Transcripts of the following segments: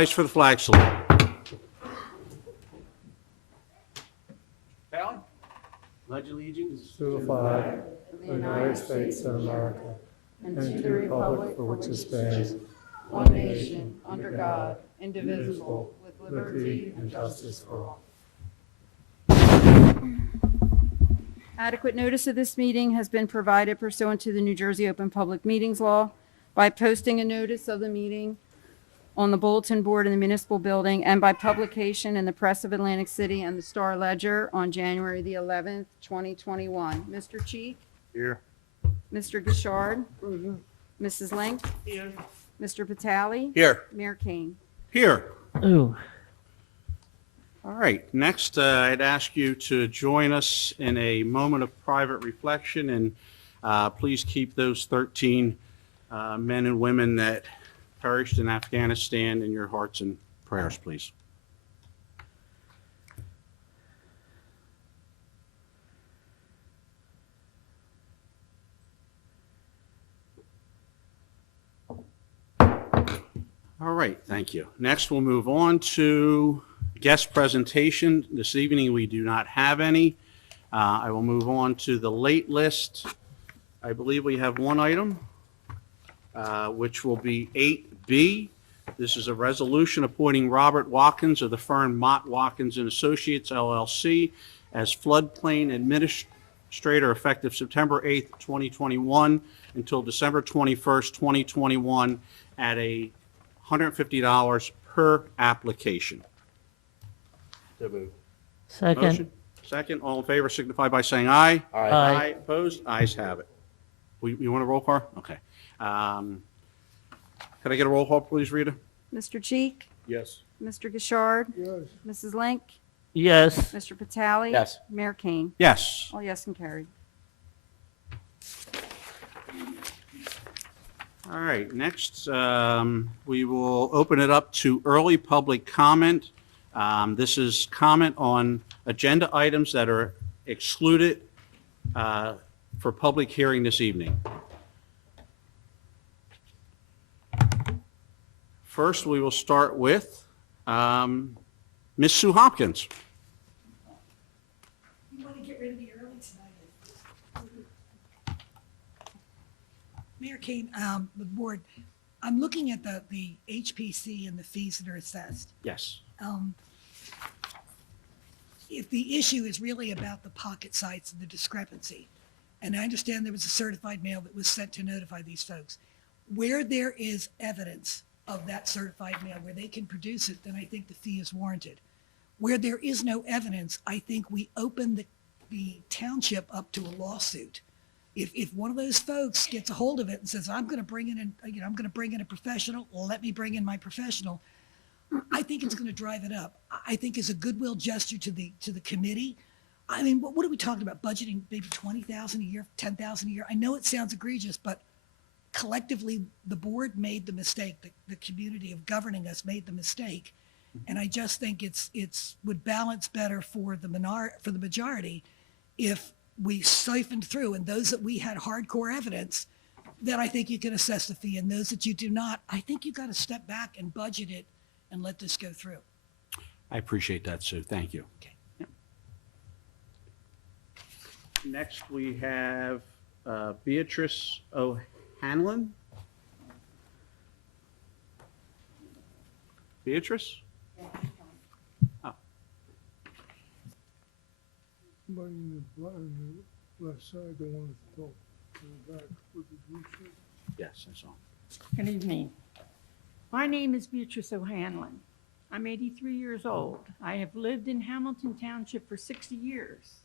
Rise for the flag salute. Pledge allegiance. To the flag of the United States of America and to the republic for which it stands, one nation, under God, indivisible, with liberty and justice for all. Adequate notice of this meeting has been provided pursuant to the New Jersey Open Public Meetings Law by posting a notice of the meeting on the bulletin board in the municipal building and by publication in the Press of Atlantic City and the Star Ledger on January the 11th, 2021. Mr. Cheek? Here. Mr. Gishard? Mrs. Link? Here. Mr. Vitale? Here. Mayor Kane? Here. Ooh. All right. Next, I'd ask you to join us in a moment of private reflection, and please keep those 13 men and women that perished in Afghanistan in your hearts and prayers, please. All right, thank you. Next, we'll move on to guest presentation. This evening, we do not have any. I will move on to the late list. I believe we have one item, which will be 8B. This is a resolution appointing Robert Watkins of the firm Mott Watkins and Associates LLC as floodplain administrator effective September 8th, 2021 until December 21st, 2021 at a $150 per application. Second. Motion? Second. All in favor signify by saying aye. Aye. Opposed? Ayes have it. You want a roll call? Okay. Could I get a roll call, please, Rita? Mr. Cheek? Yes. Mr. Gishard? Yes. Mrs. Link? Yes. Mr. Vitale? Yes. Mayor Kane? Yes. All yes and carried. All right. Next, we will open it up to early public comment. This is comment on agenda items that are excluded for public hearing this evening. First, we will start with Ms. Sue Hopkins. You want to get rid of me early tonight? Mayor Kane, the board, I'm looking at the HPC and the fees that are assessed. Yes. If the issue is really about the pocket sites and the discrepancy, and I understand there was a certified mail that was sent to notify these folks, where there is evidence of that certified mail, where they can produce it, then I think the fee is warranted. Where there is no evidence, I think we open the township up to a lawsuit. If one of those folks gets a hold of it and says, I'm going to bring in a professional, let me bring in my professional, I think it's going to drive it up. I think as a goodwill gesture to the committee. I mean, what are we talking about? Budgeting maybe $20,000 a year, $10,000 a year? I know it sounds egregious, but collectively, the board made the mistake. The community of governing us made the mistake, and I just think it's would balance better for the majority if we siphoned through, and those that we had hardcore evidence, then I think you can assess the fee, and those that you do not, I think you got to step back and budget it and let this go through. I appreciate that, Sue. Thank you. Okay. Yep. Next, we have Beatrice O'Hanlon. Beatrice? Oh. Somebody in the left side that wanted to talk in the back. What did you say? Yes, I saw. Good evening. My name is Beatrice O'Hanlon. I'm 83 years old. I have lived in Hamilton Township for 60 years.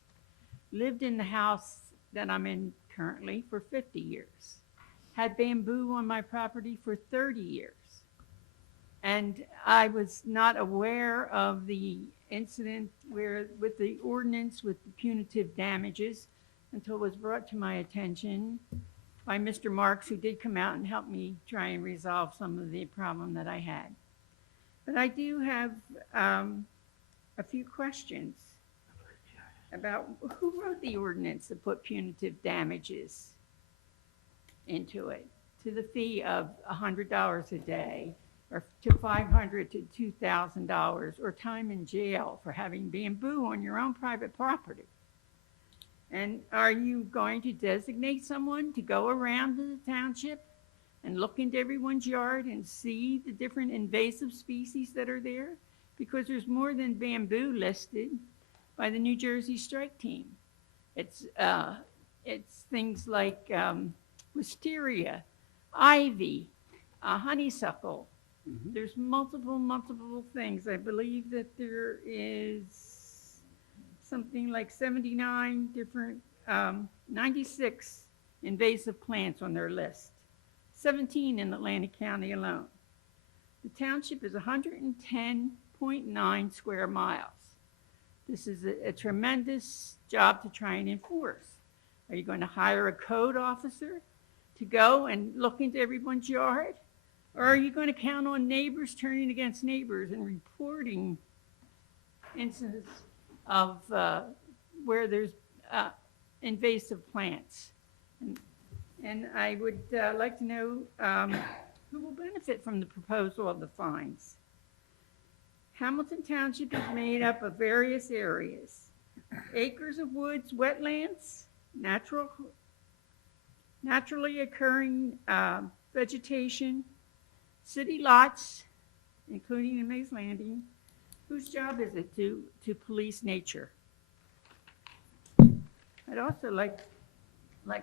Lived in the house that I'm in currently for 50 years. Had bamboo on my property for 30 years. And I was not aware of the incident with the ordinance with the punitive damages until it was brought to my attention by Mr. Marks, who did come out and help me try and resolve some of the problem that I had. But I do have a few questions about who wrote the ordinance that put punitive damages into it to the fee of $100 a day or to $500 to $2,000, or time in jail for having bamboo on your own private property. And are you going to designate someone to go around to the township and look into everyone's yard and see the different invasive species that are there? Because there's more than bamboo listed by the New Jersey Strike Team. It's things like wisteria, ivy, honeysuckle. There's multiple things. I believe that there is something like 79 different, 96 invasive plants on their list, 17 in Atlantic County alone. The township is 110.9 square miles. This is a tremendous job to try and enforce. Are you going to hire a code officer to go and look into everyone's yard? Or are you going to count on neighbors turning against neighbors and reporting instances of where there's invasive plants? And I would like to know who will benefit from the proposal of the fines. Hamilton Township is made up of various areas: acres of woods, wetlands, naturally occurring vegetation, city lots, including in Mays Landing. Whose job is it to police nature? I'd also like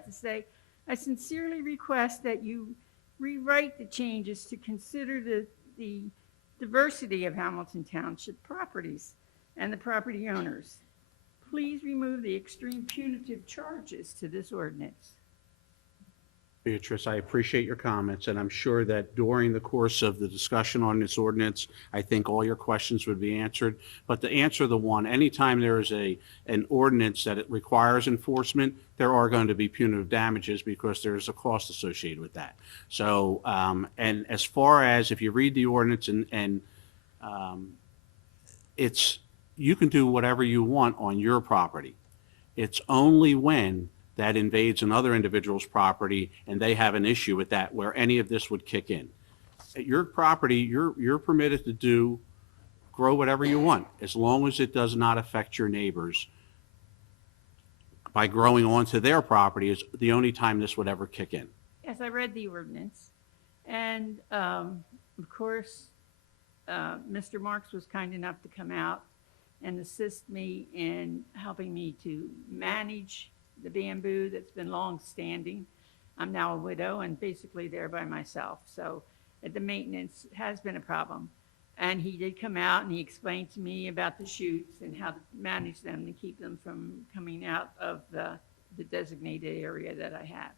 to say, I sincerely request that you rewrite the changes to consider the diversity of Hamilton Township properties and the property owners. Please remove the extreme punitive charges to this ordinance. Beatrice, I appreciate your comments, and I'm sure that during the course of the discussion on this ordinance, I think all your questions would be answered. But to answer the one, anytime there is an ordinance that it requires enforcement, there are going to be punitive damages because there's a cost associated with that. So, and as far as if you read the ordinance and you can do whatever you want on your property. It's only when that invades another individual's property and they have an issue with that where any of this would kick in. At your property, you're permitted to grow whatever you want as long as it does not affect your neighbors. By growing onto their property is the only time this would ever kick in. Yes, I read the ordinance. And of course, Mr. Marks was kind enough to come out and assist me in helping me to manage the bamboo that's been long-standing. I'm now a widow and basically there by myself, so the maintenance has been a problem. And he did come out and he explained to me about the shoots and how to manage them to keep them from coming out of the designated area that I have.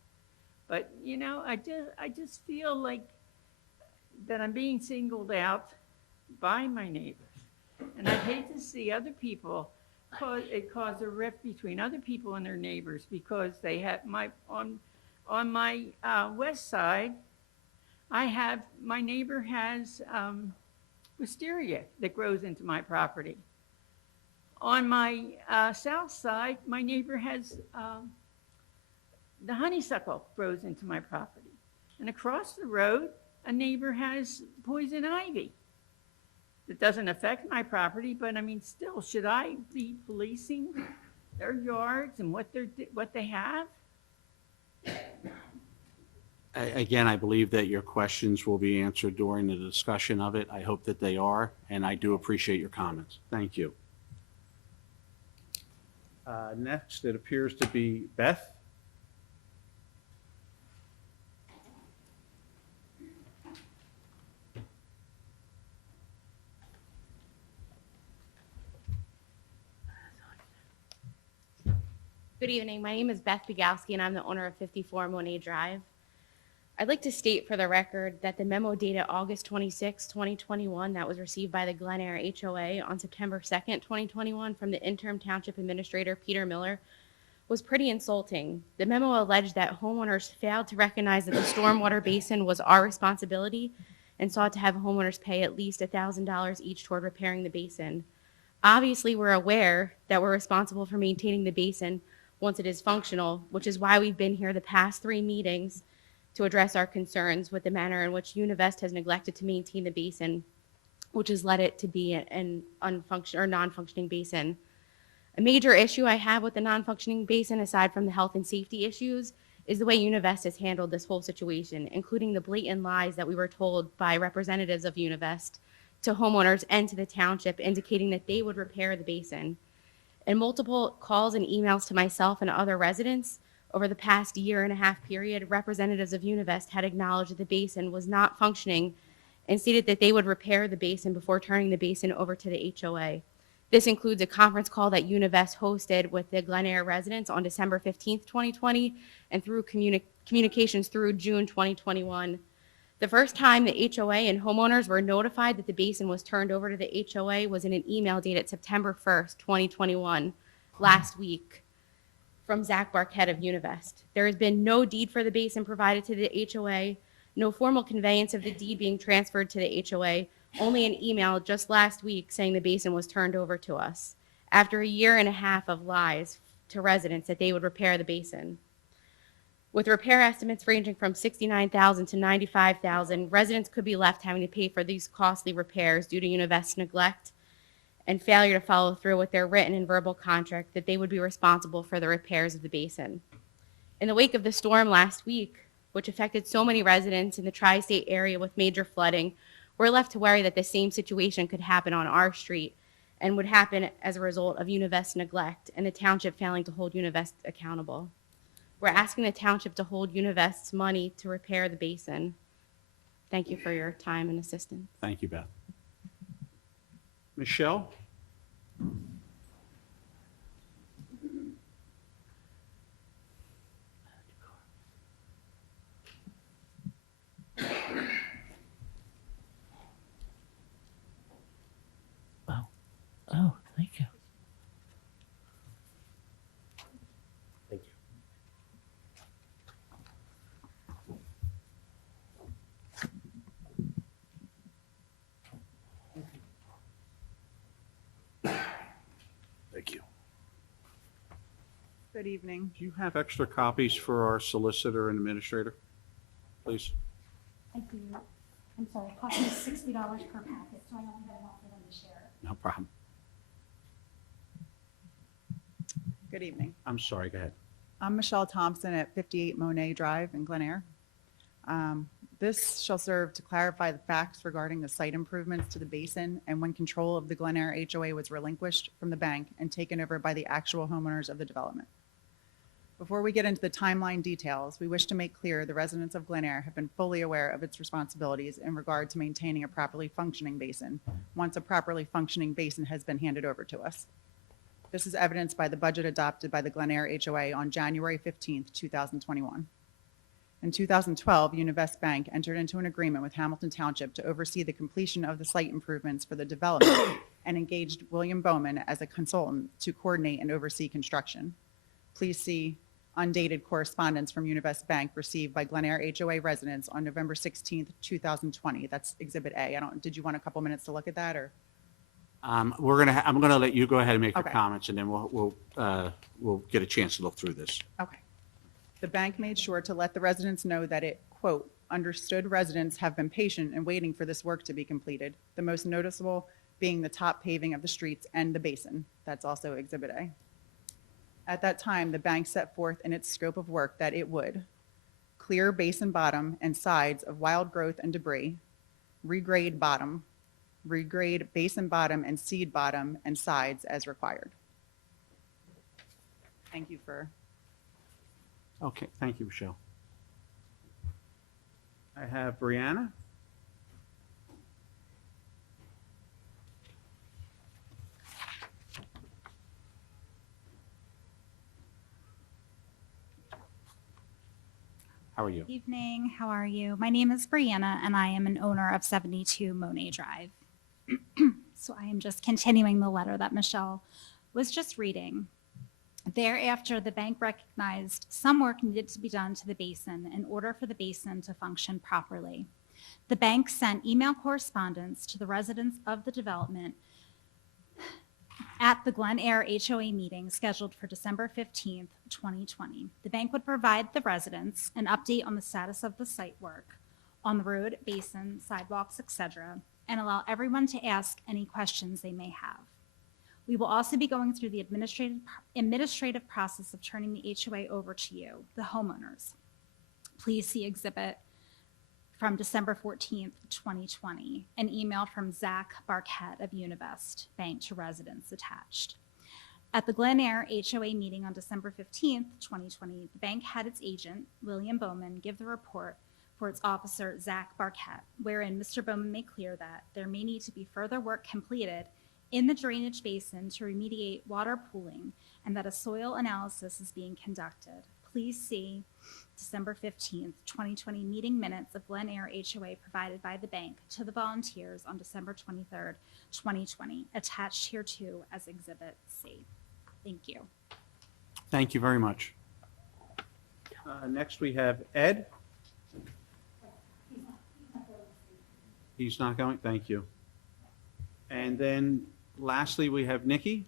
But, you know, I just feel like that I'm being singled out by my neighbors. And I'd hate to see other people cause a rift between other people and their neighbors because they have on my west side, my neighbor has wisteria that grows into my property. On my south side, my neighbor has the honeysuckle grows into my property. And across the road, a neighbor has poison ivy. It doesn't affect my property, but I mean, still, should I be policing their yards and what they have? Again, I believe that your questions will be answered during the discussion of it. I hope that they are, and I do appreciate your comments. Thank you. Next, it appears to be Beth. Good evening. My name is Beth Bigowski, and I'm the owner of 54 Monet Drive. I'd like to state for the record that the memo dated August 26, 2021, that was received by the Glen Eyre HOA on September 2nd, 2021, from the interim township administrator, Peter Miller, was pretty insulting. The memo alleged that homeowners failed to recognize that the stormwater basin was our responsibility and sought to have homeowners pay at least $1,000 each toward repairing the basin. Obviously, we're aware that we're responsible for maintaining the basin once it is functional, which is why we've been here the past 3 meetings to address our concerns with the manner in which Univest has neglected to maintain the basin, which has led it to be an non-functioning basin. A major issue I have with the non-functioning basin, aside from the health and safety issues, is the way Univest has handled this whole situation, including the blatant lies that we were told by representatives of Univest to homeowners and to the township, indicating that they would repair the basin. In multiple calls and emails to myself and other residents over the past year and a half period, representatives of Univest had acknowledged that the basin was not functioning and stated that they would repair the basin before turning the basin over to the HOA. This includes a conference call that Univest hosted with the Glen Eyre residents on December 15th, 2020, and through communications through June 2021. The first time the HOA and homeowners were notified that the basin was turned over to the HOA was in an email dated September 1st, 2021, last week, from Zach Barquette of Univest. There has been no deed for the basin provided to the HOA, no formal conveyance of the deed being transferred to the HOA, only an email just last week saying the basin was turned over to us, after a year and a half of lies to residents that they would repair the basin. With repair estimates ranging from $69,000 to $95,000, residents could be left having to pay for these costly repairs due to Univest's neglect and failure to follow through with their written and verbal contract that they would be responsible for the repairs of the basin. In the wake of the storm last week, which affected so many residents in the tri-state area with major flooding, we're left to worry that the same situation could happen on our street and would happen as a result of Univest's neglect and the township failing to hold Univest accountable. We're asking the township to hold Univest's money to repair the basin. Thank you for your time and assistance. Thank you, Beth. Michelle? Oh, thank you. Thank you. Thank you. Good evening. Do you have extra copies for our solicitor and administrator, please? I do. I'm sorry, it cost me $60 per packet, so I only got enough for them to share. No problem. Good evening. I'm sorry, go ahead. I'm Michelle Thompson at 58 Monet Drive in Glen Eyre. This shall serve to clarify the facts regarding the site improvements to the basin and when control of the Glen Eyre HOA was relinquished from the bank and taken over by the actual homeowners of the development. Before we get into the timeline details, we wish to make clear the residents of Glen Eyre have been fully aware of its responsibilities in regard to maintaining a properly functioning basin once a properly functioning basin has been handed over to us. This is evidenced by the budget adopted by the Glen Eyre HOA on January 15th, 2021. In 2012, Univest Bank entered into an agreement with Hamilton Township to oversee the completion of the site improvements for the development and engaged William Bowman as a consultant to coordinate and oversee construction. Please see undated correspondence from Univest Bank received by Glen Eyre HOA residents on November 16th, 2020. That's Exhibit A. Did you want a couple minutes to look at that, or? I'm gonna let you go ahead and make your Okay. comments, and then we'll get a chance to look through this. Okay. The bank made sure to let the residents know that it, quote, understood residents have been patient in waiting for this work to be completed, the most noticeable being the top paving of the streets and the basin. That's also Exhibit A. At that time, the bank set forth in its scope of work that it would clear basin bottom and sides of wild growth and debris, regrade basin bottom and seed bottom and sides as required. Thank you for. Okay, thank you, Michelle. I have Brianna. How are you? Evening, how are you? My name is Brianna, and I am an owner of 72 Monet Drive. So I am just continuing the letter that Michelle was just reading. Thereafter, the bank recognized some work needed to be done to the basin in order for the basin to function properly. The bank sent email correspondence to the residents of the development at the Glen Air HOA meeting scheduled for December 15th, 2020. The bank would provide the residents an update on the status of the site work on the road, basin, sidewalks, etc., and allow everyone to ask any questions they may have. We will also be going through the administrative process of turning the HOA over to you, the homeowners. Please see exhibit from December 14th, 2020, an email from Zach Barquette of Univest Bank to residents attached. At the Glen Air HOA meeting on December 15th, 2020, the bank had its agent, William Bowman, give the report for its officer, Zach Barquette, wherein Mr. Bowman made clear that there may need to be further work completed in the drainage basin to remediate water pooling and that a soil analysis is being conducted. Please see December 15th, 2020 meeting minutes of Glen Air HOA provided by the bank to the volunteers on December 23rd, 2020, attached hereto as Exhibit C. Thank you. Thank you very much. Next, we have Ed. He's not going? Thank you. And then lastly, we have Nikki.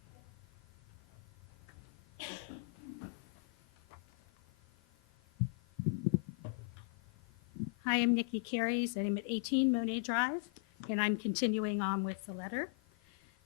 Hi, I'm Nikki Carries, and I'm at 18 Monet Drive, and I'm continuing on with the letter.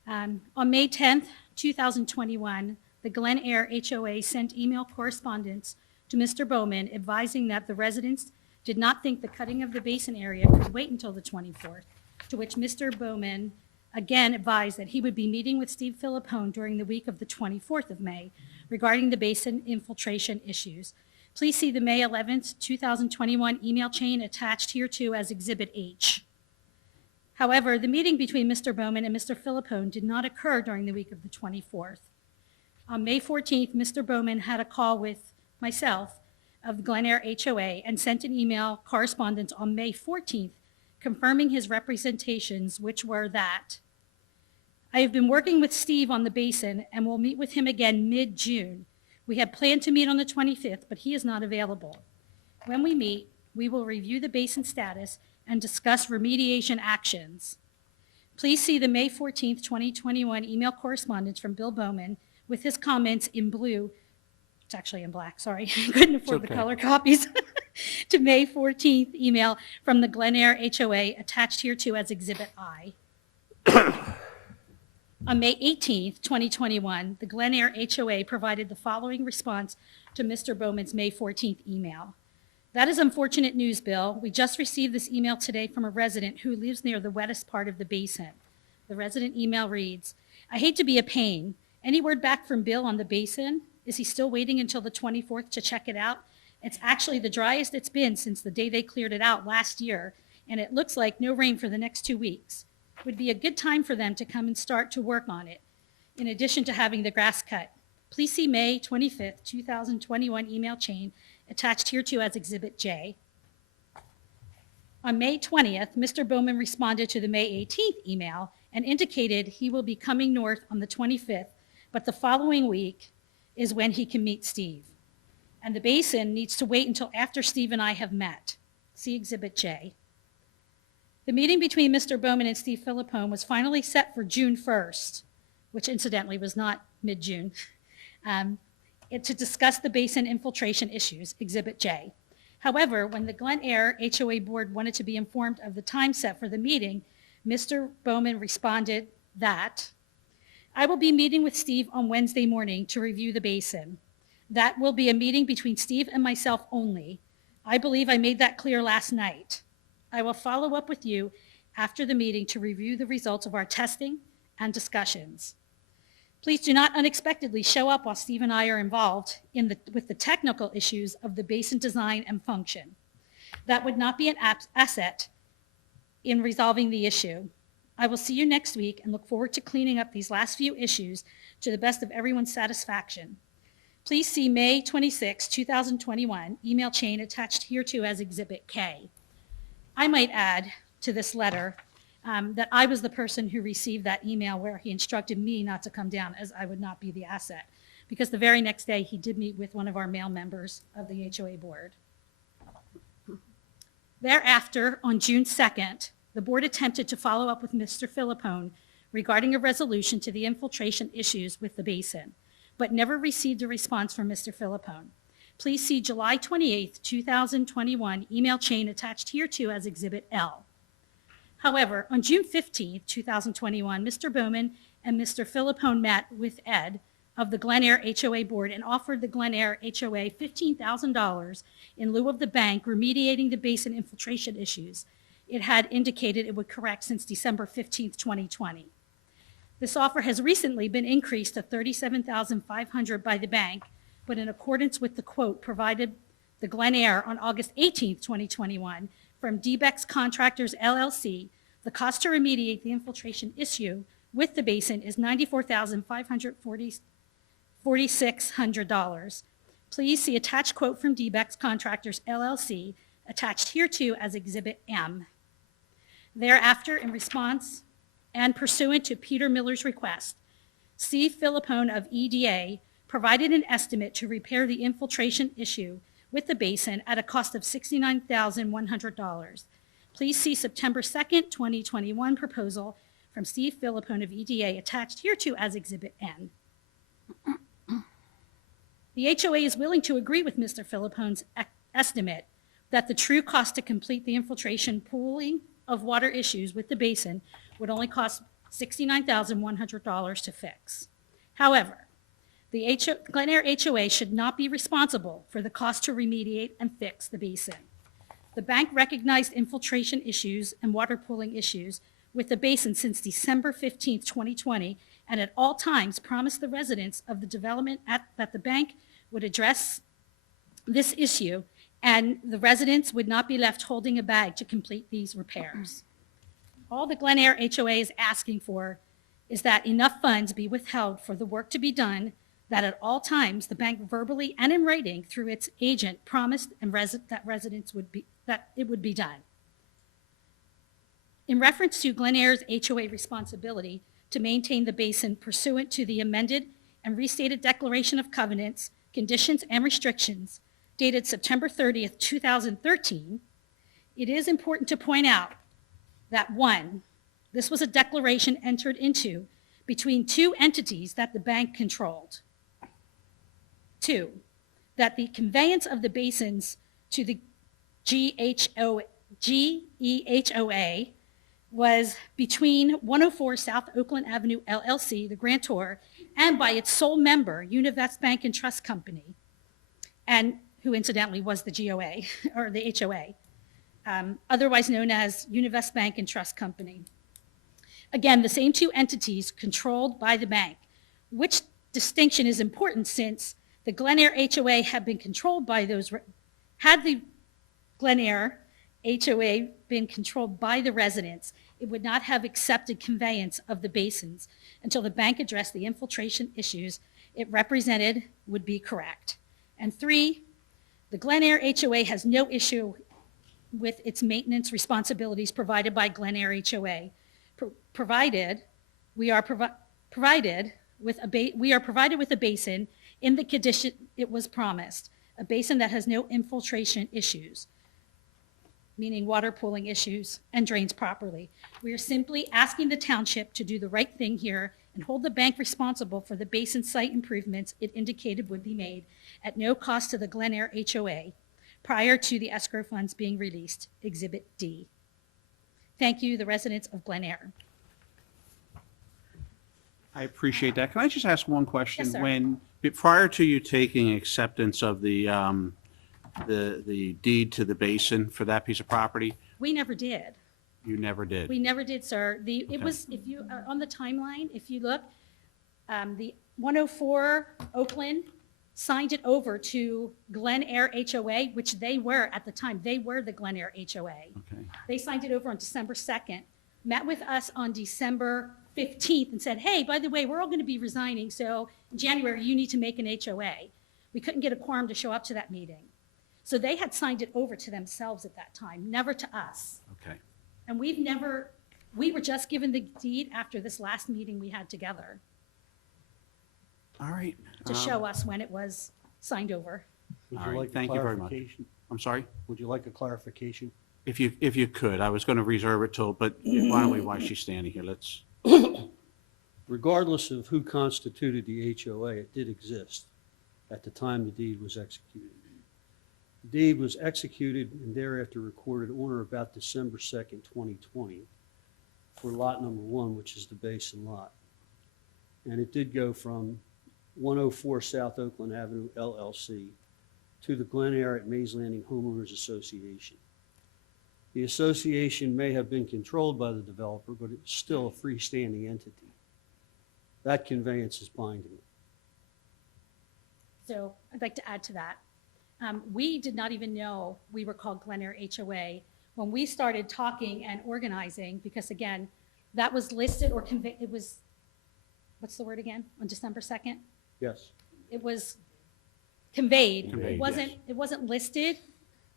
On May 10th, 2021, the Glen Air HOA sent email correspondence to Mr. Bowman advising that the residents did not think the cutting of the basin area could wait until the 24th, to which Mr. Bowman again advised that he would be meeting with Steve Philippone during the week of the 24th of May regarding the basin infiltration issues. Please see the May 11th, 2021 email chain attached hereto as Exhibit H. However, the meeting between Mr. Bowman and Mr. Philippone did not occur during the week of the 24th. On May 14th, Mr. Bowman had a call with myself of the Glen Air HOA and sent an email correspondence on May 14th confirming his representations, which were that I have been working with Steve on the basin and will meet with him again mid-June. We had planned to meet on the 25th, but he is not available. When we meet, we will review the basin status and discuss remediation actions. Please see the May 14th, 2021 email correspondence from Bill Bowman with his comments in blue. It's actually in black, sorry. I couldn't afford the color copies. To May 14th email from the Glen Air HOA attached hereto as Exhibit I. On May 18th, 2021, the Glen Air HOA provided the following response to Mr. Bowman's May 14th email. That is unfortunate news, Bill. We just received this email today from a resident who lives near the wettest part of the basin. The resident email reads, I hate to be a pain. Any word back from Bill on the basin? Is he still waiting until the 24th to check it out? It's actually the driest it's been since the day they cleared it out last year, and it looks like no rain for the next 2 weeks. Would be a good time for them to come and start to work on it, in addition to having the grass cut. Please see May 25th, 2021 email chain attached hereto as Exhibit J. On May 20th, Mr. Bowman responded to the May 18th email and indicated he will be coming north on the 25th, but the following week is when he can meet Steve. And the basin needs to wait until after Steve and I have met. See Exhibit J. The meeting between Mr. Bowman and Steve Philippone was finally set for June 1st, which incidentally was not mid-June, to discuss the basin infiltration issues, Exhibit J. However, when the Glen Air HOA board wanted to be informed of the time set for the meeting, Mr. Bowman responded that, I will be meeting with Steve on Wednesday morning to review the basin. That will be a meeting between Steve and myself only. I believe I made that clear last night. I will follow up with you after the meeting to review the results of our testing and discussions. Please do not unexpectedly show up while Steve and I are involved with the technical issues of the basin design and function. That would not be an asset in resolving the issue. I will see you next week and look forward to cleaning up these last few issues to the best of everyone's satisfaction. Please see May 26, 2021 email chain attached hereto as Exhibit K. I might add to this letter that I was the person who received that email where he instructed me not to come down as I would not be the asset, because the very next day he did meet with one of our male members of the HOA board. Thereafter, on June 2nd, the board attempted to follow up with Mr. Philippone regarding a resolution to the infiltration issues with the basin, but never received a response from Mr. Philippone. Please see July 28, 2021 email chain attached hereto as Exhibit L. However, on June 15, 2021, Mr. Bowman and Mr. Philippone met with Ed of the Glen Air HOA Board and offered the Glen Air HOA $15,000 in lieu of the bank remediating the basin infiltration issues it had indicated it would correct since December 15, 2020. This offer has recently been increased to $37,500 by the bank, but in accordance with the quote provided the Glen Air on August 18, 2021, from DBEX Contractors LLC, the cost to remediate the infiltration issue with the basin is $94,546. Please see attached quote from DBEX Contractors LLC attached hereto as Exhibit M. Thereafter, in response and pursuant to Peter Miller's request, C. Philippone of EDA provided an estimate to repair the infiltration issue with the basin at a cost of $69,100. Please see September 2nd, 2021 proposal from Steve Philippone of EDA attached hereto as Exhibit N. The HOA is willing to agree with Mr. Philippone's estimate that the true cost to complete the infiltration pooling of water issues with the basin would only cost $69,100 to fix. However, the Glen Air HOA should not be responsible for the cost to remediate and fix the basin. The bank recognized infiltration issues and water pooling issues with the basin since December 15, 2020, and at all times promised the residents of the development that the bank would address this issue and the residents would not be left holding a bag to complete these repairs. All the Glen Air HOA is asking for is that enough funds be withheld for the work to be done, that at all times the bank verbally and in writing through its agent promised and that it would be done. In reference to Glen Air's HOA responsibility to maintain the basin pursuant to the amended and restated Declaration of Covenants, Conditions, and Restrictions dated September 30th, 2013, it is important to point out that 1, this was a declaration entered into between 2 entities that the bank controlled. 2, that the conveyance of the basins to the GEHOA was between 104 South Oakland Avenue LLC, the grantor, and by its sole member, Univest Bank and Trust Company, and who incidentally was the GOA, or the HOA, otherwise known as Univest Bank and Trust Company. Again, the same 2 entities controlled by the bank, which distinction is important since the Glen Air HOA had been controlled by those, had the Glen Air HOA been controlled by the residents, it would not have accepted conveyance of the basins until the bank addressed the infiltration issues it represented would be correct. And 3, the Glen Air HOA has no issue with its maintenance responsibilities provided by Glen Air HOA, provided we are provided with a basin in the condition it was promised, a basin that has no infiltration issues, meaning water pooling issues, and drains properly. We are simply asking the township to do the right thing here and hold the bank responsible for the basin site improvements it indicated would be made at no cost to the Glen Air HOA prior to the escrow funds being released, Exhibit D. Thank you, the residents of Glen Air. I appreciate that. Can I just ask one question? Yes, sir. Prior to you taking acceptance of the deed to the basin for that piece of property, We never did. you never did? We never did, sir. It Okay. was, if you, on the timeline, if you look, the 104 Oakland signed it over to Glen Air HOA, which they were at the time. They were the Glen Air HOA. Okay. They signed it over on December 2nd, met with us on December 15th and said, hey, by the way, we're all going to be resigning, so in January, you need to make an HOA. We couldn't get a quorum to show up to that meeting. So they had signed it over to themselves at that time, never to us. Okay. And we were just given the deed after this last meeting we had together All right. to show us when it was signed over. Would All you right, like a thank you very much. clarification? I'm sorry? Would you like a clarification? If you could, I was going to reserve it till, but why don't we, while she's standing here, let's, regardless of who constituted the HOA, it did exist at the time the deed was executed. The deed was executed and thereafter recorded on or about December 2nd, 2020 for lot number 1, which is the basin lot. And it did go from 104 South Oakland Avenue LLC to the Glen Eyre at Mays Landing Homeowners Association. The association may have been controlled by the developer, but it's still a freestanding entity. That conveyance is binding. So I'd like to add to that. We did not even know we were called Glen Eyre HOA when we started talking and organizing, because again, that was listed or conveyed, it was, what's the word again, on December 2nd? Yes. It was conveyed. Conveyed, It wasn't listed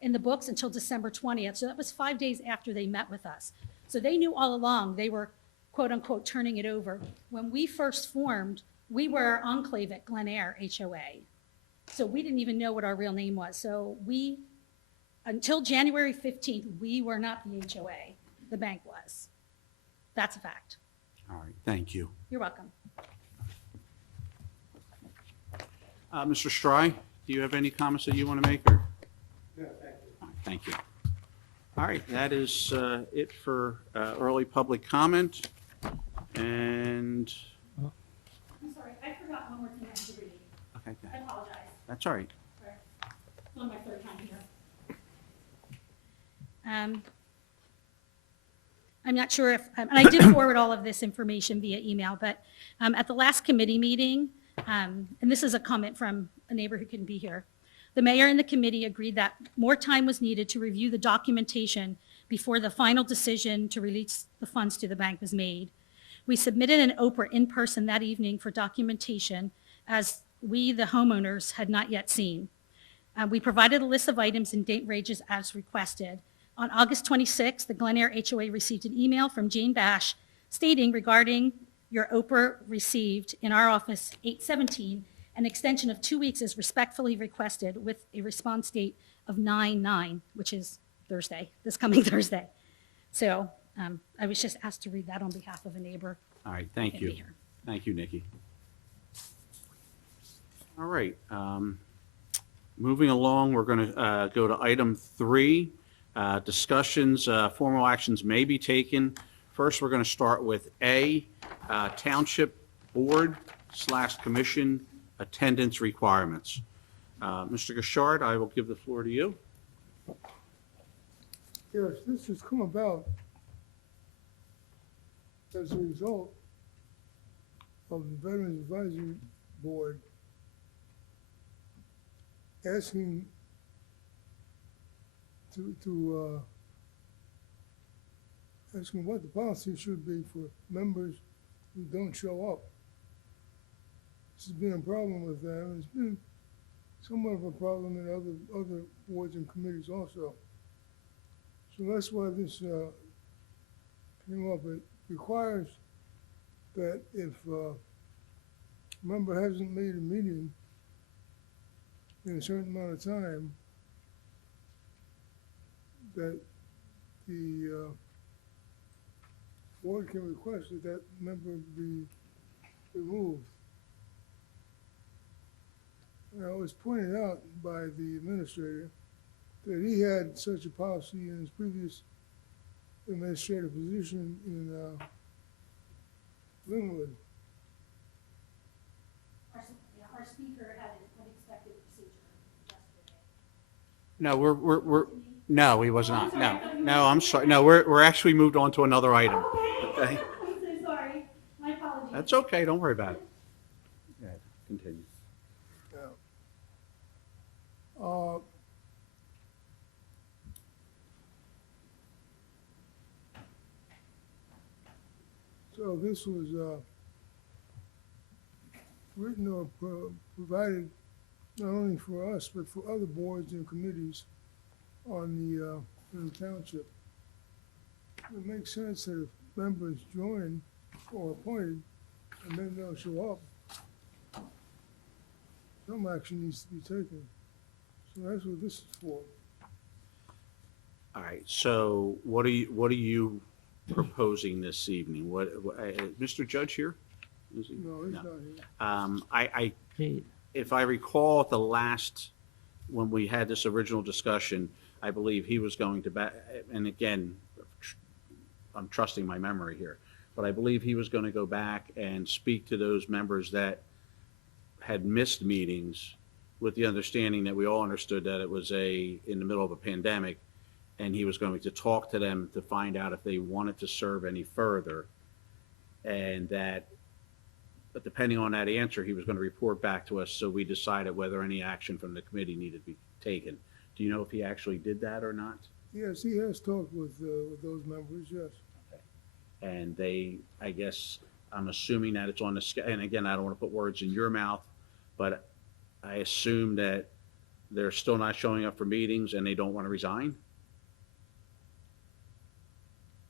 in the books until December 20th. So that was 5 days after they met with us. So they knew all along they were, quote unquote, turning it over. When we first formed, we were Enclave at Glen Eyre HOA. So we didn't even know what our real name was. So we, until January 15th, we were not the HOA. The bank was. That's a fact. All right, thank you. You're welcome. Mr. Stry, do you have any comments that you want to make? Or? Yeah, thank you. All right, thank you. All right, that is it for early public comment. And, I'm sorry, I forgot one more thing I have to read. okay, I apologize. that's all right. It's on my third time here. I'm not sure if, and I did forward all of this information via email, but at the last committee meeting, and this is a comment from a neighbor who couldn't be here, the mayor and the committee agreed that more time was needed to review the documentation before the final decision to release the funds to the bank was made. We submitted an OPRA in person that evening for documentation, as we, the homeowners, had not yet seen. We provided a list of items and date ranges as requested. On August 26th, the Glen Eyre HOA received an email from Jane Bash stating regarding your OPRA received in our office 8/17, an extension of 2 weeks is respectfully requested with a response date of 9/9, which is Thursday, this coming Thursday. So I was just asked to read that on behalf of a neighbor. All right, thank who couldn't you. be here. Thank you, Nikki. All right, moving along, we're going to go to item 3. Discussions, formal actions may be taken. First, we're going to start with A, Township Board/Commission attendance requirements. Mr. Gashard, I will give the floor to you. Yes, this has come about as a result of the Veterans Advisory Board asking asking what the policy should be for members who don't show up. This has been a problem with them. It's been somewhat of a problem in other boards and committees also. So that's why this came up. It requires that if a member hasn't made a meeting in a certain amount of time, that the board can request that that member be removed. Now, it was pointed out by the administrator that he had such a policy in his previous administrative position in Linwood. Our speaker had an unexpected procedure yesterday. No, no, he was not. No, I'm sorry. No, we're actually moved on to another item. Okay. I'm so sorry. My apologies. That's okay. Don't worry about it. Go ahead. Continue. So this was written or provided not only for us, but for other boards and committees on in the township. It makes sense that if members join or appointed and then they'll show up, some action needs to be taken. So that's what this is for. All right. So what are you proposing this evening? What Mr. Judge here? Is he? No, he's No. not here. Gee, If I recall at the last, when we had this original discussion, I believe he was going to back, and again, I'm trusting my memory here, but I believe he was going to go back and speak to those members that had missed meetings with the understanding that we all understood that it was in the middle of a pandemic, and he was going to talk to them to find out if they wanted to serve any further, and that, but depending on that answer, he was going to report back to us, so we decided whether any action from the committee needed to be taken. Do you know if he actually did that or not? Yes, he has talked with those members, yes. And they, I guess, I'm assuming that it's on the, and again, I don't want to put words in your mouth, but I assume that they're still not showing up for meetings and they don't want to resign?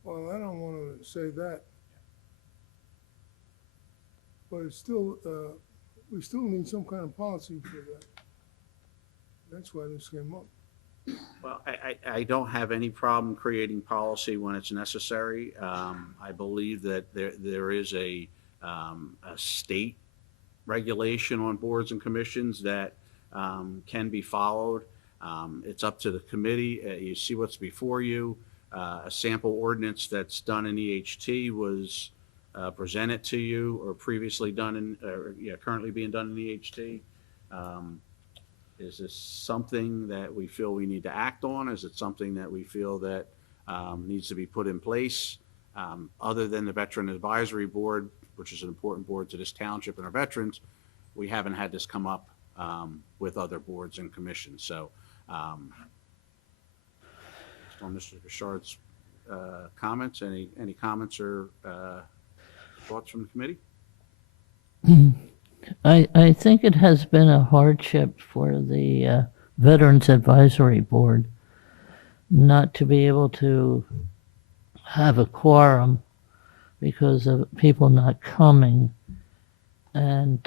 Well, I don't want to say that. But it's still, we still need some kind of policy for that. That's why this came up. Well, I don't have any problem creating policy when it's necessary. I believe that there is a state regulation on boards and commissions that can be followed. It's up to the committee. You see what's before you. A sample ordinance that's done in EHT was presented to you or previously done in, currently being done in EHT. Is this something that we feel we need to act on? Is it something that we feel that needs to be put in place? Other than the Veteran Advisory Board, which is an important board to this township and our veterans, we haven't had this come up with other boards and commissions. So on Mr. Bouchard's comments, any comments or thoughts from the committee? I think it has been a hardship for the Veterans Advisory Board not to be able to have a quorum because of people not coming. And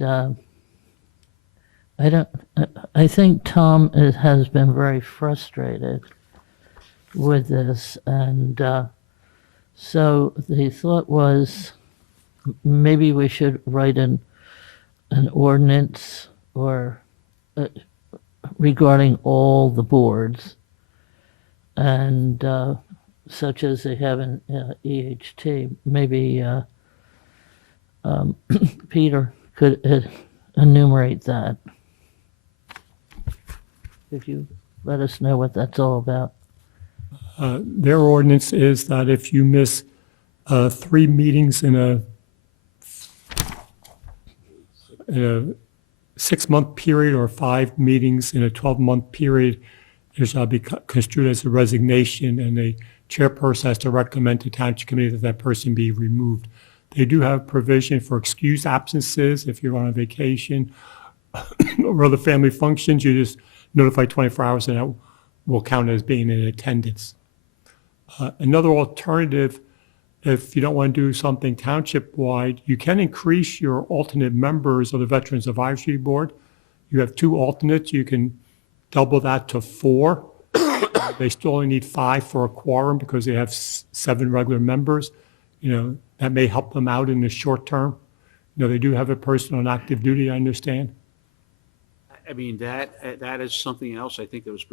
I think Tom has been very frustrated with this. And so the thought was maybe we should write an ordinance or regarding all the boards, and such as they have in EHT. Maybe Peter could enumerate that. Could you let us know what that's all about? Their ordinance is that if you miss 3 meetings in a 6-month period or 5 meetings in a 12-month period, it shall be construed as a resignation, and the chairperson has to recommend to township committee that that person be removed. They do have provision for excused absences if you're on a vacation or other family functions. You just notify 24 hours and that will count as being in attendance. Another alternative, if you don't want to do something township-wide, you can increase your alternate members of the Veterans Advisory Board. You have 2 alternates. You can double that to 4. They still only need 5 for a quorum because they have 7 regular members. That may help them out in the short term. They do have a person on active duty, I understand. I mean, that is something else I think that was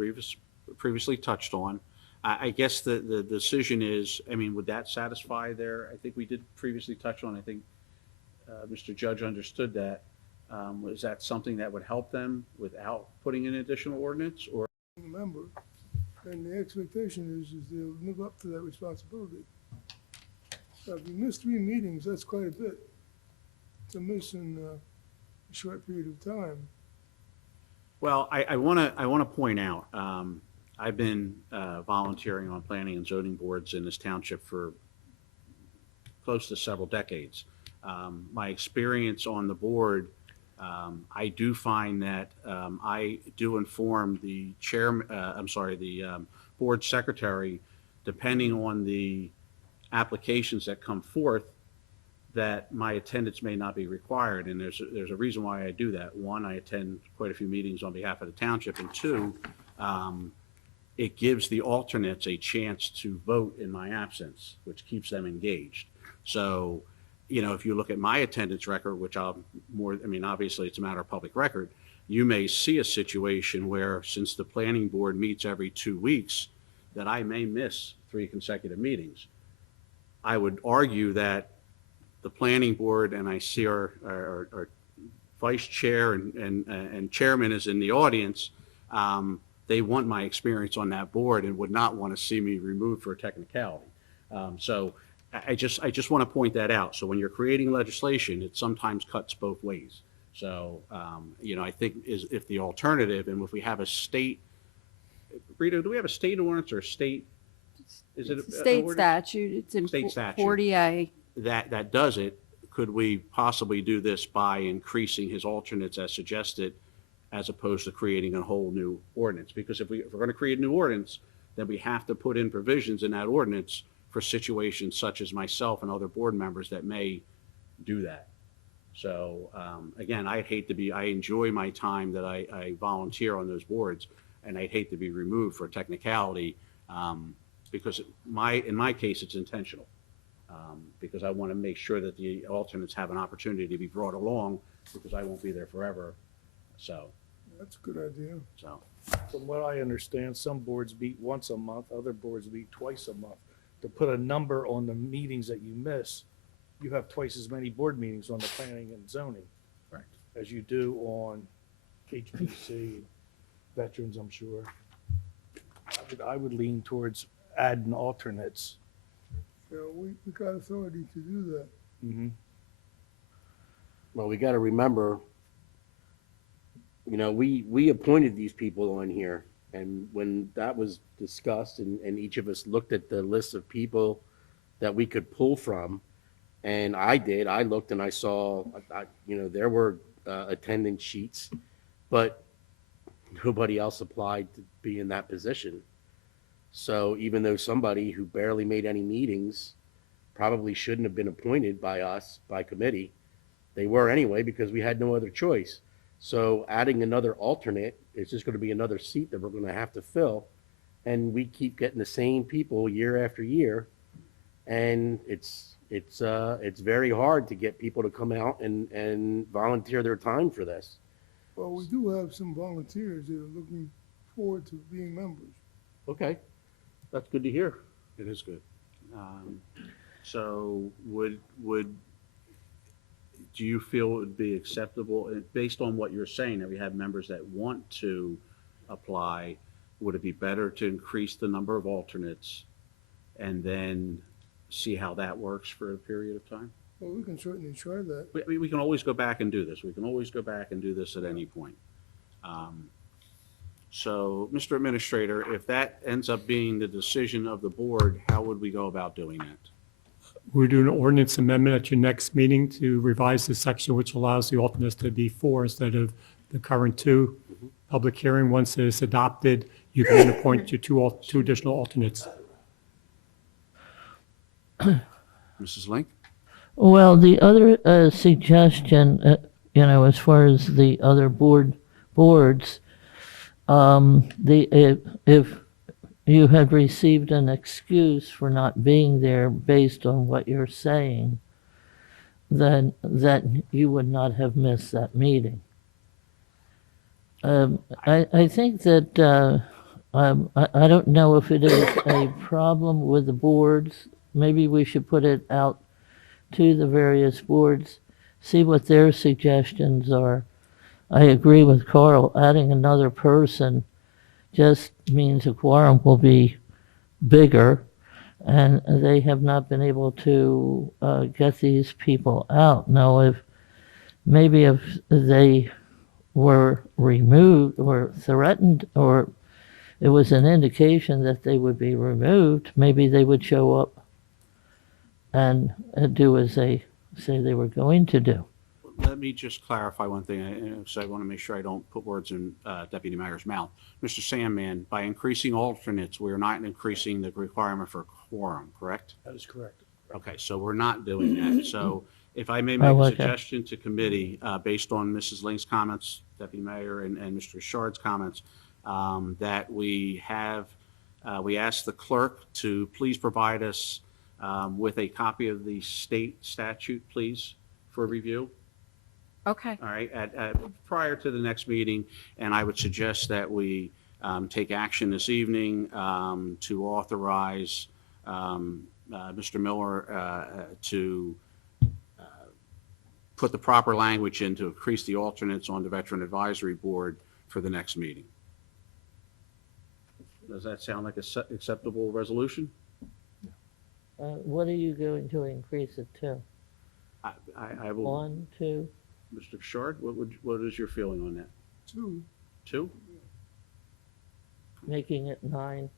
previously touched on. I guess the decision is, I mean, would that satisfy their, I think we did previously touch on, I think Mr. Judge understood that. Was that something that would help them without putting in additional ordinance, or? Remember, and the expectation is they'll live up to that responsibility. So if you miss 3 meetings, that's quite a bit to miss in a short period of time. Well, I want to point out, I've been volunteering on planning and zoning boards in this township for close to several decades. My experience on the board, I do find that I do inform the board secretary, depending on the applications that come forth, that my attendance may not be required, and there's a reason why I do that. 1, I attend quite a few meetings on behalf of the township, and 2, it gives the alternates a chance to vote in my absence, which keeps them engaged. So if you look at my attendance record, which obviously it's a matter of public record, you may see a situation where, since the planning board meets every 2 weeks, that I may miss 3 consecutive meetings. I would argue that the planning board, and I see our vice chair and chairman is in the audience, they want my experience on that board and would not want to see me removed for a technicality. So I just want to point that out. So when you're creating legislation, it sometimes cuts both ways. So, I think if the alternative, and if we have a state, Rita, do we have a state ordinance or a state? Is it a State ordinance? statute, it's in State statute. 40A. That does it. Could we possibly do this by increasing his alternates as suggested, as opposed to creating a whole new ordinance? Because if we're going to create a new ordinance, then we have to put in provisions in that ordinance for situations such as myself and other board members that may do that. So again, I enjoy my time that I volunteer on those boards, and I'd hate to be removed for a technicality, because in my case, it's intentional. Because I want to make sure that the alternates have an opportunity to be brought along, because I won't be there forever. So That's a good idea. From what I understand, some boards meet once a month, other boards meet twice a month. To put a number on the meetings that you miss, you have twice as many board meetings on the planning and zoning. Right. As you do on HPC, veterans, I'm sure. I would lean towards adding alternates. Yeah, we got authority to do that. Mm-hmm. Well, we got to remember, we appointed these people on here, and when that was discussed, and each of us looked at the list of people that we could pull from, and I looked and I saw, there were attendance sheets, but nobody else applied to be in that position. So even though somebody who barely made any meetings probably shouldn't have been appointed by us, by committee, they were anyway, because we had no other choice. So adding another alternate is just going to be another seat that we're going to have to fill. And we keep getting the same people year after year. And it's very hard to get people to come out and volunteer their time for this. Well, we do have some volunteers that are looking forward to being members. Okay, that's good to hear. it is good. So do you feel it would be acceptable, based on what you're saying, that we have members that want to apply, would it be better to increase the number of alternates and then see how that works for a period of time? Well, we can certainly try that. We can always go back and do this. We can always go back and do this at any point. So, Mr. Administrator, if that ends up being the decision of the board, how would we go about doing that? We're doing an ordinance amendment at your next meeting to revise the section which allows the alternates to be 4 instead of the current 2. Public hearing, once it's adopted, you can then appoint your two additional alternates. Mrs. Link? Well, the other suggestion, as far as the other boards, if you had received an excuse for not being there based on what you're saying, then that you would not have missed that meeting. I think that I don't know if it is a problem with the boards. Maybe we should put it out to the various boards, see what their suggestions are. I agree with Carl, adding another person just means a quorum will be bigger, and they have not been able to get these people out. Now, if they were removed or threatened, or it was an indication that they would be removed, maybe they would show up and do as they say they were going to do. Let me just clarify one thing, so I want to make sure I don't put words in Deputy Mayor's mouth. Mr. Sandman, by increasing alternates, we're not increasing the requirement for quorum, correct? That is correct. Okay, so we're not doing that. So if I may make a suggestion to committee, based on Mrs. Link's comments, Deputy Mayor, and Mr. Richard's comments, that we ask the clerk to please provide us with a copy of the state statute, please, for review. Okay. All right, prior to the next meeting, and I would suggest that we take action this evening to authorize Mr. Miller to put the proper language in to increase the alternates on the Veteran Advisory Board for the next meeting. Does that sound like a acceptable resolution? What are you going to increase it to? I will. 1, 2? Mr. Bouchard, what is your feeling on that? 2. 2? Making it 9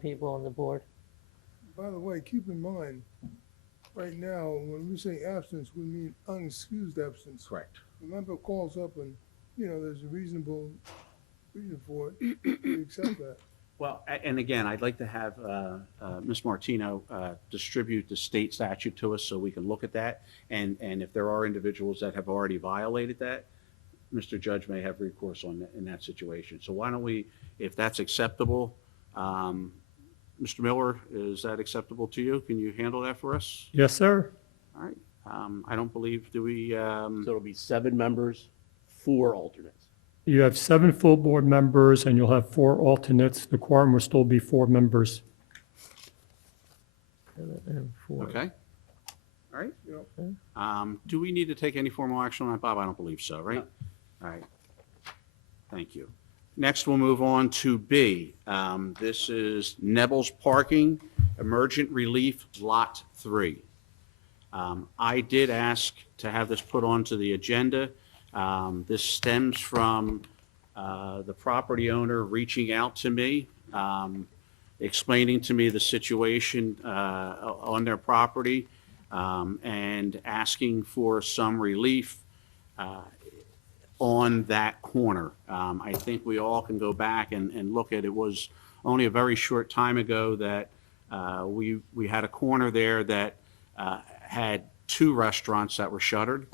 people on the board? By the way, keep in mind, right now, when we say absence, we mean unexcused absence. Correct. A member calls up and, there's a reasonable reason for it, we accept that. Well, and again, I'd like to have Ms. Martino distribute the state statute to us so we can look at that. And if there are individuals that have already violated that, Mr. Judge may have recourse in that situation. So why don't we, if that's acceptable, Mr. Miller, is that acceptable to you? Can you handle that for us? Yes, sir. All right. I don't believe, do we? So it'll be 7 members, 4 alternates. You have 7 full board members and you'll have 4 alternates. The quorum will still be 4 members. 7 and 4. Okay. All right. Yep. Do we need to take any formal action on that, Bob? I don't believe so, right? All right. Thank you. Next, we'll move on to B. This is Nebel's Parking, Emergent Relief Lot 3. I did ask to have this put onto the agenda. This stems from the property owner reaching out to me, explaining to me the situation on their property, and asking for some relief on that corner. I think we all can go back and look at, it was only a very short time ago that we had a corner there that had 2 restaurants that were shuttered.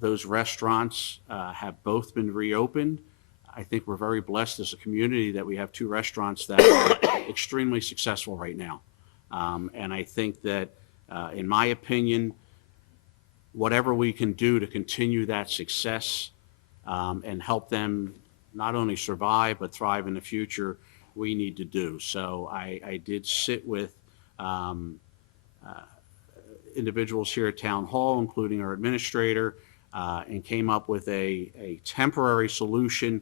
Those restaurants have both been reopened. I think we're very blessed as a community that we have 2 restaurants that are extremely successful right now. And I think that, in my opinion, whatever we can do to continue that success and help them not only survive but thrive in the future, we need to do. So I did sit with individuals here at Town Hall, including our administrator, and came up with a temporary solution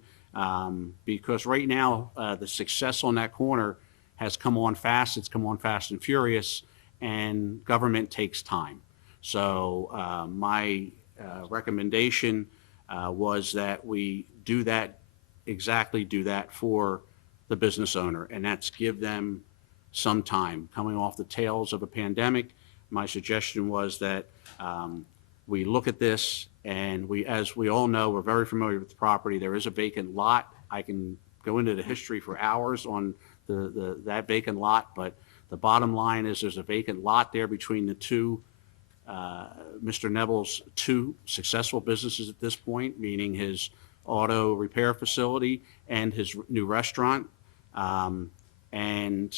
because right now the success on that corner has come on fast. It's come on fast and furious, and government takes time. So my recommendation was that we do that for the business owner, and that's give them some time. Coming off the tails of a pandemic, my suggestion was that we look at this, and as we all know, we're very familiar with the property. There is a vacant lot. I can go into the history for hours on that vacant lot, but the bottom line is there's a vacant lot there between the two, Mr. Nebel's 2 successful businesses at this point, meaning his auto repair facility and his new restaurant. And,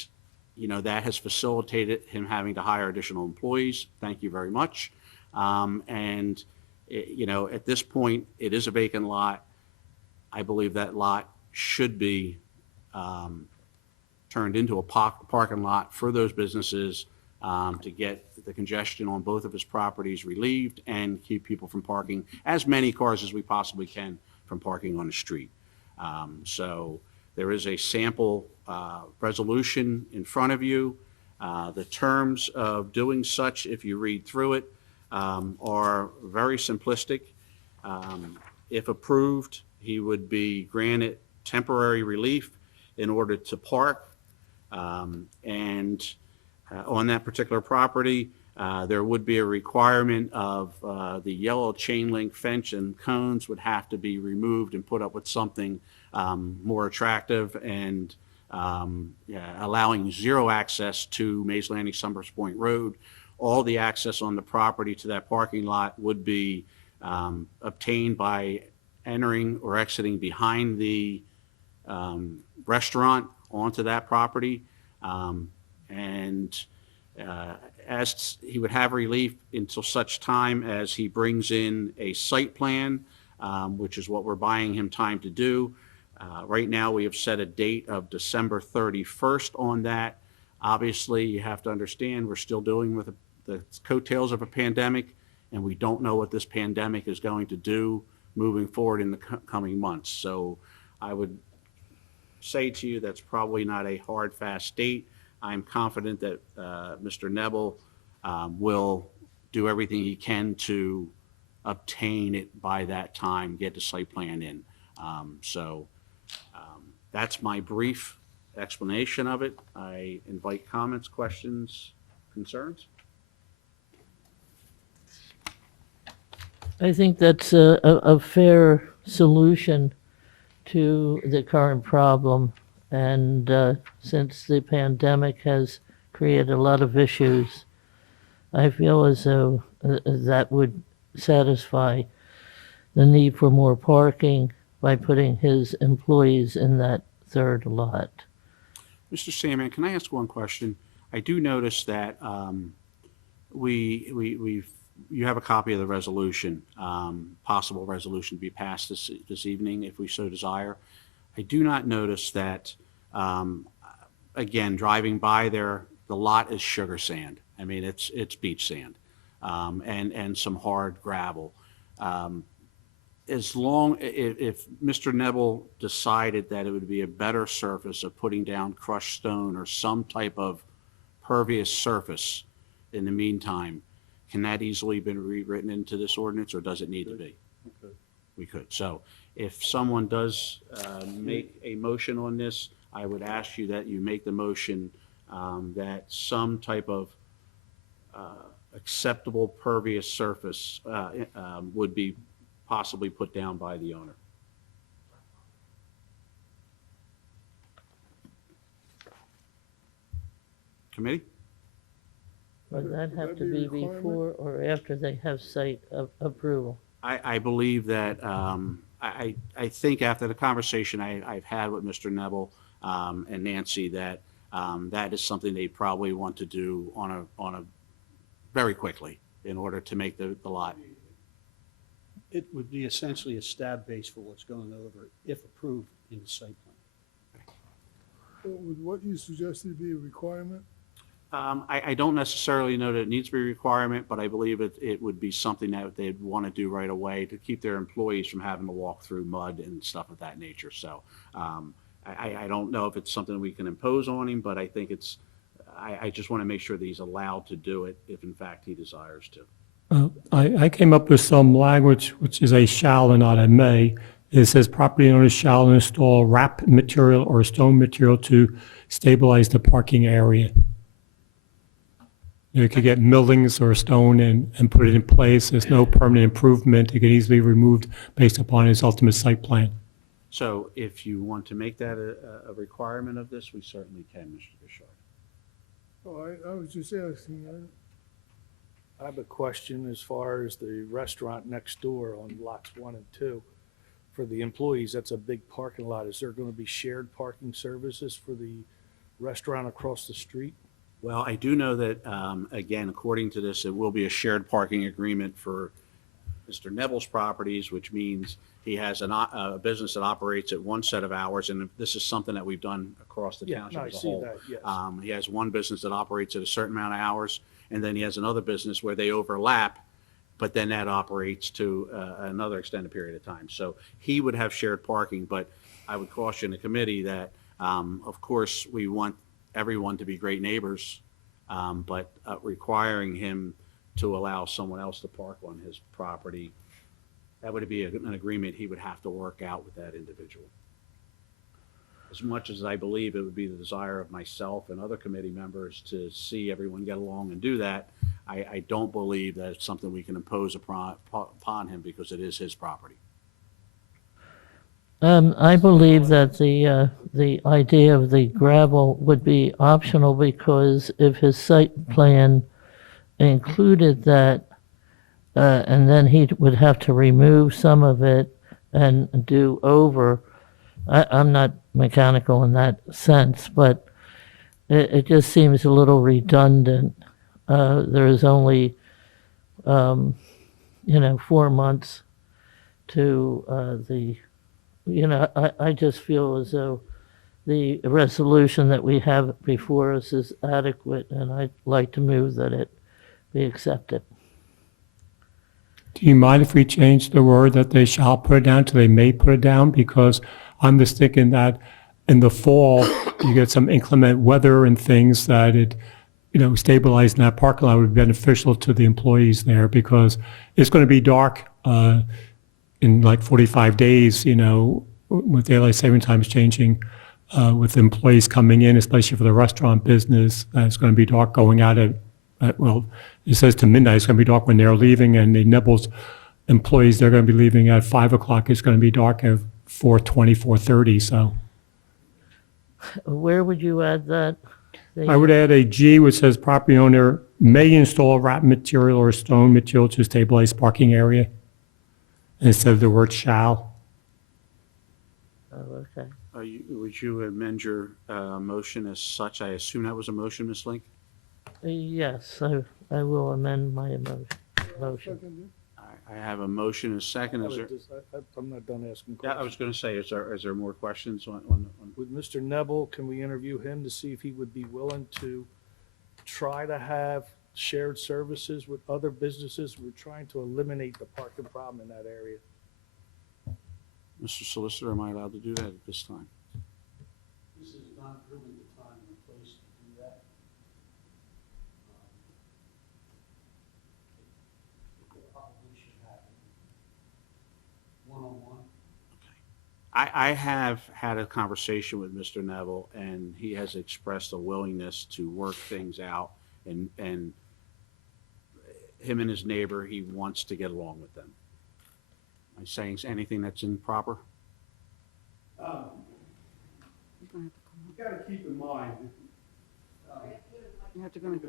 that has facilitated him having to hire additional employees. Thank you very much. And, at this point, it is a vacant lot. I believe that lot should be turned into a parking lot for those businesses to get the congestion on both of his properties relieved and keep people from parking as many cars as we possibly can from parking on the street. So there is a sample resolution in front of you. The terms of doing such, if you read through it, are very simplistic. If approved, he would be granted temporary relief in order to park. And on that particular property, there would be a requirement of the yellow chain link fence and cones would have to be removed and put up with something more attractive and allowing 0 access to Mays Landing Summers Point Road. All the access on the property to that parking lot would be obtained by entering or exiting behind the restaurant onto that property. And as he would have relief until such time as he brings in a site plan, which is what we're buying him time to do. Right now, we have set a date of December 31st on that. Obviously, you have to understand, we're still dealing with the coattails of a pandemic, and we don't know what this pandemic is going to do moving forward in the coming months. So I would say to you, that's probably not a hard, fast date. I'm confident that Mr. Nebel will do everything he can to obtain it by that time, get the site plan in. That's my brief explanation of it. I invite comments, questions, concerns. I think that's a fair solution to the current problem. And since the pandemic has created a lot of issues, I feel as though that would satisfy the need for more parking by putting his employees in that third lot. Mr. Sandman, can I ask one question? I do notice that you have a copy of the resolution, possible resolution to be passed this evening if we so desire. I do not notice that, again, driving by there, the lot is sugar sand. I mean, it's beach sand, and some hard gravel. If Mr. Nebel decided that it would be a better surface of putting down crushed stone or some type of pervious surface in the meantime, can that easily be rewritten into this ordinance, or does it need to be? Okay. We could. So if someone does make a motion on this, I would ask you that you make the motion that some type of acceptable pervious surface would be possibly put down by the owner. Committee? Would that have to Would that be be a requirement? before or after they have site approval? I believe that, I think after the conversation I've had with Mr. Nebel and Nancy, that that is something they probably want to do on a very quickly in order to make the lot. It would be essentially a stab base for what's going over it, if approved in the site plan. Would what you suggested be a requirement? I don't necessarily know that it needs to be a requirement, but I believe it would be something that they'd want to do right away to keep their employees from having to walk through mud and stuff of that nature. So I don't know if it's something we can impose on him, but I think I just want to make sure that he's allowed to do it if in fact he desires to. I came up with some language which is a shall and not a may. It says property owners shall install wrap material or stone material to stabilize the parking area. You could get millings or stone and put it in place. There's no permanent improvement. It can easily be removed based upon his ultimate site plan. So if you want to make that a requirement of this, we certainly can, Mr. Bishop. Oh, I was just asking. I have a question as far as the restaurant next door on lots 1 and 2. For the employees, that's a big parking lot. Is there going to be shared parking services for the restaurant across the street? Well, I do know that, again, according to this, it will be a shared parking agreement for Mr. Nebel's properties, which means he has a business that operates at one set of hours, and this is something that we've done across the township as a whole. That, yes. He has one business that operates at a certain amount of hours, and then he has another business where they overlap, but then that operates to another extended period of time. So he would have shared parking, but I would caution the committee that, of course, we want everyone to be great neighbors, but requiring him to allow someone else to park on his property, that would be an agreement he would have to work out with that individual. As much as I believe it would be the desire of myself and other committee members to see everyone get along and do that, I don't believe that it's something we can impose upon him because it is his property. I believe that the idea of the gravel would be optional because if his site plan included that, and then he would have to remove some of it and do over. I'm not mechanical in that sense, but it just seems a little redundant. There's only, 4 months to I just feel as though the resolution that we have before us is adequate, and I'd like to move that it be accepted. Do you mind if we change the word that they shall put it down to they may put it down? Because I'm just thinking that in the fall, you get some inclement weather and things that stabilizing that parking lot would be beneficial to the employees there, because it's going to be dark in like 45 days, with daylight saving times changing, with employees coming in, especially for the restaurant business. It's going to be dark going out it says to midnight. It's going to be dark when they're leaving, and the Nibbles employees, they're going to be leaving at 5 o'clock. It's going to be dark at 4:20, 4:30, so. Where would you add that? I would add a G which says property owner may install wrap material or stone material to stabilize parking area instead of the word shall. Oh, okay. Would you amend your motion as such? I assume that was a motion, Ms. Link? Yes, I will amend my motion. I have a motion and a second. Is there, I'm not done asking yeah, I questions. was going to say, is there more questions on With Mr. Nebel, can we interview him to see if he would be willing to try to have shared services with other businesses? We're trying to eliminate the parking problem in that area. Mr. Solicitor, am I allowed to do that at this time? This is not really the time and place to do that. It probably should happen one-on-one. I have had a conversation with Mr. Neville, and he has expressed a willingness to work things out, and him and his neighbor, he wants to get along with them. Am I saying anything that's improper? You gotta keep in mind. You have to go And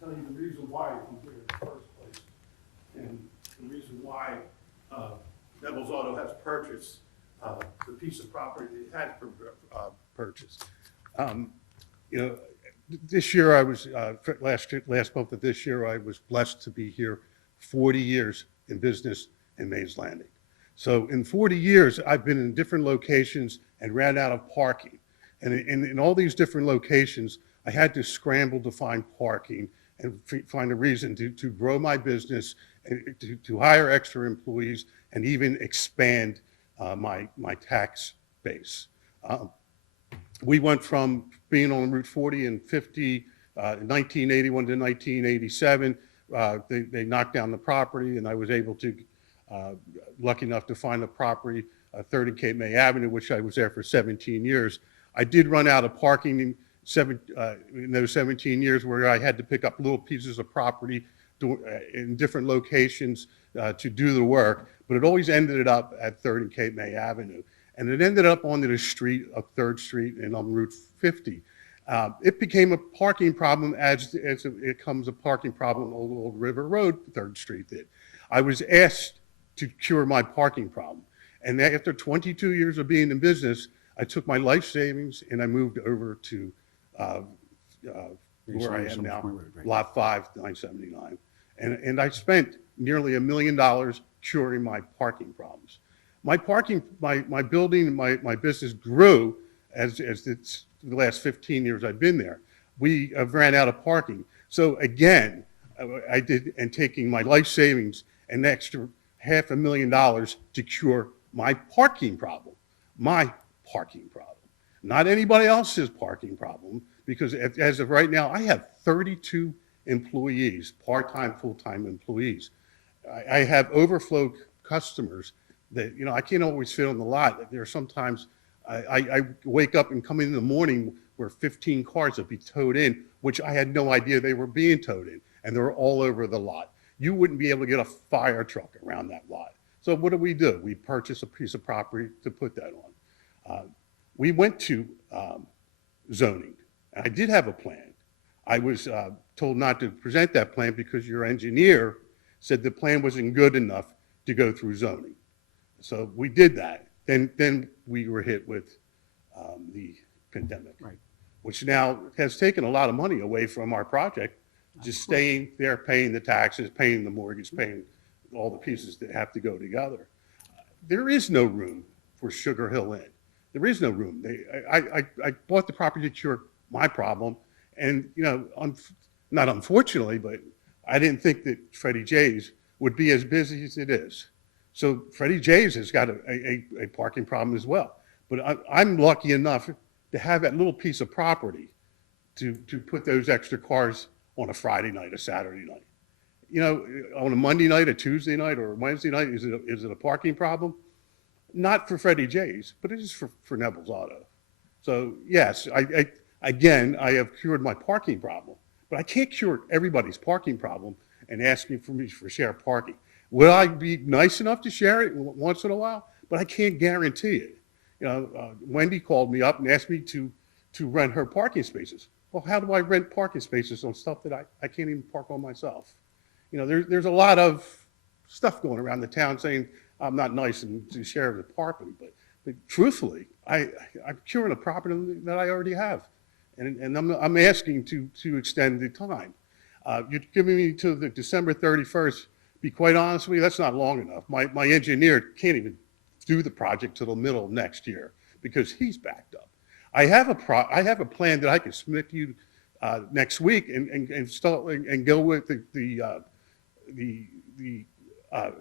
tell you the reason why he's here in the first place, and the reason why Neville's Auto has purchased the piece of property that it has purchased. This year I was last month of this year I was blessed to be here 40 years in business in Mays Landing. So in 40 years I've been in different locations and ran out of parking, and in all these different locations I had to scramble to find parking and find a reason to grow my business, and to hire extra employees, and even expand my tax base. We went from being on Route 40 and 50 in 1981 to 1987. They knocked down the property, and I was able to, lucky enough to find a property, 30 Cape May Avenue, which I was there for 17 years. I did run out of parking in those 17 years, where I had to pick up little pieces of property in different locations to do the work, but it always ended up at 30 Cape May Avenue. And it ended up onto the street of 3rd Street and on Route 50. It became a parking problem as it becomes a parking problem on Old River Road, 3rd Street did. I was asked to cure my parking problem. And after 22 years of being in business, I took my life savings and I moved over to where I am now, Lot 5, 979. And I spent nearly $1 million curing my parking problems. My building and my business grew as it's the last 15 years I've been there. We ran out of parking. So again, I did, and taking my life savings an extra $500,000 to cure my parking problem. Not anybody else's parking problem, because as of right now, I have 32 employees, part-time, full-time employees. I have overflow customers that, I can't always fit on the lot. There are sometimes I wake up and come in the morning where 15 cars would be towed in, which I had no idea they were being towed in, and they were all over the lot. You wouldn't be able to get a fire truck around that lot. So what do? We purchase a piece of property to put that on. We went to zoning. I did have a plan. I was told not to present that plan because your engineer said the plan wasn't good enough to go through zoning. So we did that. Then we were hit with the pandemic. Right. Which now has taken a lot of money away from our project, just staying there, paying the taxes, paying the mortgage, paying all the pieces that have to go together. There is no room for Sugar Hill Inn. There is no room. I bought the property to cure my problem, and not unfortunately, but I didn't think that Freddie J's would be as busy as it is. So Freddie J's has got a parking problem as well. But I'm lucky enough to have that little piece of property to put those extra cars on a Friday night, a Saturday night. On a Monday night, a Tuesday night, or a Wednesday night, is it a parking problem? Not for Freddie J's, but it is for Neville's Auto. So yes, I have cured my parking problem, but I can't cure everybody's parking problem and asking for me for shared parking. Would I be nice enough to share it once in a while? But I can't guarantee it. Wendy called me up and asked me to rent her parking spaces. Well, how do I rent parking spaces on stuff that I can't even park on myself? There's a lot of stuff going around the town saying I'm not nice and to share the parking, but truthfully, I'm curing a property that I already have, and I'm asking to extend the time. You're giving me to the December 31st. Be quite honest with you, that's not long enough. My engineer can't even do the project till the middle of next year because he's backed up. I have a plan that I can submit to you next week and start and go with the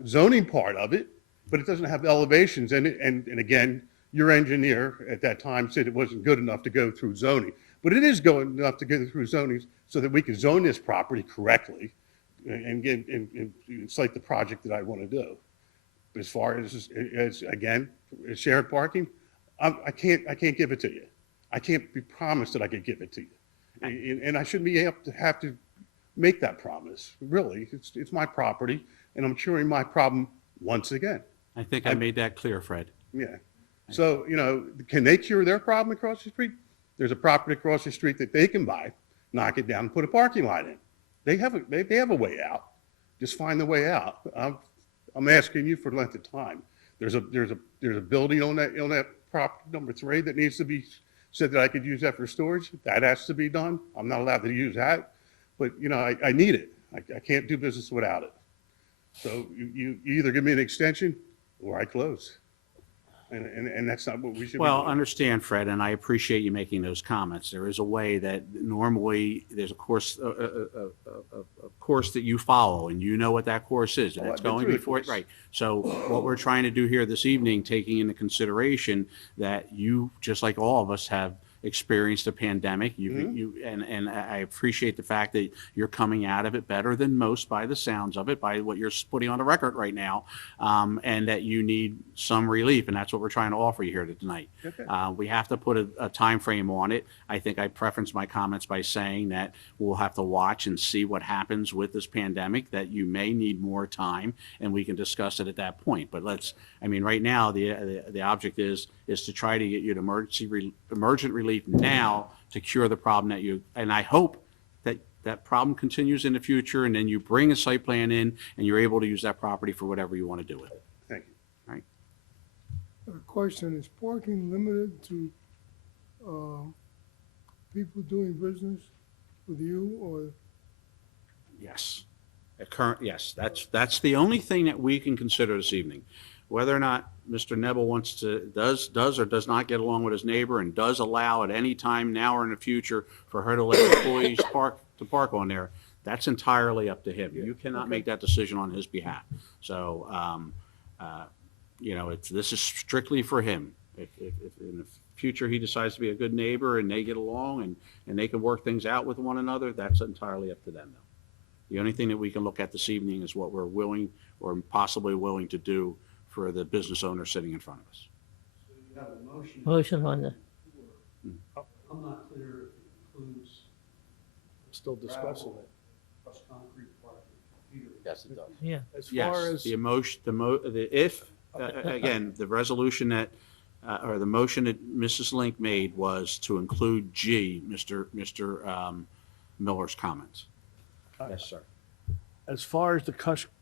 zoning part of it, but it doesn't have elevations in it. And again, your engineer at that time said it wasn't good enough to go through zoning, but it is good enough to go through zoning so that we can zone this property correctly and it's like the project that I want to do. But as far as again, shared parking, I can't give it to you. I can't be promised that I could give it to you. And I shouldn't have to make that promise. Really, it's my property, and I'm curing my problem once again. I think I made that clear, Fred. Yeah. So, can they cure their problem across the street? There's a property across the street that they can buy, knock it down, and put a parking lot in. They have a way out. Just find the way out. I'm asking you for length of time. There's a building on that property number 3 that needs to be said that I could use that for storage. That has to be done. I'm not allowed to use that, but I need it. I can't do business without it. So you either give me an extension or I close. And that's not what we should be doing. Understand, Fred, and I appreciate you making those comments. There is a way that normally there's a course that you follow, and you know what that course is, and it's going before it, right. So what we're trying to do here this evening, taking into consideration that you, just like all of us, have experienced a pandemic. And I appreciate the fact that you're coming out of it better than most by the sounds of it, by what you're putting on the record right now, and that you need some relief, and that's what we're trying to offer you here tonight. Okay. We have to put a time frame on it. I think I prefaced my comments by saying that we'll have to watch and see what happens with this pandemic, that you may need more time, and we can discuss it at that point. But right now, the object is to try to get you to emergent relief now to cure the problem and I hope that problem continues in the future, and then you bring a site plan in and you're able to use that property for whatever you want to do with it. Thank you. All right. A question, is parking limited to people doing business with you, or? Yes. Yes, that's the only thing that we can consider this evening. Whether or not Mr. Neville does or does not get along with his neighbor and does allow at any time now or in the future for her to let employees park on there, that's entirely up to him. You cannot make that decision on his behalf. So, this is strictly for him. If in the future he decides to be a good neighbor and they get along and they can work things out with one another, that's entirely up to them, though. The only thing that we can look at this evening is what we're willing or possibly willing to do for the business owner sitting in front of us. So you have a motion. Motion on the, I'm not clear if it includes. Still discussing it. Crushed concrete parking. Yes, it does. yeah. As far as, The emotion, again, the resolution that, or the motion that Mrs. Link made was to include G, Mr. Miller's comments. Yes, sir. as far as the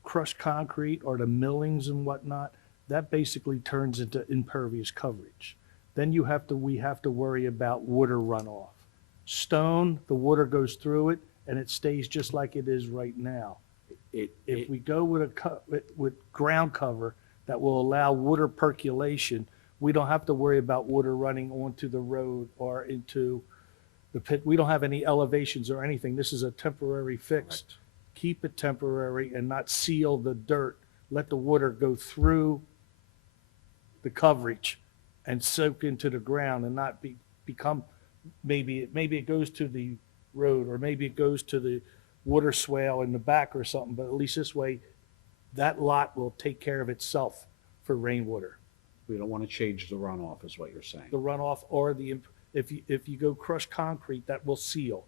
crushed concrete or the millings and whatnot, that basically turns into impervious coverage. then we have to worry about water runoff. Stone, the water goes through it and it stays just like it is right now. If we go with ground cover that will allow water percolation, we don't have to worry about water running onto the road or into the pit. We don't have any elevations or anything. This is a temporary fix. Keep it temporary and not seal the dirt. Let the water go through the coverage and soak into the ground and not become, maybe it goes to the road or maybe it goes to the water swale in the back or something, but at least this way, that lot will take care of itself for rainwater. We don't want to change the runoff, is what you're saying. The runoff or if you go crushed concrete, that will seal.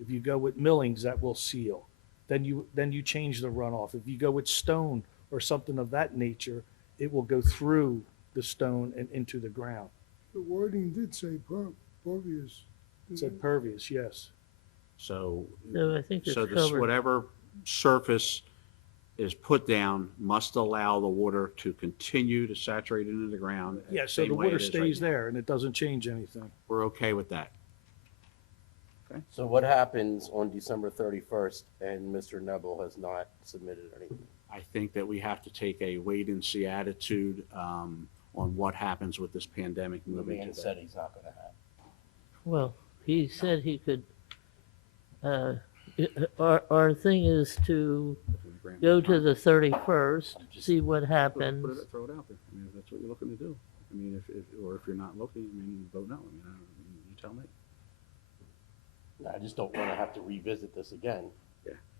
If you go with millings, that will seal. Then you change the runoff. If you go with stone or something of that nature, it will go through the stone and into the ground. The wording did say pervious. It said pervious, yes. So, No, I think it's so this, covered. whatever surface is put down must allow the water to continue to saturate into the ground. Yeah, so same the way it water is stays right now. there and it doesn't change anything. We're okay with that. So what happens on December 31st and Mr. Nebel has not submitted anything? I think that we have to take a wait-and-see attitude on what happens with this pandemic The moving man to said he's not gonna have. Well, he said he could, our thing is to go to the 31st, see what happens. Throw it out there. I mean, if that's what you're looking to do. I mean, or if you're not looking, I mean, vote no. I mean, you tell me. I just don't wanna have to revisit this again.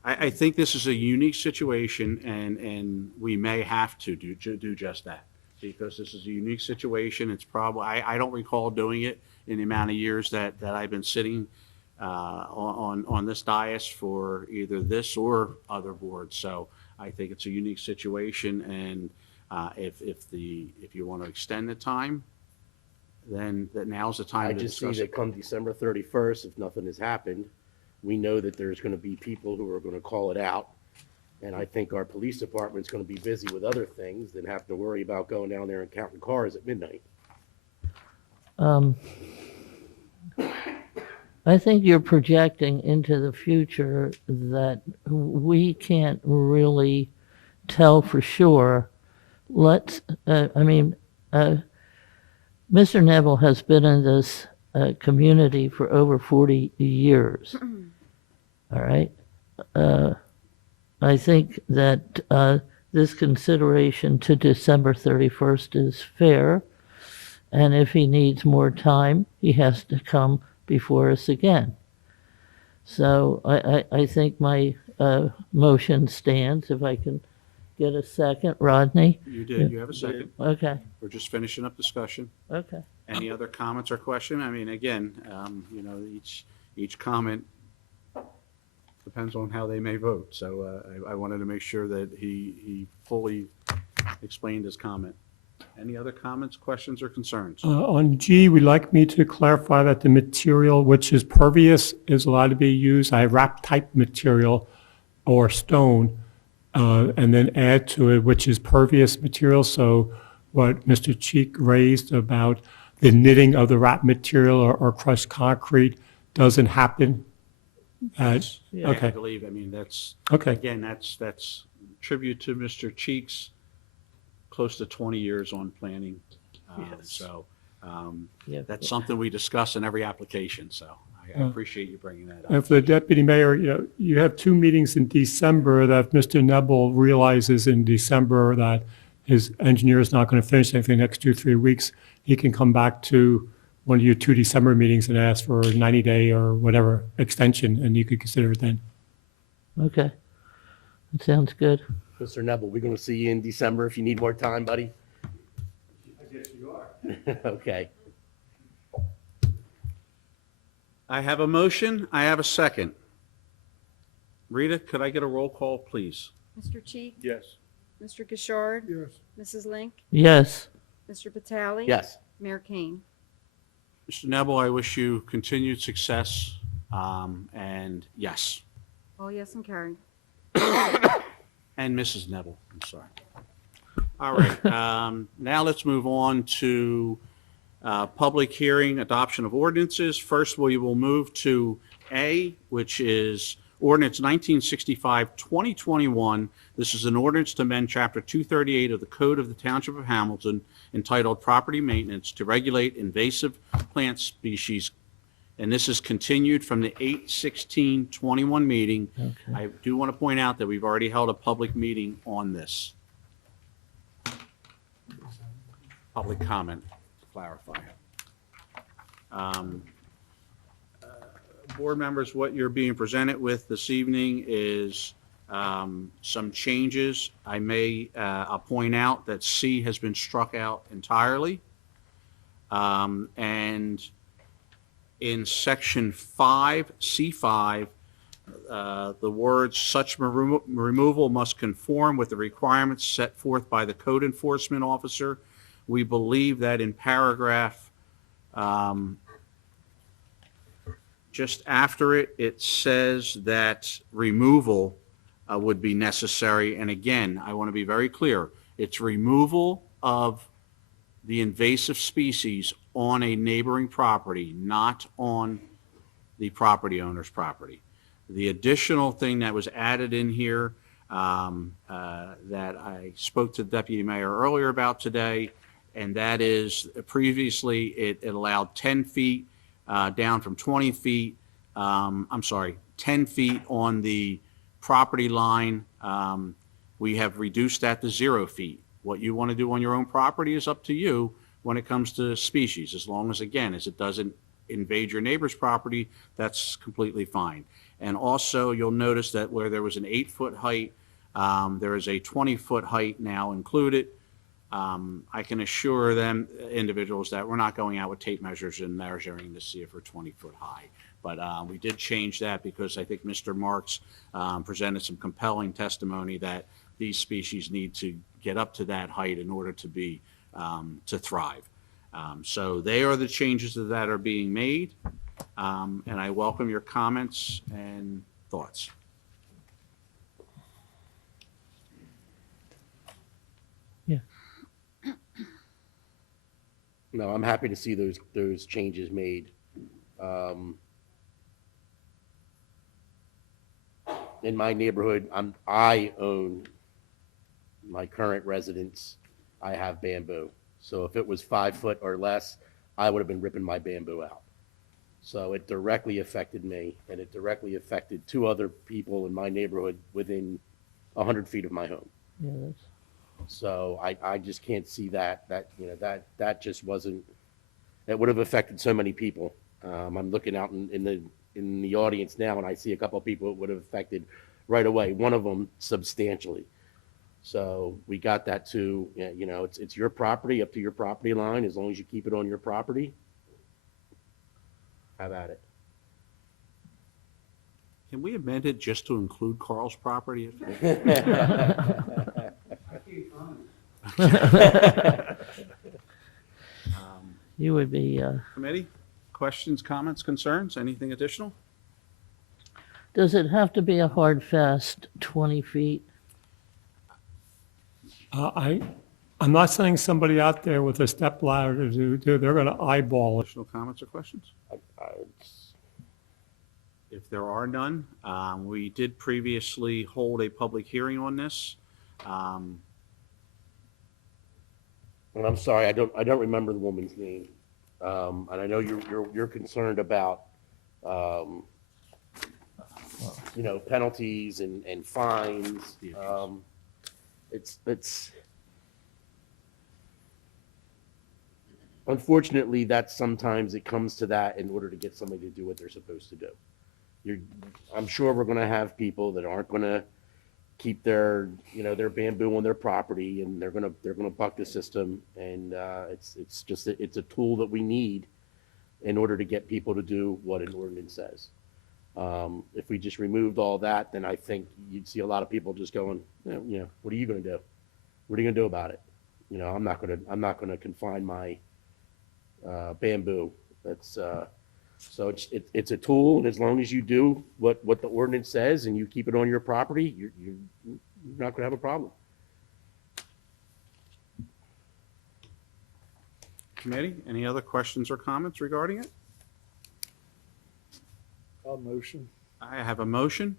I think this is a unique situation, and we may have to do just that, because this is a unique situation. It's probably, I don't recall doing it in the amount of years that I've been sitting on this dais for either this or other boards. So I think it's a unique situation, and if you want to extend the time, then now's the time I to just see discuss that it. come December 31st, if nothing has happened, we know that there's gonna be people who are gonna call it out. And I think our police department's gonna be busy with other things than have to worry about going down there and counting cars at midnight. I think you're projecting into the future that we can't really tell for sure. Mr. Neville has been in this community for over 40 years. All right? I think that this consideration to December 31st is fair. And if he needs more time, he has to come before us again. So I think my motion stands. If I can get a second, Rodney? You did. You have a second. Okay, We're just finishing up discussion. okay. Any other comments or question? I mean, again, each comment depends on how they may vote. So I wanted to make sure that he fully explained his comment. Any other comments, questions, or concerns? On G, we'd like me to clarify that the material which is pervious is allowed to be used, wrap type material or stone, and then add to it which is pervious material. So what Mr. Cheek raised about the knitting of the wrap material or crushed concrete doesn't happen. Yeah, Okay. I believe, I mean, that's, Okay. again, that's tribute to Mr. Cheeks, close to 20 years on planning. So Yeah. that's something we discuss in every application, so I appreciate you bringing that And up. for the deputy mayor, you have 2 meetings in December that if Mr. Nebel realizes in December that his engineer is not going to finish anything the next 2-3 weeks, he can come back to one of your 2 December meetings and ask for a 90-day or whatever extension, and you could consider it then. Okay. That sounds good. Mr. Nebel, we're gonna see you in December if you need more time, buddy. I guess you are. Okay. I have a motion, I have a second. Rita, could I get a roll call, please? Mr. Cheek? Yes. Mr. Gishard? Yes. Mrs. Link? Yes. Mr. Vitale? Yes. Mayor Kane? Mr. Nebel, I wish you continued success, and yes. All yes and carried. And Mrs. Nebel, I'm sorry. All right, now let's move on to Public hearing, adoption of ordinances. First, we will move to A, which is ordinance 1965-2021. This is an ordinance to amend Chapter 238 of the Code of the Township of Hamilton entitled Property Maintenance to regulate invasive plant species. And this is continued from the 8/16/21 meeting. Okay. I do want to point out that we've already held a public meeting on this. Public comment, to clarify. Board members, what you're being presented with this evening is some changes. I'll point out that C has been struck out entirely. And in section 5, C5, the words "such removal must conform with the requirements set forth by the code enforcement officer." We believe that in paragraph just after it, it says that removal would be necessary. And again, I want to be very clear. It's removal of the invasive species on a neighboring property, not on the property owner's property. The additional thing that was added in here that I spoke to the deputy mayor earlier about today, and that is previously it allowed 10 feet down from 20 feet. 10 feet on the property line. We have reduced that to 0 feet. What you want to do on your own property is up to you when it comes to species, as long as, again, as it doesn't invade your neighbor's property, that's completely fine. And also, you'll notice that where there was an 8-foot height, there is a 20-foot height now included. I can assure them, individuals, that we're not going out with tape measures and measuring to see if we're 20 foot high. But we did change that because I think Mr. Marks presented some compelling testimony that these species need to get up to that height in order to be to thrive. So they are the changes that are being made, and I welcome your comments and thoughts. Yeah. No, I'm happy to see those changes made. In my neighborhood, I own my current residence. I have bamboo. So if it was 5 foot or less, I would have been ripping my bamboo out. So it directly affected me, and it directly affected 2 other people in my neighborhood within 100 feet of my home. Yeah, that's. So I just can't see that that just wasn't, it would have affected so many people. I'm looking out in the audience now, and I see a couple of people it would have affected right away, one of them substantially. So we got that too. It's your property, up to your property line, as long as you keep it on your property. Have at it. Can we amend it just to include Carl's property? You would be, Committee, questions, comments, concerns, anything additional? does it have to be a hard, fast 20 feet? I'm not saying somebody out there with a step ladder they're going to eyeball it. Additional comments or questions? If there are none, we did previously hold a public hearing on this. And I'm sorry, I don't remember the woman's name. And I know you're concerned about penalties and fines. It's unfortunately that sometimes it comes to that in order to get somebody to do what they're supposed to do. I'm sure we're going to have people that aren't going to keep their bamboo on their property, and they're going to buck the system. And it's a tool that we need in order to get people to do what an ordinance says. If we just removed all that, then I think you'd see a lot of people just going, what are you going to do? What are you going to do about it? I'm not going to confine my bamboo. So it's a tool, and as long as you do what the ordinance says and you keep it on your property, you're not going to have a problem. committee. Any other questions or comments regarding it? I'll motion. I have a motion.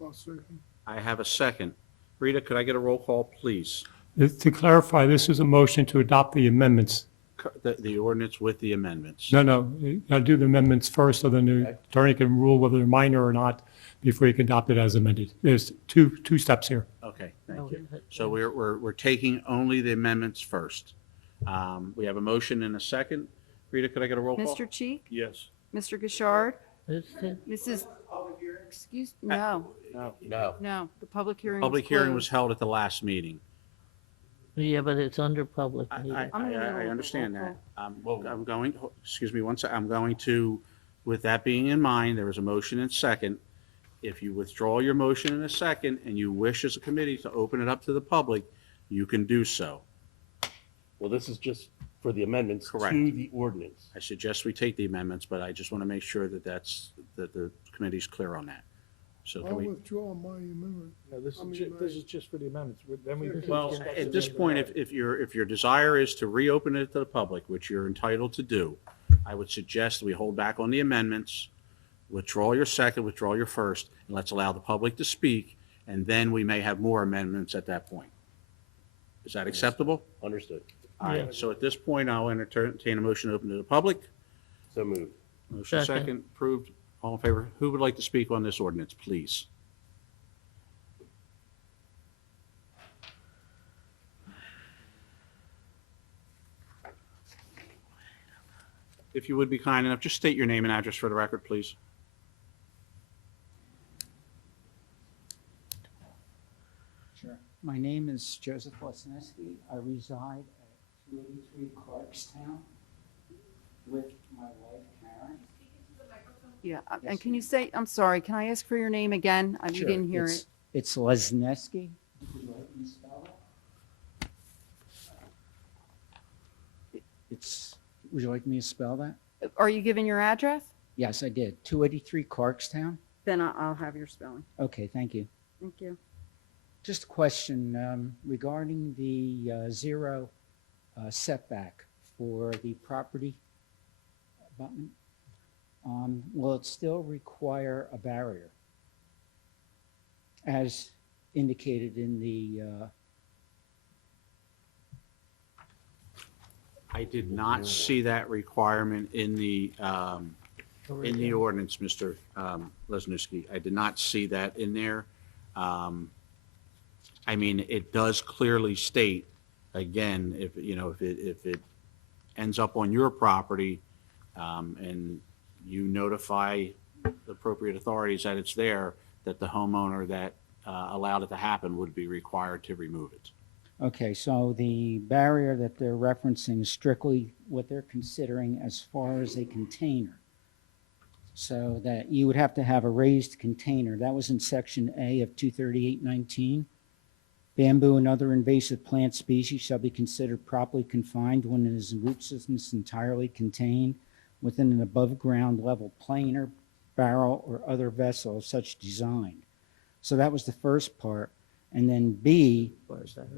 I'll second. I have a second. Rita, could I get a roll call, please? To clarify, this is a motion to adopt the amendments. The ordinance with the amendments. No, you gotta do the amendments first, so then the attorney can rule whether they're minor or not before you can adopt it as amended. There's two steps here. Okay, thank you. So we're taking only the amendments first. We have a motion and a second. Rita, could I get a roll call? Mr. Cheek, Yes. Mr. Gishard, It's the- Mrs. Excuse, no, No. no, the public hearing was Public hearing was closed. held at the last meeting. Yeah, but it's under public I meeting. I'm in the middle of I the understand roll that. I'm going, excuse me one second, I'm going to, with that being in mind, there was a motion and second. If you withdraw your motion in a second and you wish as a committee to open it up to the public, you can do so. Well, this is just for the amendments to Correct. the ordinance. I suggest we take the amendments, but I just want to make sure that that the committee's clear on that. So can I'll we? withdraw my amendment. No, this I mean, this is just for the amendments. Then we. Well, at this point, if your desire is to reopen it to the public, which you're entitled to do, I would suggest we hold back on the amendments, withdraw your second, withdraw your first, and let's allow the public to speak, and then we may have more amendments at that point. Is that acceptable? Understood. All right, so at this point, I'll entertain a motion open to the public. So moved. Motion Second. second, approved. All in favor? Who would like to speak on this ordinance, please? If you would be kind enough, just state your name and address for the record, please. Sure. My name is Joseph Lesniewski. I reside at 283 Clarkstown with my wife Karen. Yeah, and can you say, I'm sorry, can I ask for your name again? You Sure. didn't hear it. It's Lesniewski. Would you like me to spell it? Would you like me to spell that? Are you giving your address? Yes, I did. 283 Clarkstown. Then I'll have your spelling. Okay, thank you. Thank you. Just a question regarding the zero setback for the property abutment. Will it still require a barrier as indicated in the I did not see that requirement in the ordinance, Mr. Lesniewski. I did not see that in there. I mean, it does clearly state, again, if it ends up on your property, and you notify the appropriate authorities that it's there, that the homeowner that allowed it to happen would be required to remove it. Okay, so the barrier that they're referencing is strictly what they're considering as far as a container. So that you would have to have a raised container. That was in section A of 23819. Bamboo and other invasive plant species shall be considered properly confined when it is root systems entirely contained within an above-ground level planer, barrel, or other vessel of such design. So that was the first part. And then B,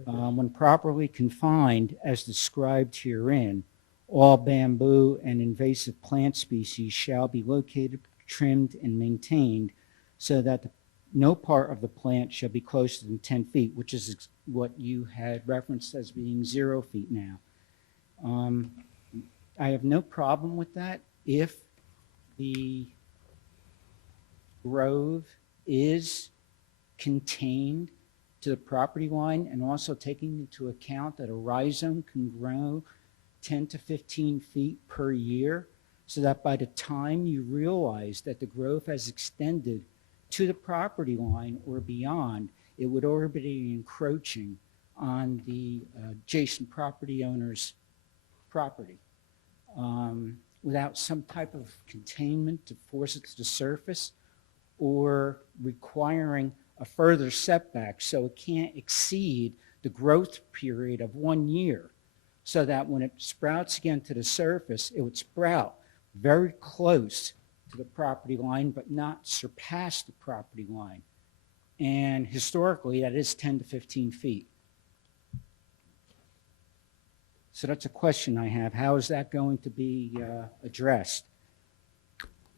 when properly confined, as described herein, all bamboo and invasive plant species shall be located, trimmed, and maintained so that no part of the plant shall be closer than 10 feet, which is what you had referenced as being 0 feet now. I have no problem with that if the grove is contained to the property line and also taking into account that a rhizome can grow 10 to 15 feet per year, so that by the time you realize that the growth has extended to the property line or beyond, it would already be encroaching on the adjacent property owner's property. Without some type of containment to force it to the surface or requiring a further setback so it can't exceed the growth period of 1 year, so that when it sprouts again to the surface, it would sprout very close to the property line but not surpass the property line. And historically, that is 10 to 15 feet. So that's a question I have. How is that going to be addressed?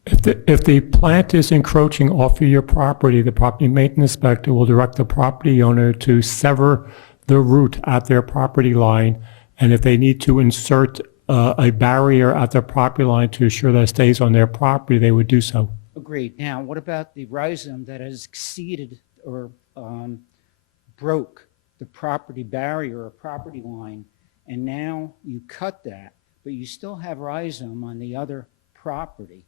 If the plant is encroaching off of your property, the property maintenance inspector will direct the property owner to sever the root at their property line. And if they need to insert a barrier at their property line to ensure that it stays on their property, they would do so. Agreed. Now, what about the rhizome that has exceeded or broke the property barrier or property line, and now you cut that, but you still have rhizome on the other property?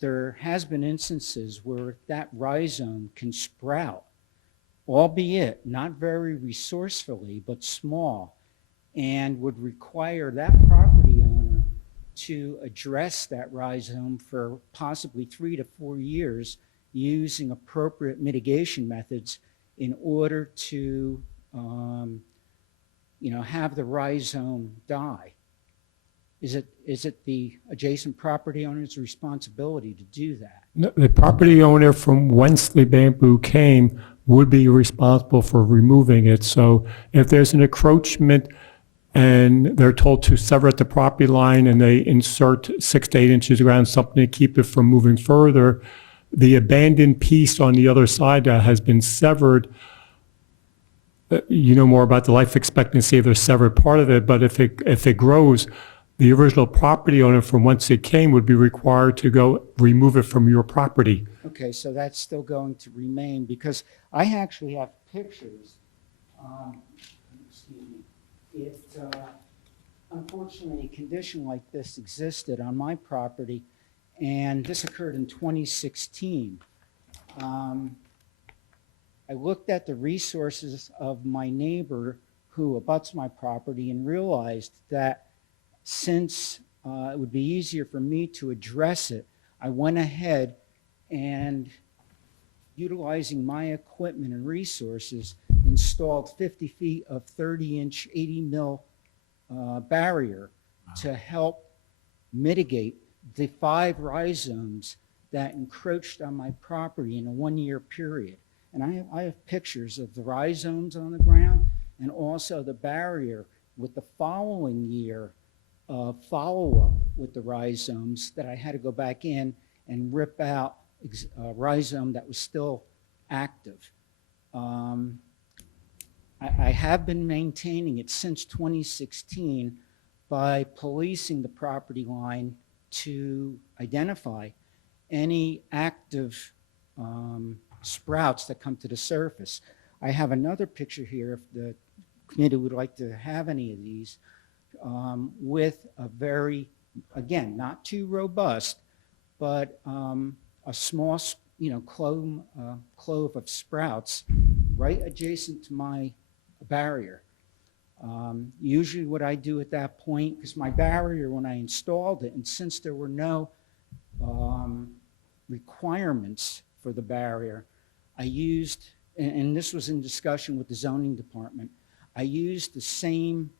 There has been instances where that rhizome can sprout, albeit not very resourcefully, but small, and would require that property owner to address that rhizome for possibly 3 to 4 years using appropriate mitigation methods in order to have the rhizome die. Is it the adjacent property owner's responsibility to do that? No, the property owner from whence the bamboo came would be responsible for removing it. So if there's an encroachment and they're told to sever at the property line and they insert 6 to 8 inches around something to keep it from moving further, the abandoned piece on the other side that has been severed, you know more about the life expectancy of the severed part of it, but if it grows, the original property owner from whence it came would be required to go remove it from your property. Okay, so that's still going to remain, because I actually have pictures. Excuse me. Unfortunately, a condition like this existed on my property, and this occurred in 2016. I looked at the resources of my neighbor who abuts my property and realized that since it would be easier for me to address it, I went ahead and, utilizing my equipment and resources, installed 50 feet of 30-inch 80 mil barrier to help mitigate the 5 rhizomes that encroached on my property in a 1-year period. And I have pictures of the rhizomes on the ground and also the barrier with the following year follow-up with the rhizomes that I had to go back in and rip out rhizome that was still active. I have been maintaining it since 2016 by policing the property line to identify any active sprouts that come to the surface. I have another picture here, if the committee would like to have any of these, with a very, again, not too robust, but a small, clove of sprouts right adjacent to my barrier. Usually what I do at that point, because my barrier, when I installed it, and since there were no requirements for the barrier, I used, and this was in discussion with the zoning department, I used the same,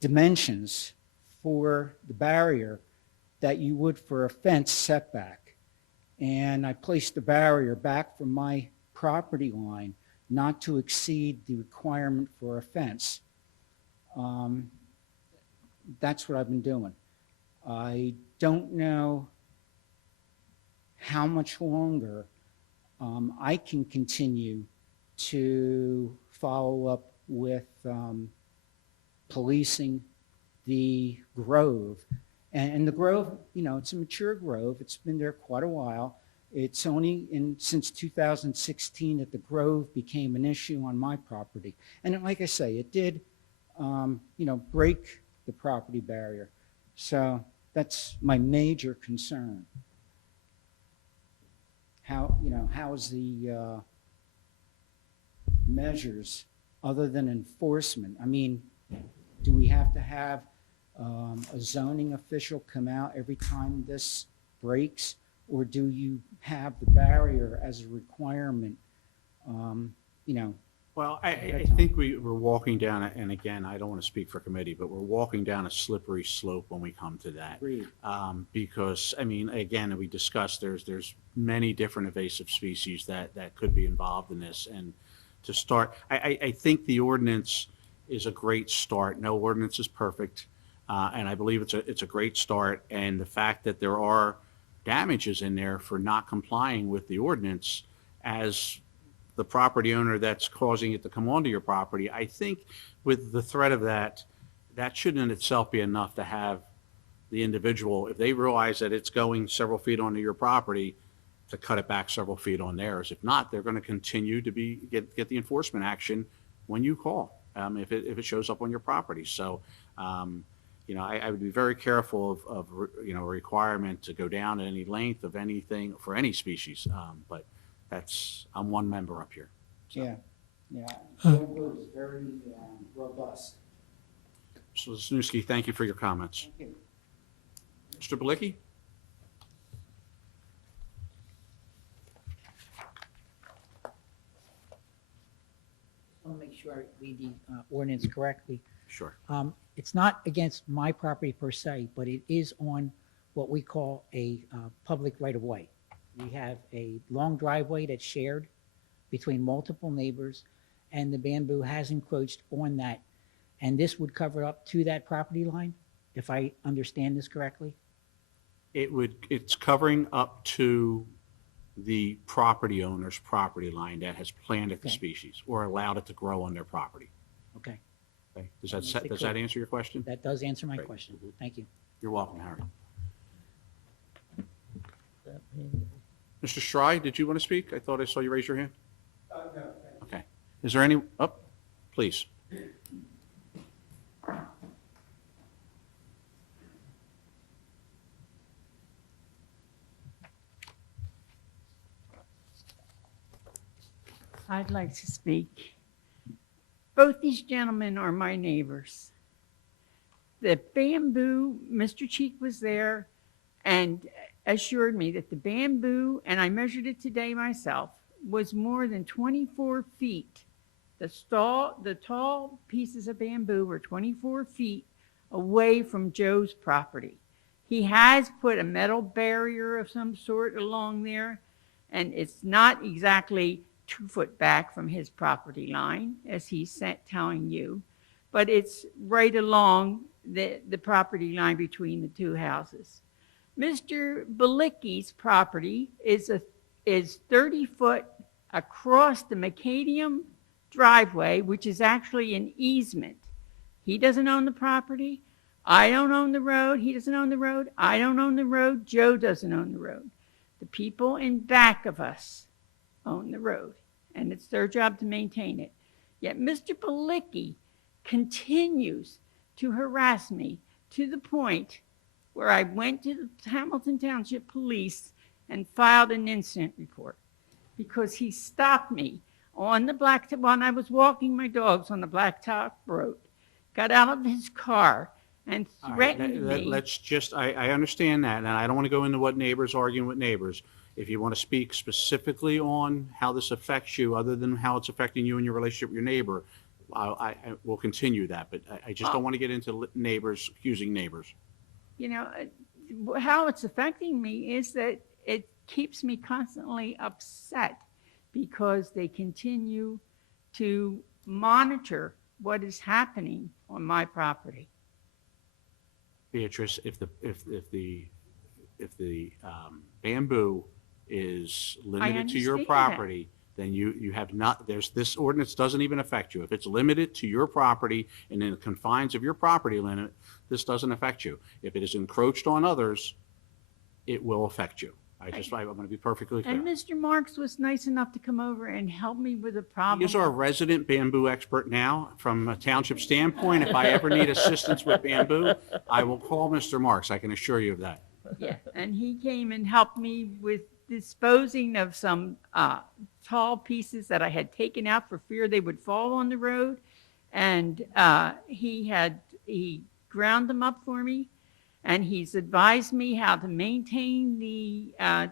dimensions for the barrier that you would for a fence setback. And I placed the barrier back from my property line not to exceed the requirement for a fence. That's what I've been doing. I don't know how much longer I can continue to follow up with policing the grove. And the grove, it's a mature grove. It's been there quite a while. It's only since 2016 that the grove became an issue on my property. And like I say, it did, break the property barrier. So that's my major concern. How is the measures other than enforcement? I mean, do we have to have a zoning official come out every time this breaks, or do you have the barrier as a requirement? Well, I think we're walking down, and again, I don't want to speak for committee, but we're walking down a slippery slope when we come to that. Agreed. Because, again, we discussed there's many different invasive species that could be involved in this, and to start. I think the ordinance is a great start. No ordinance is perfect, and I believe it's a great start. And the fact that there are damages in there for not complying with the ordinance as the property owner that's causing it to come onto your property, I think with the threat of that, that shouldn't in itself be enough to have the individual, if they realize that it's going several feet onto your property, to cut it back several feet on theirs. If not, they're going to continue to get the enforcement action when you call, if it shows up on your property. So, I would be very careful of a requirement to go down at any length of anything for any species. But I'm one member up here. So. Yeah. Bamboo is very robust. So, Snusky, thank you for your comments. Thank you. Mr. Belicki? I want to make sure I read the ordinance correctly. Sure. It's not against my property per se, but it is on what we call a public right-of-way. We have a long driveway that's shared between multiple neighbors, and the bamboo has encroached on that. And this would cover up to that property line, if I understand this correctly? It's covering up to the property owner's property line that has planted the species or allowed it to grow on their property. Okay. Okay. Does that answer your question? That does answer my Great. question. Thank you. You're welcome, Harry. Mr. Stride, did you want to speak? I thought I saw you raise your hand. No. Okay. Is there any, please. I'd like to speak. Both these gentlemen are my neighbors. The bamboo, Mr. Cheek was there and assured me that the bamboo, and I measured it today myself, was more than 24 feet. The tall pieces of bamboo were 24 feet away from Joe's property. He has put a metal barrier of some sort along there, and it's not exactly 2 foot back from his property line, as he's telling you, but it's right along the property line between the two houses. Mr. Belicki's property is 30 foot across the macadam driveway, which is actually an easement. He doesn't own the property. I don't own the road. He doesn't own the road. I don't own the road. Joe doesn't own the road. The people in back of us own the road, and it's their job to maintain it. Yet Mr. Belicki continues to harass me to the point where I went to the Hamilton Township Police and filed an incident report because he stopped me on the when I was walking my dogs on the Blacktop Road, got out of his car and threatened me. Let's just, I understand that, and I don't want to go into what neighbors arguing with neighbors. If you want to speak specifically on how this affects you, other than how it's affecting you and your relationship with your neighbor, I will continue that. But I just don't want to get into neighbors, accusing neighbors. You know, how it's affecting me is that it keeps me constantly upset because they continue to monitor what is happening on my property. Beatrice, if the bamboo is limited to your property, then you have not, this ordinance doesn't even affect you. If it's limited to your property and in the confines of your property limit, this doesn't affect you. If it is encroached on others, it will affect you. I'm going to be perfectly clear. And Mr. Marks was nice enough to come over and help me with a problem. He is our resident bamboo expert now. From a township standpoint, if I ever need assistance with bamboo, I will call Mr. Marks. I can assure you of that. Yeah, and he came and helped me with disposing of some tall pieces that I had taken out for fear they would fall on the road. And he ground them up for me. And he's advised me how to maintain the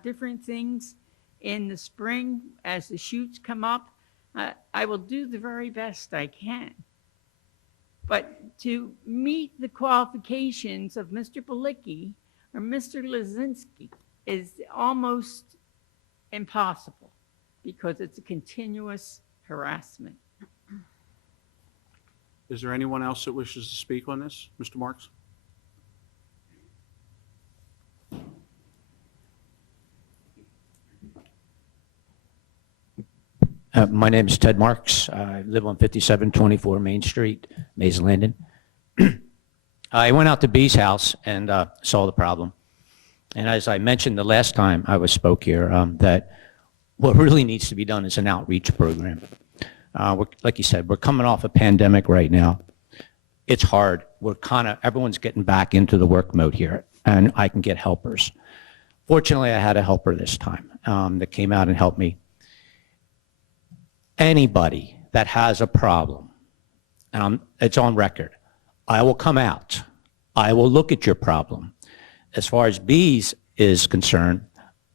different things in the spring as the shoots come up. I will do the very best I can. But to meet the qualifications of Mr. Belicki or Mr. Lazinski is almost impossible because it's a continuous harassment. Is there anyone else that wishes to speak on this? Mr. Marks? My name is Ted Marks. I live on 5724 Main Street, Mays Landing. I went out to B's house and saw the problem. And as I mentioned the last time I spoke here, that what really needs to be done is an outreach program. Like you said, we're coming off a pandemic right now. It's hard. Everyone's getting back into the work mode here, and I can get helpers. Fortunately, I had a helper this time that came out and helped me. Anybody that has a problem, and it's on record, I will come out. I will look at your problem. As far as B's is concerned,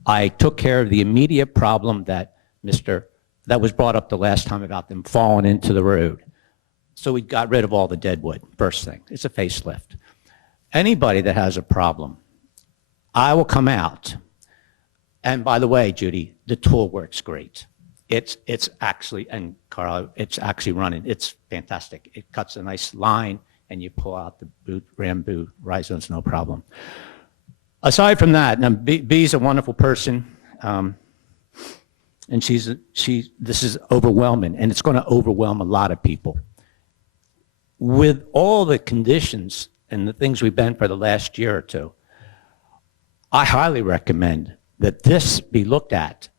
I took care of the immediate problem that was brought up the last time about them falling into the road. So we got rid of all the dead wood, first thing. It's a facelift. Anybody that has a problem, I will come out. And by the way, Judy, the tool works great. It's actually, and Carl, it's actually running. It's fantastic. It cuts a nice line, and you pull out the bamboo rhizomes, no problem. Aside from that, now B's a wonderful person, and this is overwhelming, and it's going to overwhelm a lot of people. With all the conditions and the things we've been for the last year or two, I highly recommend that this be looked at.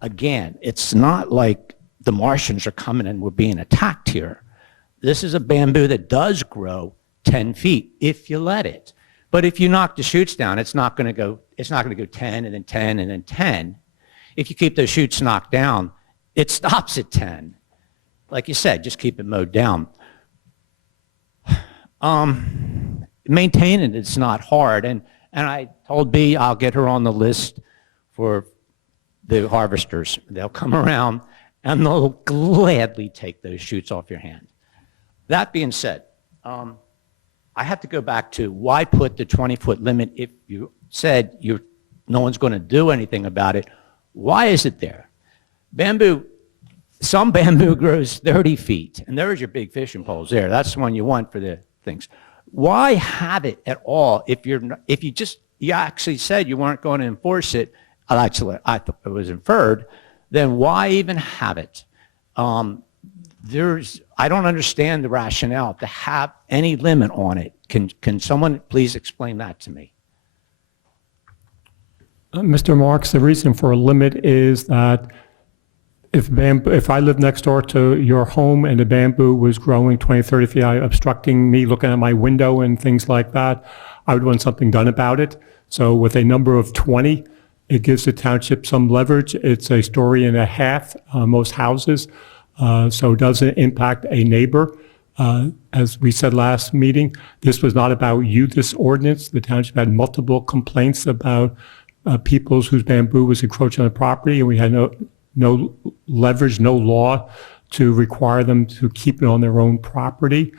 Again, it's not like the Martians are coming and we're being attacked here. This is a bamboo that does grow 10 feet if you let it. But if you knock the shoots down, it's not going to go 10 and then 10 and then 10. If you keep those shoots knocked down, it stops at 10. Like you said, just keep it mowed down. Maintaining it's not hard. And I told B I'll get her on the list for the harvesters. They'll come around and they'll gladly take those shoots off your hand. That being said, I have to go back to why put the 20-foot limit if you said no one's going to do anything about it. Why is it there? Some bamboo grows 30 feet, and there's your big fishing poles there. That's the one you want for the things. Why have it at all if you actually said you weren't going to enforce it? Actually, I thought it was inferred. Then why even have it? I don't understand the rationale to have any limit on it. Can someone please explain that to me? Mr. Marks, the reason for a limit is that if I lived next door to your home and the bamboo was growing 20, 30 feet, obstructing me looking at my window and things like that, I would want something done about it. So with a number of 20, it gives the township some leverage. It's a story and a half, most houses, so it doesn't impact a neighbor. As we said last meeting, this was not about you, this ordinance. The township had multiple complaints about people whose bamboo was encroaching on the property, and we had no leverage, no law to require them to keep it on their own property.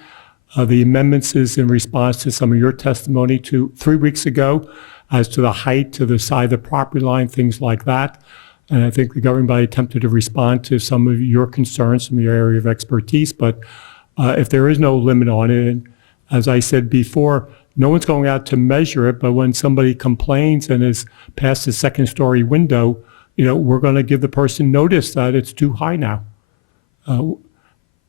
The amendments is in response to some of your testimony 3 weeks ago as to the height, to the side of the property line, things like that. And I think the governing body attempted to respond to some of your concerns from your area of expertise. But if there is no limit on it, and as I said before, no one's going out to measure it, but when somebody complains and is past the second story window, we're going to give the person notice that it's too high now.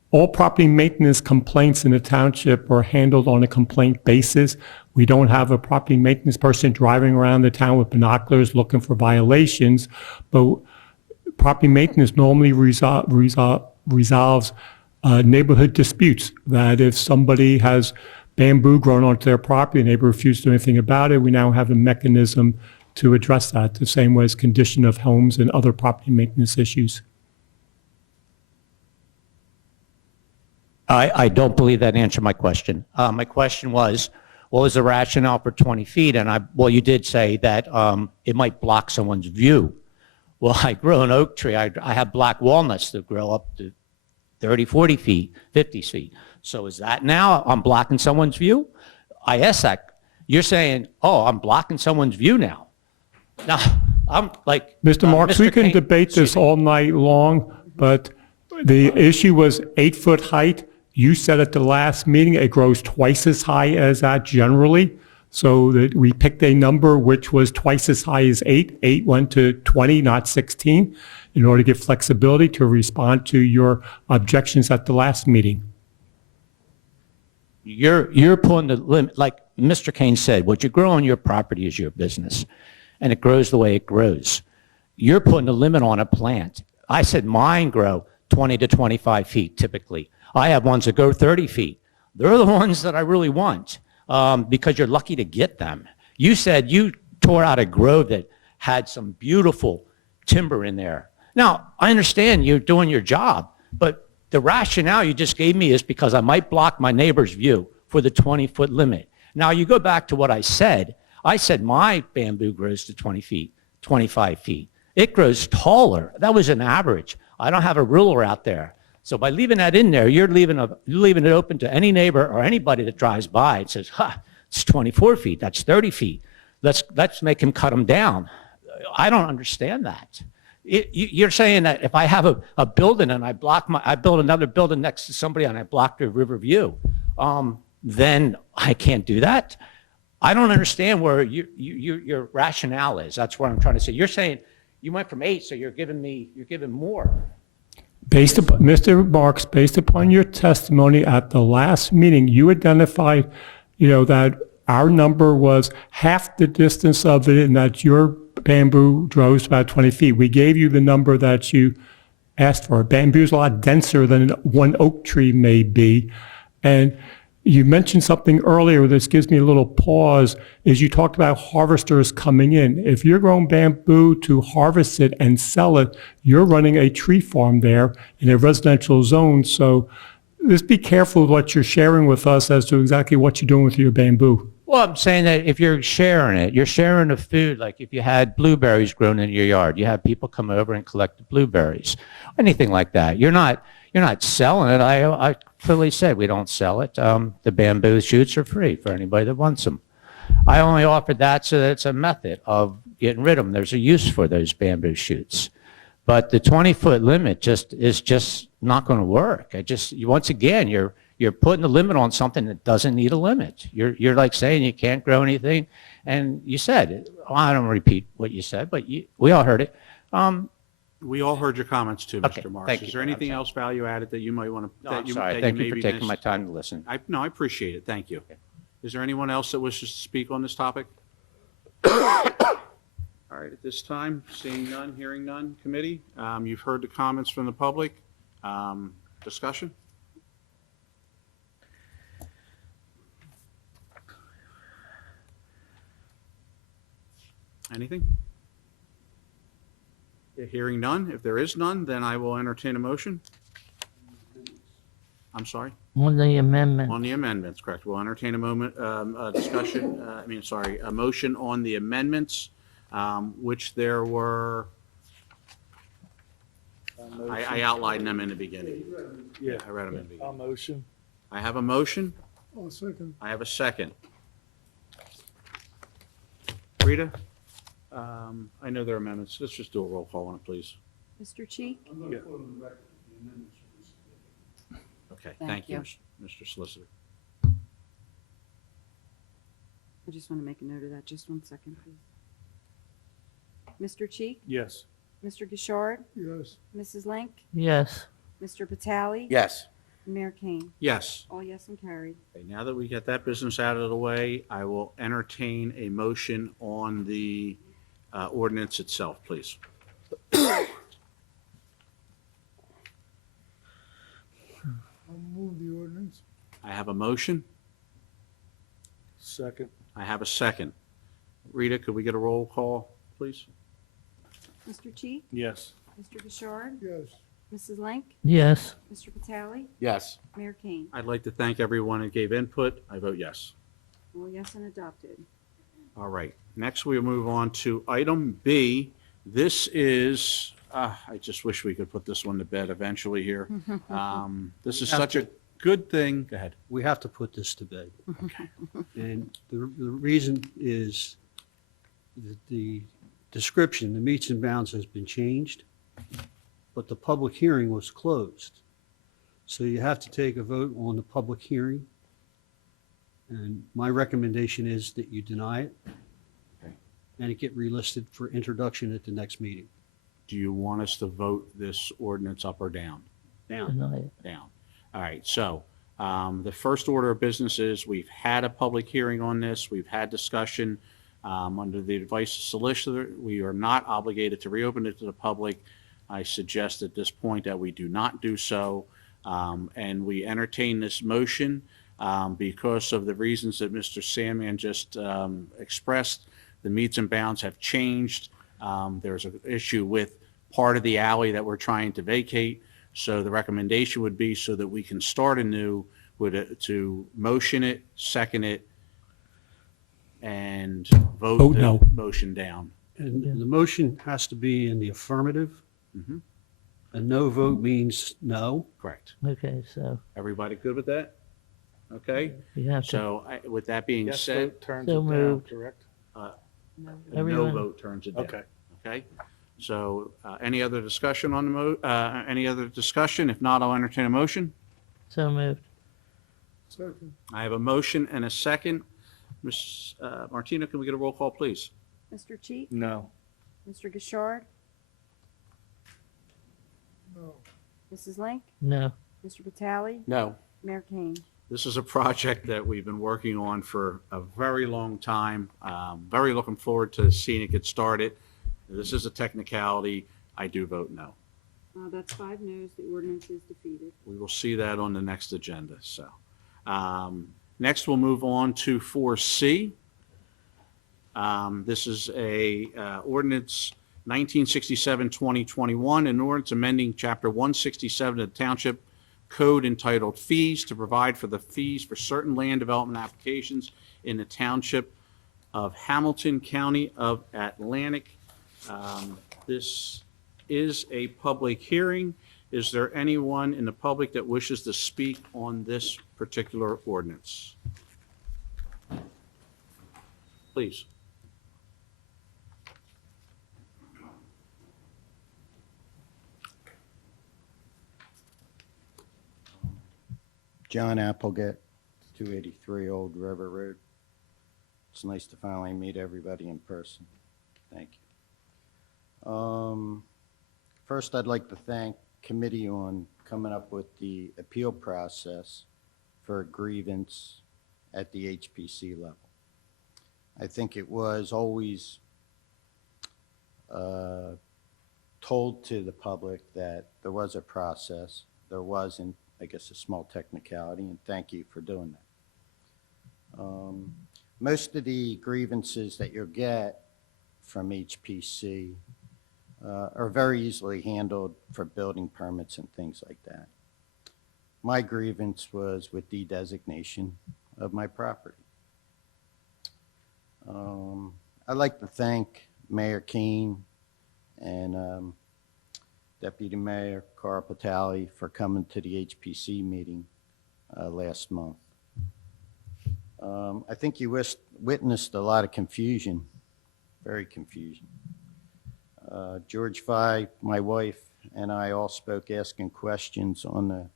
All property maintenance complaints in the township are handled on a complaint basis. We don't have a property maintenance person driving around the town with binoculars looking for violations, but property maintenance normally resolves neighborhood disputes. That if somebody has bamboo grown onto their property, the neighbor refuses to do anything about it, we now have a mechanism to address that, the same way as condition of homes and other property maintenance issues. I don't believe that answered my question. My question was, what was the rationale for 20 feet? And you did say that it might block someone's view. Well, I grow an oak tree. I have black walnuts that grow up to 30, 40 feet, 50 feet. So is that now I'm blocking someone's view? I asked that. You're saying, oh, I'm blocking someone's view now. Now, I'm like... Mr. Marks, we can debate this all night long, but The issue was 8-foot height. You said at the last meeting it grows twice as high as that generally. So that we picked a number which was twice as high as 8. 8 went to 20, not 16, in order to give flexibility to respond to your objections at the last meeting. You're putting the limit, like Mr. Kane said, what you grow on your property is your business, and it grows the way it grows. You're putting a limit on a plant. I said mine grow 20 to 25 feet typically. I have ones that go 30 feet. They're the ones that I really want because you're lucky to get them. You said you tore out a grove that had some beautiful timber in there. Now, I understand you're doing your job, but the rationale you just gave me is because I might block my neighbor's view for the 20-foot limit. Now, you go back to what I said. I said my bamboo grows to 20 feet, 25 feet. It grows taller. That was an average. I don't have a ruler out there. So by leaving that in there, you're leaving it open to any neighbor or anybody that drives by and says, it's 24 feet, that's 30 feet. Let's make him cut them down. I don't understand that. You're saying that if I have a building and I build another building next to somebody and I block their river view, then I can't do that? I don't understand where your rationale is. That's what I'm trying to say. You're saying you went from 8, so you're giving more. Based upon, Mr. Marks, based upon your testimony at the last meeting, you identified, that our number was half the distance of it and that your bamboo grows about 20 feet. We gave you the number that you asked for. Bamboo is a lot denser than one oak tree may be. And you mentioned something earlier, this gives me a little pause, is you talked about harvesters coming in. If you're growing bamboo to harvest it and sell it, you're running a tree farm there in a residential zone. So just be careful with what you're sharing with us as to exactly what you're doing with your bamboo. Well, I'm saying that if you're sharing it, you're sharing the food. Like if you had blueberries grown in your yard, you have people come over and collect the blueberries, anything like that. You're not selling it. I clearly said we don't sell it. The bamboo shoots are free for anybody that wants them. I only offered that so that it's a method of getting rid of them. There's a use for those bamboo shoots. But the 20-foot limit is just not going to work. Once again, you're putting a limit on something that doesn't need a limit. You're like saying you can't grow anything. And you said, I don't repeat what you said, but we all heard it. We all heard your comments too, Okay, Mr. Marks. thank you. Is there anything else value added that you might want to? No, I'm sorry. Thank you for taking my time to listen. No, I appreciate it. Thank you. Okay. Is there anyone else that wishes to speak on this topic? All right, at this time, seeing none, hearing none, committee, you've heard the comments from the public. Discussion? Anything? Hearing none, if there is none, then I will entertain a motion. I'm sorry? On the amendment. On the amendments, correct. We'll entertain a motion on the amendments, which there were, I outlined them in the beginning. Yeah. I read them in the beginning. I'll motion. I have a motion. I'll second. I have a second. Rita, I know there are amendments. Let's just do a roll call on it, please. Mr. Cheek? Yeah. Okay, thank you, Mr. Solicitor. I just want to make a note of that. Just 1 second, please. Mr. Cheek? Yes. Mr. Gishard? Yes. Mrs. Link? Yes. Mr. Batali? Yes. Mayor Kane? Yes. All yes and carried. Okay, now that we get that business out of the way, I will entertain a motion on the ordinance itself, please. I'll move the ordinance. I have a motion. Second. I have a second. Rita, could we get a roll call, please? Mr. Cheek? Yes. Mr. Gishard? Yes. Mrs. Link? Yes. Mr. Batali? Yes. Mayor Kane? I'd like to thank everyone who gave input. I vote yes. All yes and adopted. All right. Next, we'll move on to item B. This is, I just wish we could put this one to bed eventually here. This is such a good thing. Go ahead. We have to put this to bed. And the reason is the description, the meets and bounds has been changed but the public hearing was closed. So you have to take a vote on the public hearing. And my recommendation is that you deny it and it get relisted for introduction at the next meeting. Do you want us to vote this ordinance up or down? Down. Deny it. Down. All right, so the first order of business is we've had a public hearing on this. We've had discussion. Under the advice of solicitor, we are not obligated to reopen it to the public. I suggest at this point that we do not do so, and we entertain this motion because of the reasons that Mr. Sandman just expressed. The meets and bounds have changed. There's an issue with part of the alley that we're trying to vacate. So the recommendation would be so that we can start anew to motion it, second it, and vote Vote the no. motion down. And the motion has to be in the affirmative. Mhm. A no vote means no. Correct. Okay, so Everybody good with that? Okay, you have to, so with that being Yes said, vote turns So it down, moved. correct? a no Everyone- vote turns it down. Okay. Okay, so any other discussion on the any other discussion? If not, I'll entertain a motion. so moved. Second. I have a motion and a second. Ms. Martina, can we get a roll call, please? Mr. Cheek, No. Mr. Gishard, No. Mrs. Link, No. Mr. Vitale, No. Mayor Kane. This is a project that we've been working on for a very long time. Very looking forward to seeing it get started. This is a technicality. I do vote no. That's 5 noes. The ordinance is defeated. We will see that on the next agenda, so. Next, we'll move on to 4C. This is a ordinance 1967-2021, an ordinance amending Chapter 167 of the Township Code entitled Fees to provide for the fees for certain land development applications in the Township of Hamilton, County of Atlantic. This is a public hearing. Is there anyone in the public that wishes to speak on this particular ordinance? Please. John Applegate, 283 Old River Road. It's nice to finally meet everybody in person. Thank you. First, I'd like to thank committee on coming up with the appeal process for a grievance at the HPC level. I think it was always told to the public that there was a process. There wasn't, I guess, a small technicality, and thank you for doing that. Most of the grievances that you'll get from HPC are very easily handled for building permits and things like that. My grievance was with de-designation of my property. I'd like to thank Mayor Keene and Deputy Mayor Carl Patali for coming to the HPC meeting last month. I think you witnessed a lot of confusion, very confusion. George Fye, my wife, and I all spoke asking questions on the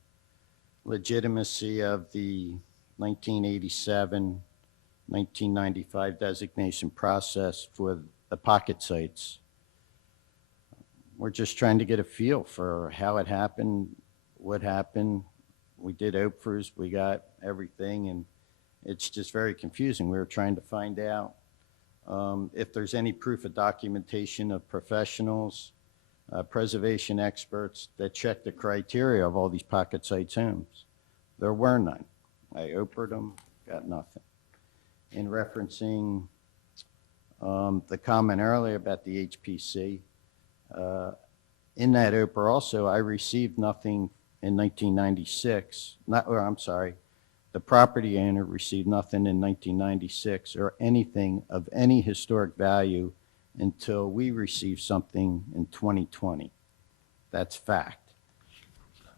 legitimacy of the 1987, 1995 designation process for the pocket sites. We're just trying to get a feel for how it happened, what happened. We did OPFRs, we got everything, and it's just very confusing. We were trying to find out if there's any proof of documentation of professionals, preservation experts that check the criteria of all these pocket sites homes. There were none. I OPR'd them, got nothing. In referencing the comment earlier about the HPC, in that OPR also, I received nothing in 1996, the property owner received nothing in 1996 or anything of any historic value until we received something in 2020. That's fact.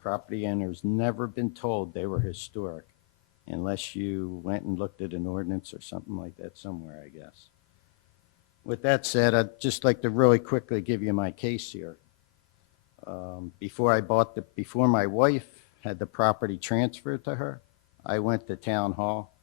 Property owners never been told they were historic unless you went and looked at an ordinance or something like that somewhere, I guess. With that said, I'd just like to really quickly give you my case here. Before my wife had the property transferred to her, I went to town hall.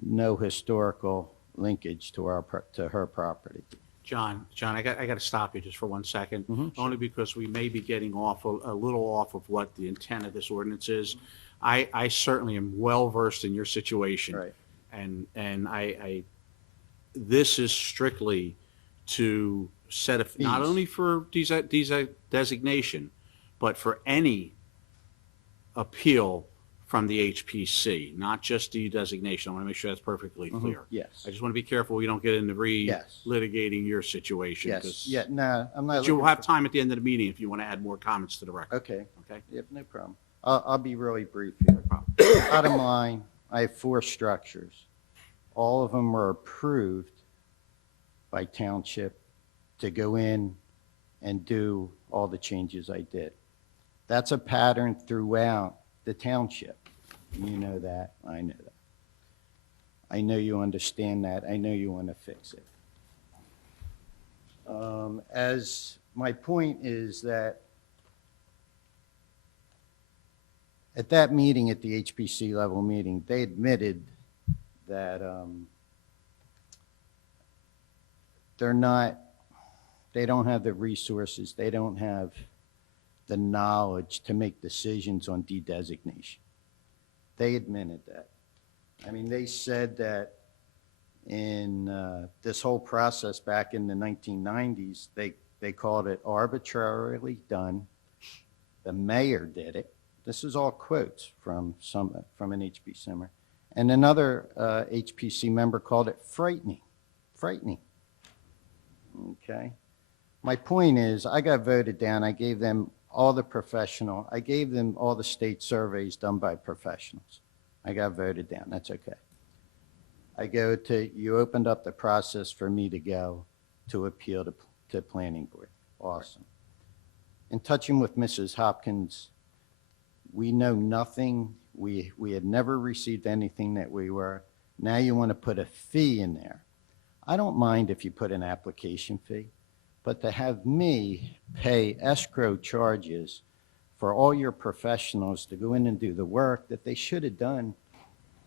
No historical linkage to her property. John, I got to stop you just for 1 second, Mhm, only because we may be getting off a little off of what the intent of this ordinance is. I certainly am well versed in your situation. Right. And this is strictly to set a, not Fees. only for designation, but for any appeal from the HPC, not just designation. I want to make sure that's perfectly Mhm, clear. yes. I just want to be careful we don't get into Yes. litigating your situation. Yes, 'Cause- yeah, no, I'm not. But you'll looking have for- time at the end of the meeting if you want to add more comments to the record. Okay. Okay? Yep, no problem. I'll be really brief here. Bottom line, I have 4 structures. All of them were approved by Township to go in and do all the changes I did. That's a pattern throughout the township. You know that, I know that. I know you understand that, I know you want to fix it. As my point is that at that meeting, at the HPC level meeting, they admitted that they don't have the resources, they don't have the knowledge to make decisions on de-designation. They admitted that. I mean, they said that in this whole process back in the 1990s, they called it arbitrarily done. The mayor did it. This is all quotes from an HPC member. And another HPC member called it frightening. Frightening. Okay? My point is, I got voted down. I gave them all I gave them all the state surveys done by professionals. I got voted down. That's okay. You opened up the process for me to go to appeal to planning board. Awesome. In touching with Mrs. Hopkins, we know nothing. We had never received anything that we were. Now you want to put a fee in there. I don't mind if you put an application fee, but to have me pay escrow charges for all your professionals to go in and do the work that they should have done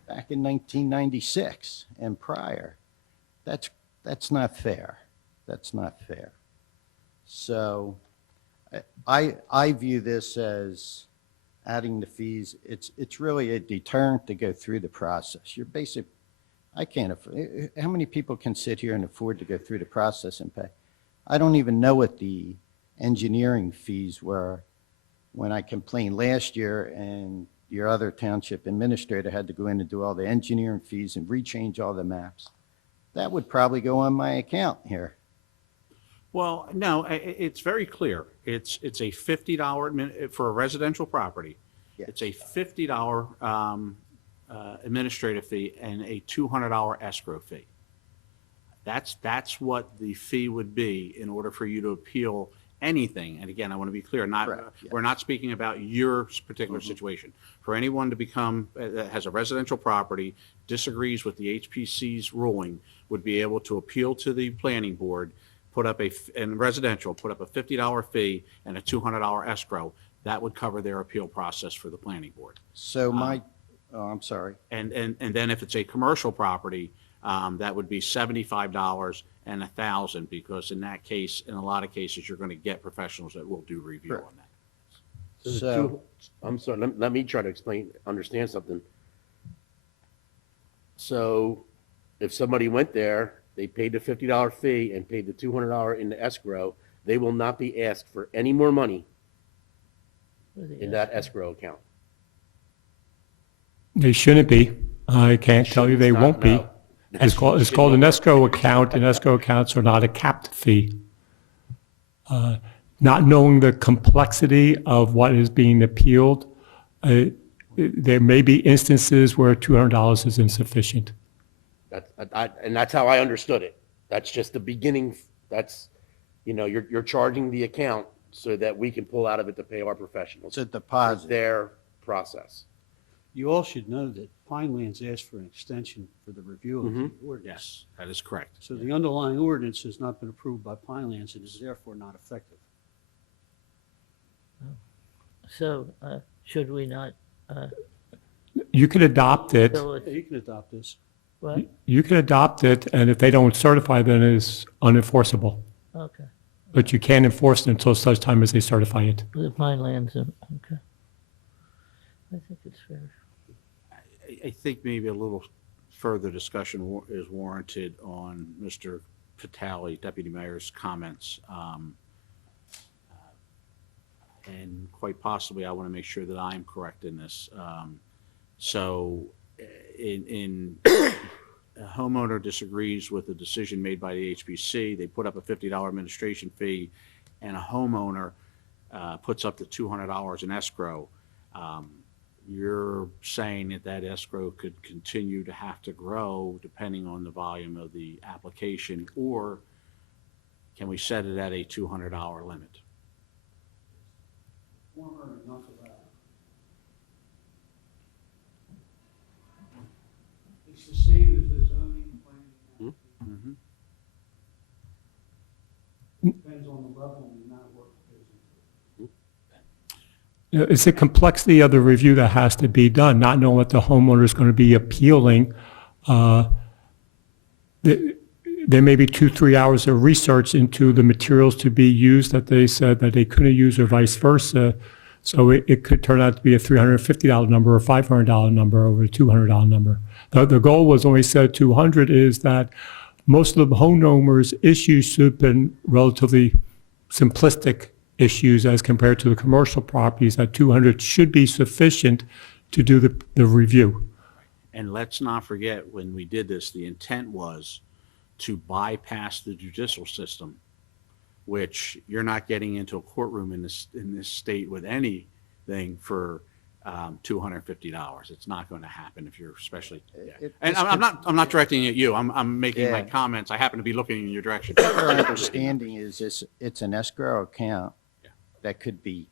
back in 1996 and prior, that's not fair. That's not fair. So I view this as adding the fees. It's really a deterrent to go through the process. You're basic. I can't afford. How many people can sit here and afford to go through the process and pay? I don't even know what the engineering fees were when I complained last year, and your other township administrator had to go in and do all the engineering fees and rechange all the maps. That would probably go on my account here. Well, no, it's very clear. It's a $50 for a residential property. Yes. It's a $50 administrative fee and a $200 escrow fee. That's what the fee would be in order for you to appeal anything. And again, I want to be clear, Correct, yeah. we're not speaking about your particular situation. For anyone to become, that has a residential property, disagrees with the HPC's ruling, would be able to appeal to the planning board, put up in residential, put up a $50 fee and a $200 escrow. That would cover their appeal process for the planning board. So I'm sorry. And then if it's a commercial property, that would be $75 and $1,000, because in that case, in a lot of cases, you're going to get professionals that will do review on that. So I'm sorry, let me try to understand something. So if somebody went there, they paid the $50 fee and paid the $200 in the escrow, they will not be asked for any more money in that escrow account. They shouldn't be. I can't tell you they won't be. No. It's called an escrow account, and escrow accounts are not a capped fee. Not knowing the complexity of what is being appealed, there may be instances where $200 is insufficient. And that's how I understood it. That's just the beginning. That's, you're charging the account so that we can pull out of it to pay our professionals. It's a deposit. It's their process. You all should know that Pinelands asked for an extension for the review of the ordinance. Yes, that is correct. So the underlying ordinance has not been approved by Pinelands and is therefore not effective. So, should we not, You could adopt it. so Yeah, it's, you can adopt this. what? You can adopt it, and if they don't certify, then it's unenforceable. Okay. But you can't enforce it until such time as they certify it. The fine lands, okay. I think it's fair. I think maybe a little further discussion is warranted on Mr. Vitale, Deputy Mayor's comments. And quite possibly, I want to make sure that I'm correct in this. So in a homeowner disagrees with the decision made by the HPC, they put up a $50 administration fee, and a homeowner puts up to $200 in escrow. You're saying that that escrow could continue to have to grow depending on the volume of the application, or can we set it at a $200 limit? It's the same as the zoning planning. Mhm. Depends on the level and the amount of work that goes into it. You know, it's the complexity of the review that has to be done, not knowing what the homeowner is going to be appealing. There may be 2-3 hours of research into the materials to be used that they said that they couldn't use, or vice versa. So it could turn out to be a $350 number or $500 number over a $200 number. The goal was when we said 200 is that most of the homeowners' issues should have been relatively simplistic issues as compared to the commercial properties. That 200 should be sufficient to do the review. And let's not forget, when we did this, the intent was to bypass the judicial system, which you're not getting into a courtroom in this state with anything for $250. It's not going to happen if you're especially. Yeah. And I'm not directing at you. I'm making my comments. I happen to be looking in your direction. Our understanding is it's an escrow account that could be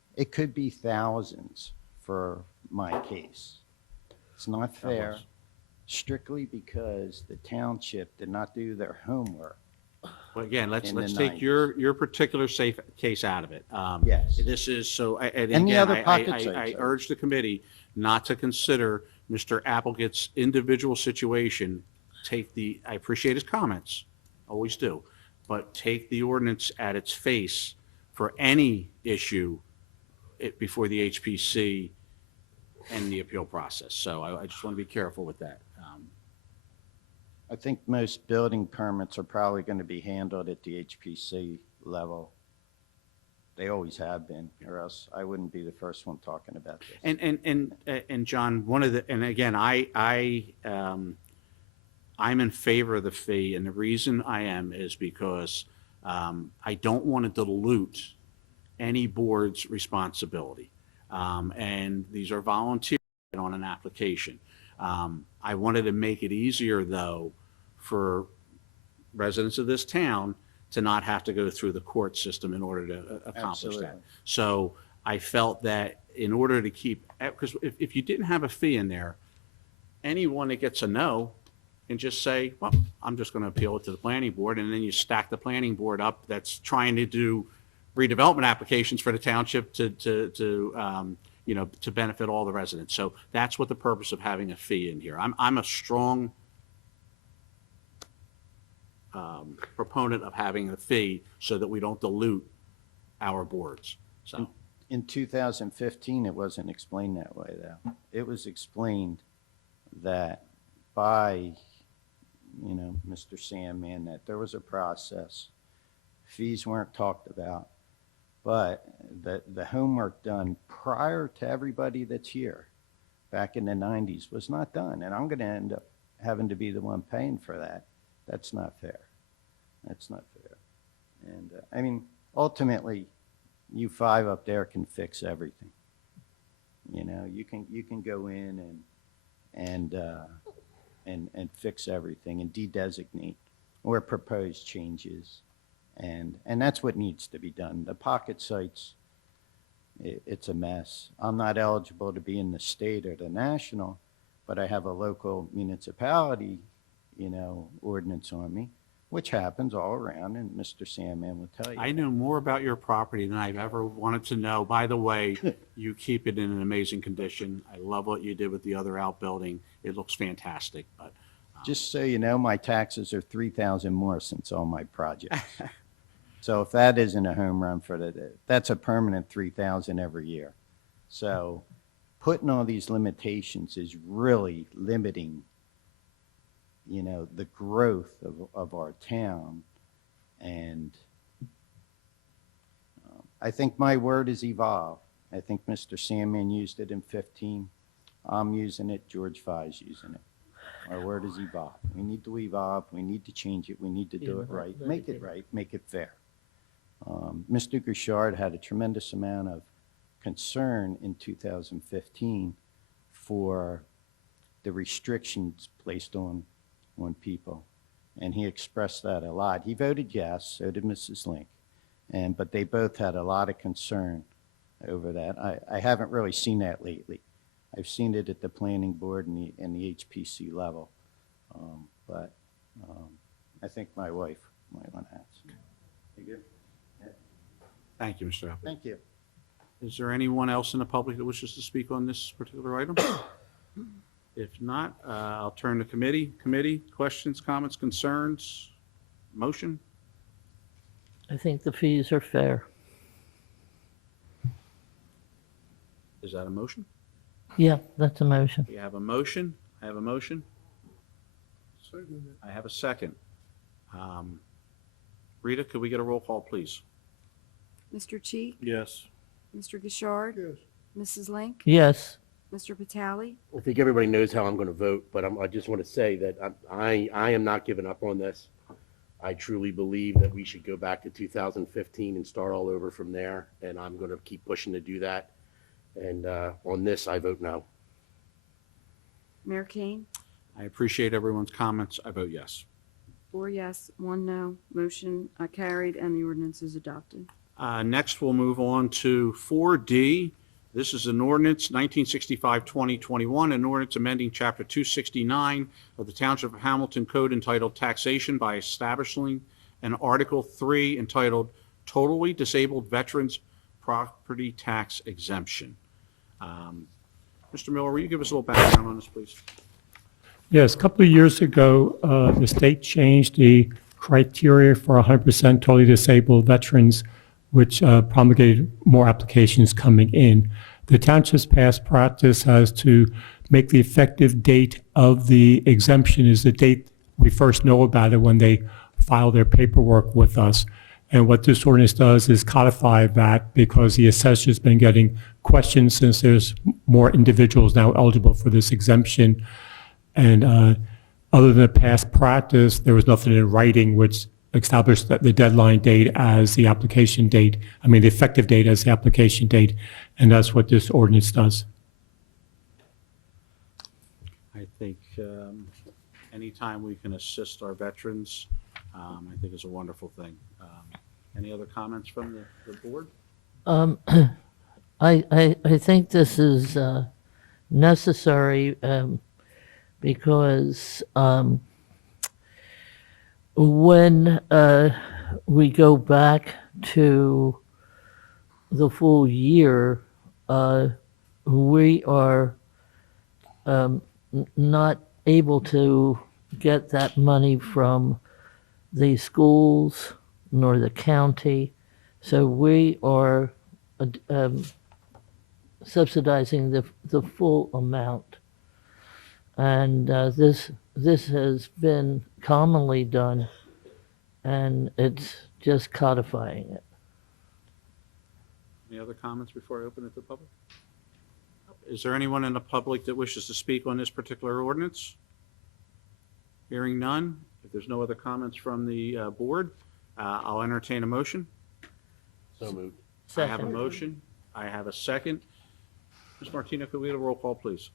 thousands for my case. It's not fair, strictly because the township did not do their homework. Well, again, let's in the take 90s. your particular safe case out of it. Yes. This is so, and And the again, other pocket I sites, urge the committee not to consider Mr. Applegate's individual situation. I appreciate his comments, always do, but take the ordinance at its face for any issue before the HPC and the appeal process. So I just want to be careful with that. I think most building permits are probably going to be handled at the HPC level. They always have been, or else I wouldn't be the first one talking about this. And John, I'm in favor of the fee, and the reason I am is because I don't want to dilute any board's responsibility. And these are volunteers on an application. I wanted to make it easier, though, for residents of this town to not have to go through the court system in order to accomplish Absolutely. that. So I felt that in order to keep, because if you didn't have a fee in there, anyone that gets a no can just say, well, I'm just going to appeal it to the planning board, and then you stack the planning board up that's trying to do redevelopment applications for the township to benefit all the residents. So that's what the purpose of having a fee in here. I'm a strong proponent of having a fee so that we don't dilute our boards. So In 2015, it wasn't explained that way, though. It was explained that by, Mr. Sandman, that there was a process. Fees weren't talked about, but the homework done prior to everybody that's here back in the 90s was not done, and I'm going to end up having to be the one paying for that. That's not fair. That's not fair. And ultimately, you five up there can fix everything. You can go in and fix everything and de-designate or propose changes, and that's what needs to be done. The pocket sites, it's a mess. I'm not eligible to be in the state or the national, but I have a local municipality, ordinance on me. which happens all around, and Mr. Sandman will tell you. I know more about your property than I've ever wanted to know. By the way, you keep it in an amazing condition. I love what you did with the other outbuilding. It looks fantastic, but Just so you know, my taxes are 3,000 more since all my projects. So if that isn't a home run for that's a permanent 3,000 every year. So putting all these limitations is really limiting, you know, the growth of our town. And I think my word is evolve. I think Mr. Sandman used it in 15. I'm using it. George Fi's using it. Our word is evolve. We need to evolve. We need to change it. We need to do it right. Make it right. Make it fair. Mr. Gouchard had a tremendous amount of concern in 2015 for the restrictions placed on people, and he expressed that a lot. He voted yes, so did Mrs. Link, but they both had a lot of concern over that. I haven't really seen that lately. I've seen it at the planning board and the HPC level, but I think my wife might want to ask. You good? thank you, Mr. Appel. Thank you. Is there anyone else in the public that wishes to speak on this particular item? If not, I'll turn to committee. Committee, questions, comments, concerns, motion? I think the fees are fair. Is that a motion? Yeah, that's a motion. We have a motion. I have a motion. Second. I have a second. Rita, could we get a roll call, please? Mr. Cheek, Yes. Mr. Gouchard, Yes. Mrs. Link, Yes. Mr. Vitale, I think everybody knows how I'm going to vote, but I just want to say that I am not giving up on this. I truly believe that we should go back to 2015 and start all over from there, and I'm going to keep pushing to do that. And on this, I vote no. Mayor Kane, I appreciate everyone's comments. I vote yes. 4 yes, 1 no. Motion carried, and the ordinance is adopted. Next, we'll move on to 4D. This is an ordinance, 1965-2021, an ordinance amending Chapter 269 of the Township of Hamilton Code entitled Taxation by establishing an Article 3 entitled Totally Disabled Veterans Property Tax Exemption. Mr. Miller, will you give us a little background on this, please? Yes, a couple of years ago, the state changed the criteria for 100% totally disabled veterans, which promulgated more applications coming in. The township's past practice has to make the effective date of the exemption is the date we first know about it when they file their paperwork with us. And what this ordinance does is codify that because the assessor's been getting questions since there's more individuals now eligible for this exemption. And other than the past practice, there was nothing in writing which established that the deadline date as the application date, the effective date as the application date, and that's what this ordinance does. I think anytime we can assist our veterans, I think is a wonderful thing. Any other comments from the board? I think this is necessary because when we go back to the full year, we are not able to get that money from the schools nor the county. So we are subsidizing the full amount. And this has been commonly done, and it's just codifying it. Any other comments before I open it to the public? Is there anyone in the public that wishes to speak on this particular ordinance? Hearing none, if there's no other comments from the board, I'll entertain a motion. So moved. I have a motion. I have a second. Ms. Martino, could we get a roll call, please?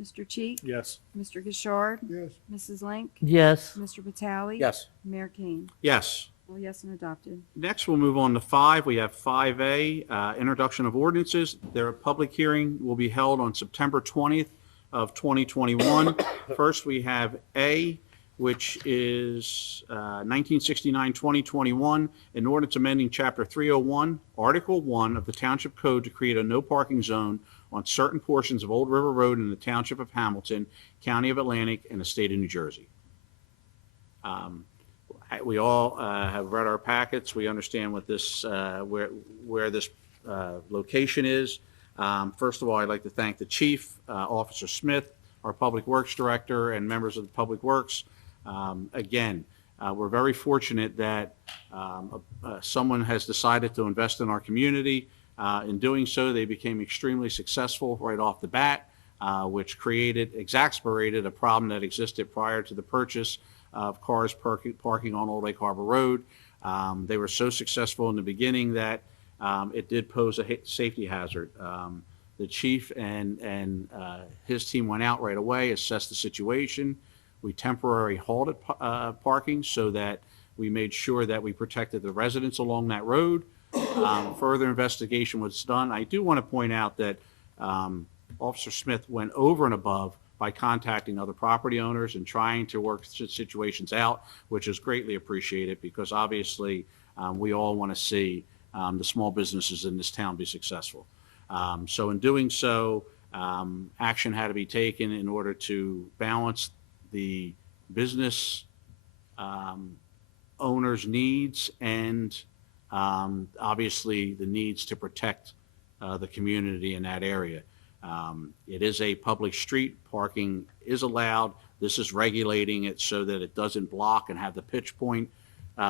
Mr. Cheek, Yes. Mr. Gouchard, Yes. Mrs. Link, Yes. Mr. Vitale. Yes. Mayor Kane. Yes. All yes and adopted. Next, we'll move on to 5. We have 5A, introduction of ordinances. Their public hearing will be held on September 20th of 2021. First, we have A, which is 1969-2021, an ordinance amending Chapter 301, Article 1 of the Township Code to create a no parking zone on certain portions of Old River Road in the Township of Hamilton, County of Atlantic, and the state of New Jersey. We all have read our packets. We understand what this, where this location is. First of all, I'd like to thank the chief, Officer Smith, our Public Works Director, and members of the Public Works. Again, we're very fortunate that someone has decided to invest in our community. In doing so, they became extremely successful right off the bat, which exasperated a problem that existed prior to the purchase of cars parking on Old Lake Harbor Road. They were so successful in the beginning that it did pose a safety hazard. The chief and his team went out right away, assessed the situation. We temporarily halted parking so that we made sure that we protected the residents along that road. Further investigation was done. I do want to point out that Officer Smith went over and above by contacting other property owners and trying to work situations out, which is greatly appreciated because obviously we all want to see the small businesses in this town be successful. So in doing so, action had to be taken in order to balance the business owners' needs and obviously the needs to protect the community in that area. It is a public street. Parking is allowed. This is regulating it so that it doesn't block and have the pitch point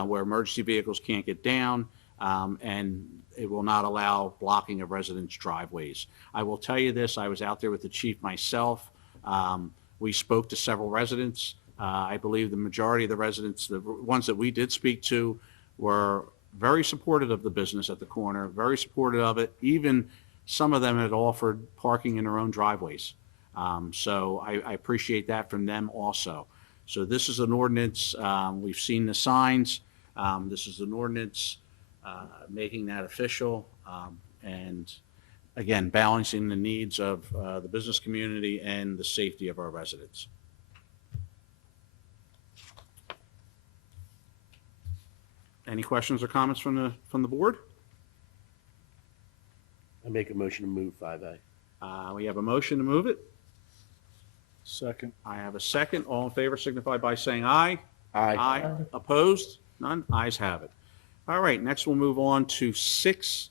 where emergency vehicles can't get down, and it will not allow blocking of residents' driveways. I will tell you this, I was out there with the chief myself. We spoke to several residents. I believe the majority of the residents, the ones that we did speak to, were very supportive of the business at the corner, very supportive of it. Even some of them had offered parking in their own driveways. So I appreciate that from them also. So this is an ordinance, we've seen the signs. This is an ordinance making that official, and again, balancing the needs of the business community and the safety of our residents. Any questions or comments from the board? I make a motion to move 5A. We have a motion to move it. Second. I have a second. All in favor signify by saying aye. Aye. Aye. Opposed? None? Ayes have it. All right, next we'll move on to 6A.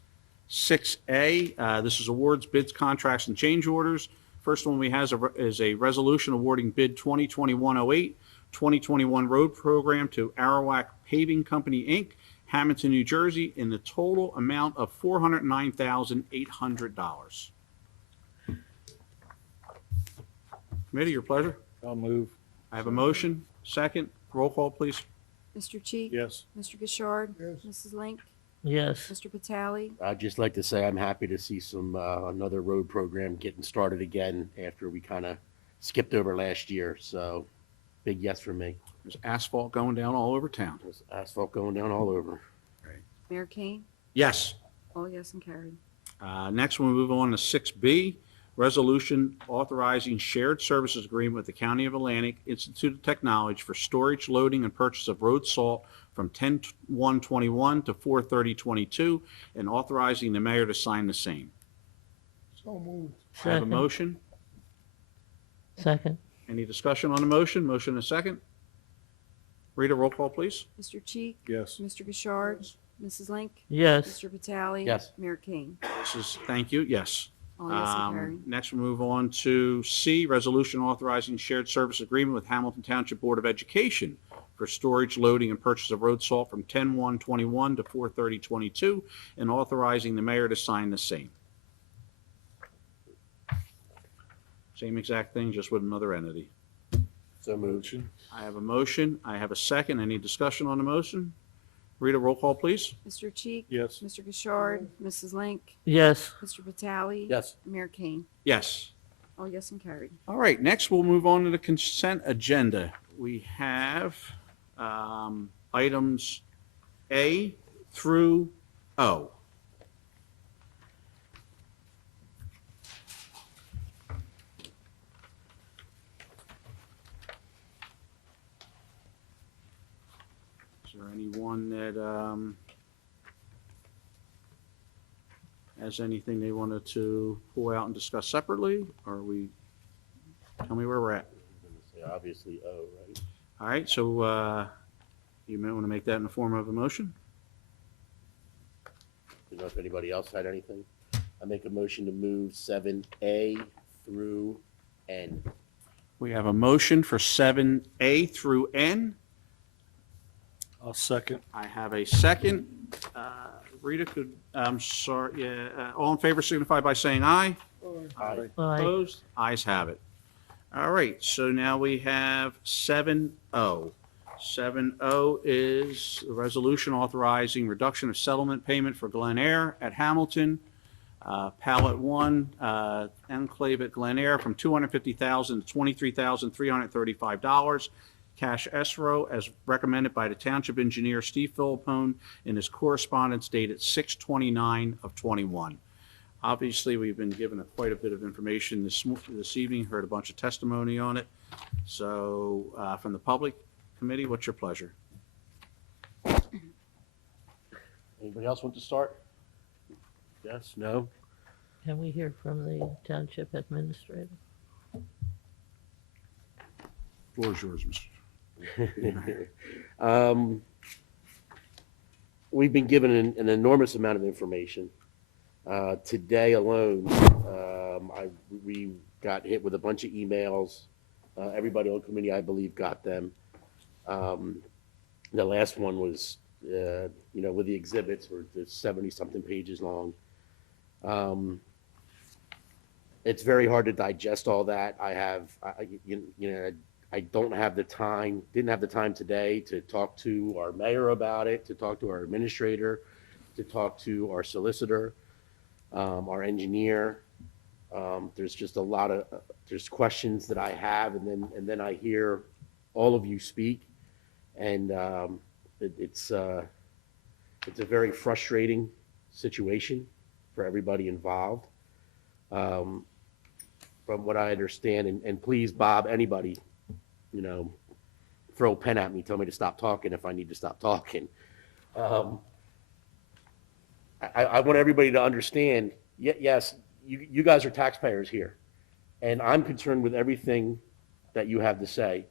This is awards, bids, contracts, and change orders. First one we have is a resolution awarding bid 2021-08, 2021 road program to Arawak Paving Company, Inc., Hamilton, New Jersey, in the total amount of $409,800. Committee, your pleasure. I'll move. I have a motion. Second. Roll call, please. Mr. Cheek? Yes. Mr. Gishard? Yes. Mrs. Link? Yes. Mr. Vitale? I'd just like to say I'm happy to see some another road program getting started again after we kind of skipped over last year. So big yes for me. There's asphalt going down all over town. There's asphalt going down all over. Mayor Kane? Yes. All yes and carried. Next, we'll move on to 6B, resolution authorizing shared services agreement with the County of Atlantic Institute of Technology for storage, loading, and purchase of road salt from 10/1/21 to 4/30/22, and authorizing the mayor to sign the same. So moved. I have a Second. motion. Second. Any discussion on the motion? Motion and a second. Rita, roll call, please. Mr. Cheek? Yes. Mr. Gishard? Mrs. Link? Yes. Mr. Vitale? Yes. Mayor Kane? Thank you, yes. All yes and carried. Next, we'll move on to C, resolution authorizing shared service agreement with Hamilton Township Board of Education for storage, loading, and purchase of road salt from 10/1/21 to 4/30/22, and authorizing the mayor to sign the same. Same exact thing, just with another entity. So moved. Motion. I have a motion. I have a second. Any discussion on the motion? Rita, roll call, please. Mr. Cheek? Yes. Mr. Gishard? Mrs. Link? Yes. Mr. Vitale? Yes. Mayor Kane? Yes. All yes and carried. All right, next we'll move on to the consent agenda. We have items A through O. there anyone that has anything they wanted to pull out and discuss separately? Or tell me where we're at. Obviously, right? All right, so you may want to make that in the form of a motion. I don't know if anybody else had anything. I make a motion to move 7A through N. We have a motion for 7A through N. I'll second. I have a second. Rita could, I'm sorry, all in favor signify by saying aye. Aye. Opposed? Ayes have it. All right, so now we have 7O. 7O is a resolution authorizing reduction of settlement payment for Glen Air at Hamilton, Pallet 1, Enclave at Glen Air from $250,000 to $23,335. Cash escrow as recommended by the Township Engineer Steve Philippone in his correspondence dated 6/29/21. Obviously, we've been given quite a bit of information this evening, heard a bunch of testimony on it. So from the public committee, what's your pleasure? Anybody else want to start? Yes, no? Can we hear from the township administrator? Floor is yours, Mr. We've been given an enormous amount of information. Today alone, we got hit with a bunch of emails. Everybody on committee, I believe, got them. The last one was, with the exhibits, were 70-something pages long. It's very hard to digest all that. I don't have the time, didn't have the time today to talk to our mayor about it, to talk to our administrator, to talk to our solicitor, our engineer. There's just a lot of, there's questions that I have, and then I hear all of you speak, and it's a very frustrating situation for everybody involved. From what I understand, and please, Bob, anybody, throw a pen at me, tell me to stop talking if I need to stop talking. I want everybody to understand, yes, you guys are taxpayers here, and I'm concerned with everything that you have to say.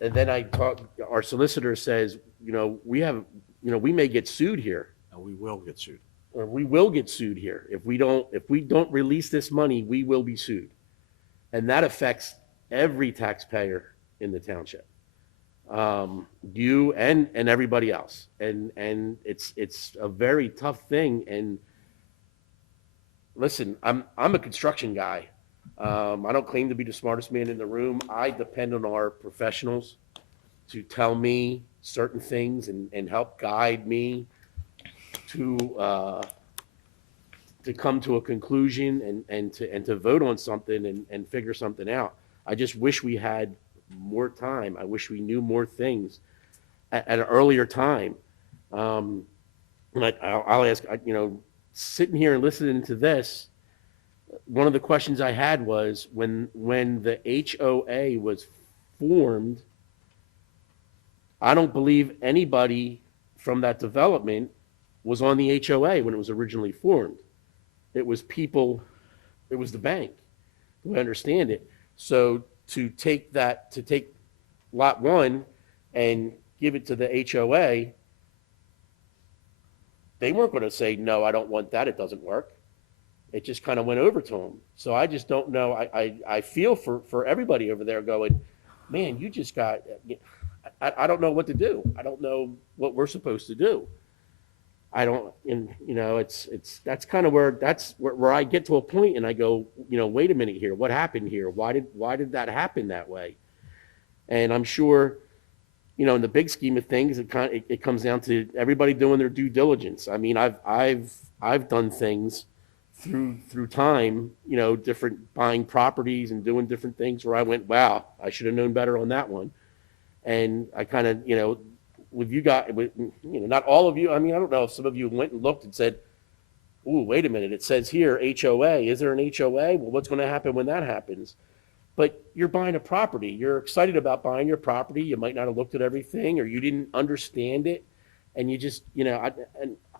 And then our solicitor says, we may get sued here. And we will get sued. Or we will get sued here. If we don't release this money, we will be sued. And that affects every taxpayer in the township. You and everybody else. And it's a very tough thing. And listen, I'm a construction guy. I don't claim to be the smartest man in the room. I depend on our professionals to tell me certain things and help guide me to come to a conclusion and to vote on something and figure something out. I just wish we had more time. I wish we knew more things at an earlier time. Like I'll ask, sitting here and listening to this, one of the questions I had was when the HOA was formed, I don't believe anybody from that development was on the HOA when it was originally formed. It was people, it was the bank, the way I understand it. So to take lot one and give it to the HOA, they weren't going to say, no, I don't want that, it doesn't work. It just kind of went over to them. So I just don't know. I feel for everybody over there going, man, you just got, I don't know what to do. I don't know what we're supposed to do. That's kind of where I get to a point and I go, wait a minute here. What happened here? Why did that happen that way? And I'm sure, in the big scheme of things, it comes down to everybody doing their due diligence. I mean, I've done things through time, different buying properties and doing different things where I went, wow, I should have known better on that one. And I kind of, with you guys, not all of you, I mean, I don't know if some of you went and looked and said, ooh, wait a minute, it says here HOA. Is there an HOA? Well, what's going to happen when that happens? but you're buying a property. You're excited about buying your property. You might not have looked at everything, or you didn't understand it, and you just,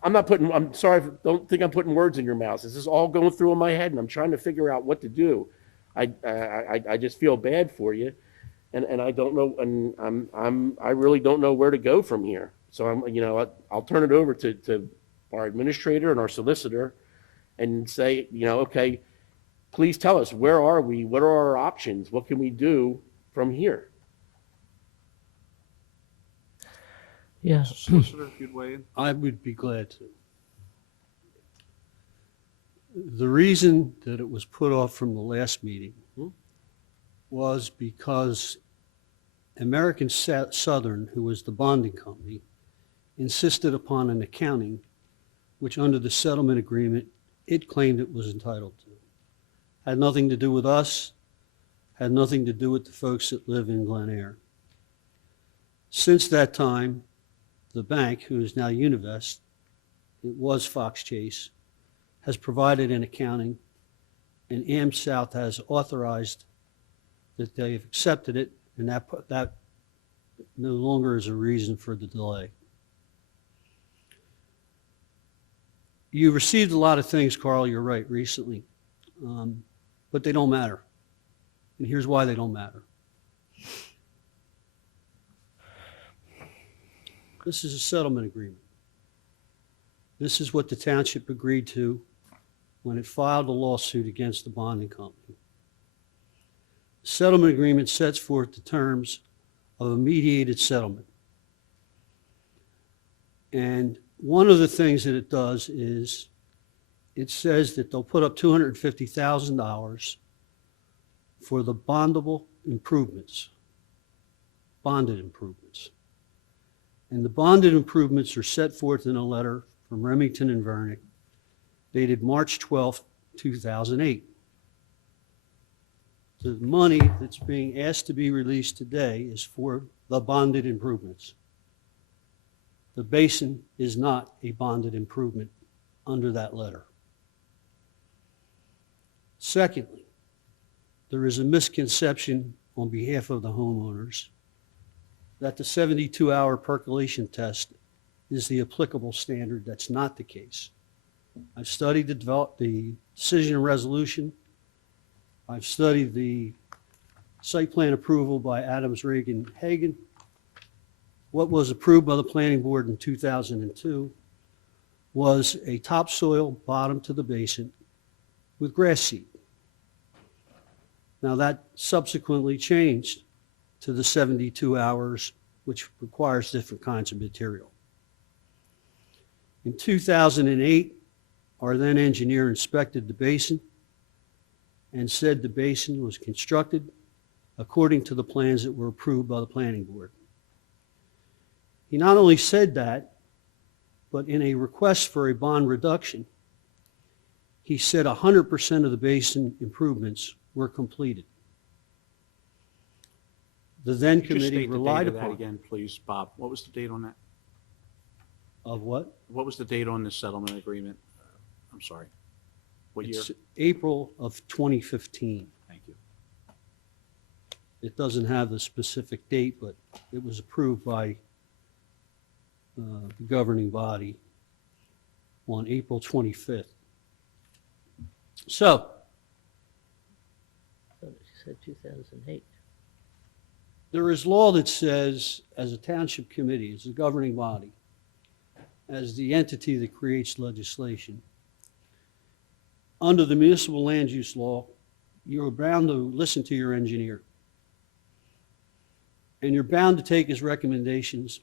I'm sorry, don't think I'm putting words in your mouth. This is all going through in my head, and I'm trying to figure out what to do. I just feel bad for you, and I don't know, and I really don't know where to go from here. So I'll turn it over to our administrator and our solicitor, and say, okay, please tell us, where are we? What are our options? What can we do from here? Yes. Solicitor, if you'd weigh in. I would be glad to. The reason that it was put off from the last meeting was because American Southern, who was the bonding company, insisted upon an accounting which, under the settlement agreement, it claimed it was entitled to. Had nothing to do with us, had nothing to do with the folks that live in Glen Eyre. Since that time, the bank, who is now Univest, it was Fox Chase, has provided an accounting, and AmSouth has authorized that they've accepted it, and that no longer is a reason for the delay. You received a lot of things, Carl, you're right, recently, but they don't matter. And here's why they don't matter. This is a settlement agreement. This is what the township agreed to when it filed a lawsuit against the bonding company. The settlement agreement sets forth the terms of a mediated settlement. And one of the things that it does is it says that they'll put up $250,000 for the bondable improvements, bonded improvements. And the bonded improvements are set forth in a letter from Remington and Vernick dated March 12, 2008. The money that's being asked to be released today is for the bonded improvements. The basin is not a bonded improvement under that letter. Secondly, there is a misconception on behalf of the homeowners that the 72-hour percolation test is the applicable standard. That's not the case. I've studied the decision and resolution. I've studied the site plan approval by Adams, Reagan, Hagan. What was approved by the planning board in 2002 was a topsoil bottom to the basin with grass seed. Now that subsequently changed to the 72 hours, which requires different kinds of material. In 2008, our then engineer inspected the basin and said the basin was constructed according to the plans that were approved by the planning board. He not only said that, but in a request for a bond reduction, he said 100% of the basin improvements were completed. The then Could you committee state the relied date of that upon. again, please, Bob? What was the date on that? Of what? What was the date on this settlement agreement? I'm sorry. What year? It's April of 2015. Thank you. It doesn't have the specific date, but it was approved by the governing body on April 25th. So, You said 2008. there is law that says, as a township committee, as a governing body, as the entity that creates legislation, under the municipal land use law, you're bound to listen to your engineer. And you're bound to take his recommendations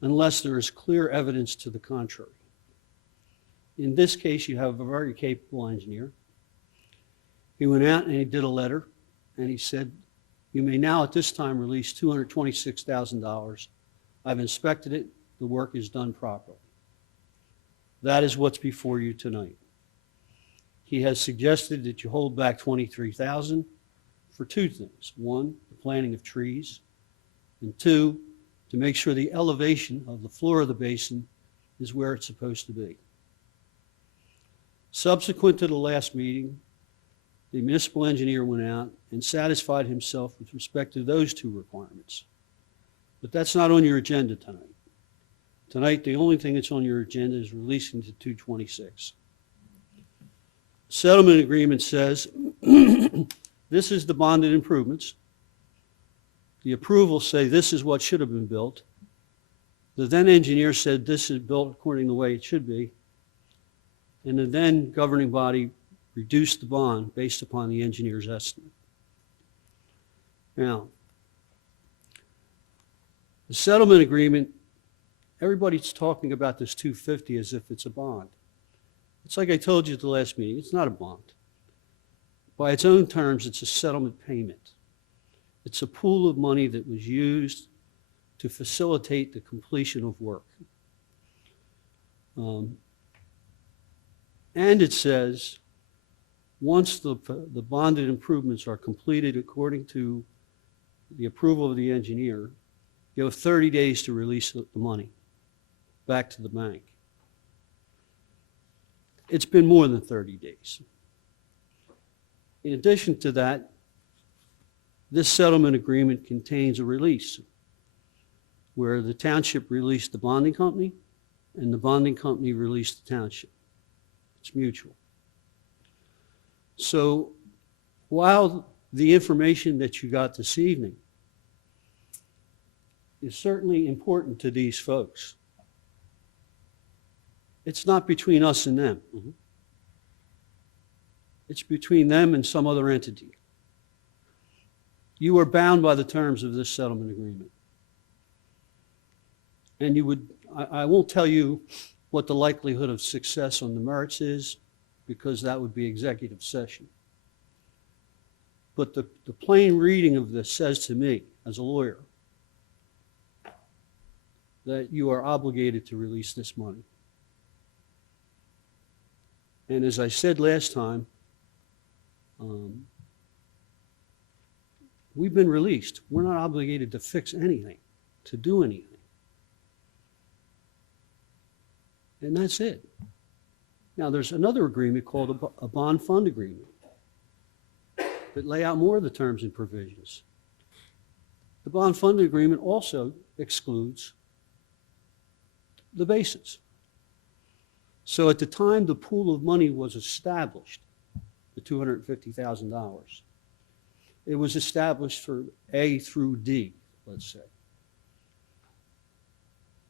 unless there is clear evidence to the contrary. In this case, you have a very capable engineer. He went out and he did a letter, and he said, you may now at this time release $226,000. I've inspected it. The work is done properly. That is what's before you tonight. He has suggested that you hold back $23,000 for two things. One, the planting of trees, and two, to make sure the elevation of the floor of the basin is where it's supposed to be. Subsequent to the last meeting, the municipal engineer went out and satisfied himself with respect to those two requirements. But that's not on your agenda tonight. Tonight, the only thing that's on your agenda is releasing to 226. Settlement agreement says this is the bonded improvements. The approvals say this is what should have been built. The then engineer said this is built according to the way it should be. And the then governing body reduced the bond based upon the engineer's estimate. Now, the settlement agreement, everybody's talking about this 250 as if it's a bond. It's like I told you at the last meeting, it's not a bond. By its own terms, it's a settlement payment. It's a pool of money that was used to facilitate the completion of work. And it says, once the bonded improvements are completed according to the approval of the engineer, you have 30 days to release the money back to the bank. It's been more than 30 days. In addition to that, this settlement agreement contains a release where the township released the bonding company and the bonding company released the township. It's mutual. So while the information that you got this evening is certainly important to these folks, it's not between us and them. It's between them and some other entity. You are bound by the terms of this settlement agreement. And you would, I won't tell you what the likelihood of success on the merits is, because that would be executive session. But the plain reading of this says to me, as a lawyer, that you are obligated to release this money. And as I said last time, we've been released. We're not obligated to fix anything, to do anything. And that's it. Now, there's another agreement called a bond fund agreement that lay out more of the terms and provisions. The bond fund agreement also excludes the basins. So at the time the pool of money was established, the $250,000, it was established for A through D, let's say.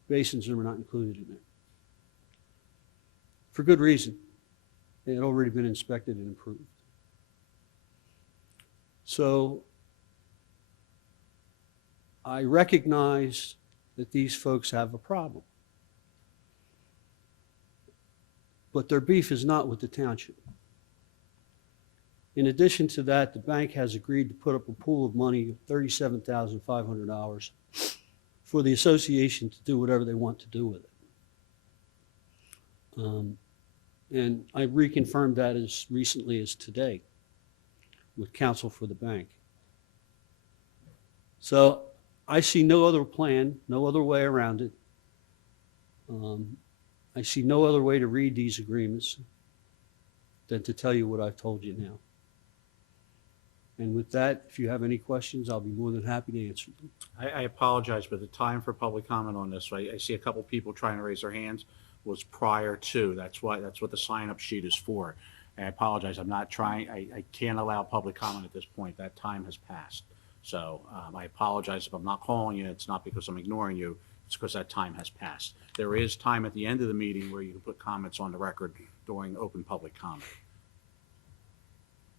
Basins are not included in it. For good reason. They had already been inspected and approved. So I recognize that these folks have a problem. But their beef is not with the township. In addition to that, the bank has agreed to put up a pool of money of $37,500 for the association to do whatever they want to do with it. And I reconfirmed that as recently as today with counsel for the bank. So I see no other plan, no other way around it. I see no other way to read these agreements than to tell you what I've told you now. And with that, if you have any questions, I'll be more than happy to answer them. I apologize, but the time for public comment on this, I see a couple people trying to raise their hands, was prior to. That's what the sign-up sheet is for. And I apologize, I'm not trying, I can't allow public comment at this point. That time has passed. So I apologize if I'm not calling you. It's not because I'm ignoring you. It's because that time has passed. There is time at the end of the meeting where you can put comments on the record during open public comment.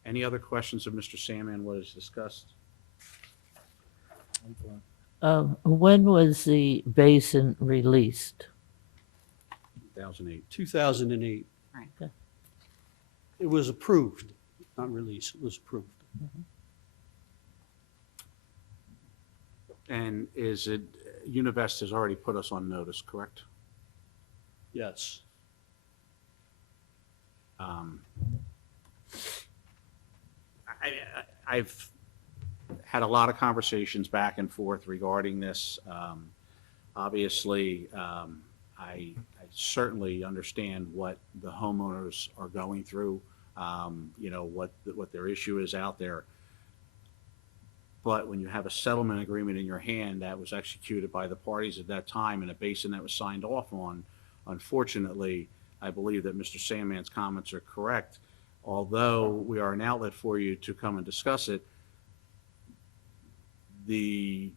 Any other questions of Mr. Salmon, what is discussed? When was the basin released? 2008. 2008. Right. Okay. It was approved, not released, it was approved. And is it, Univest has already put us on notice, correct? Yes. I've had a lot of conversations back and forth regarding this. Obviously, I certainly understand what the homeowners are going through. what their issue is out there. But when you have a settlement agreement in your hand that was executed by the parties at that time and a basin that was signed off on, unfortunately, I believe that Mr. Sandman's comments are correct. Although we are an outlet for you to come and discuss it, the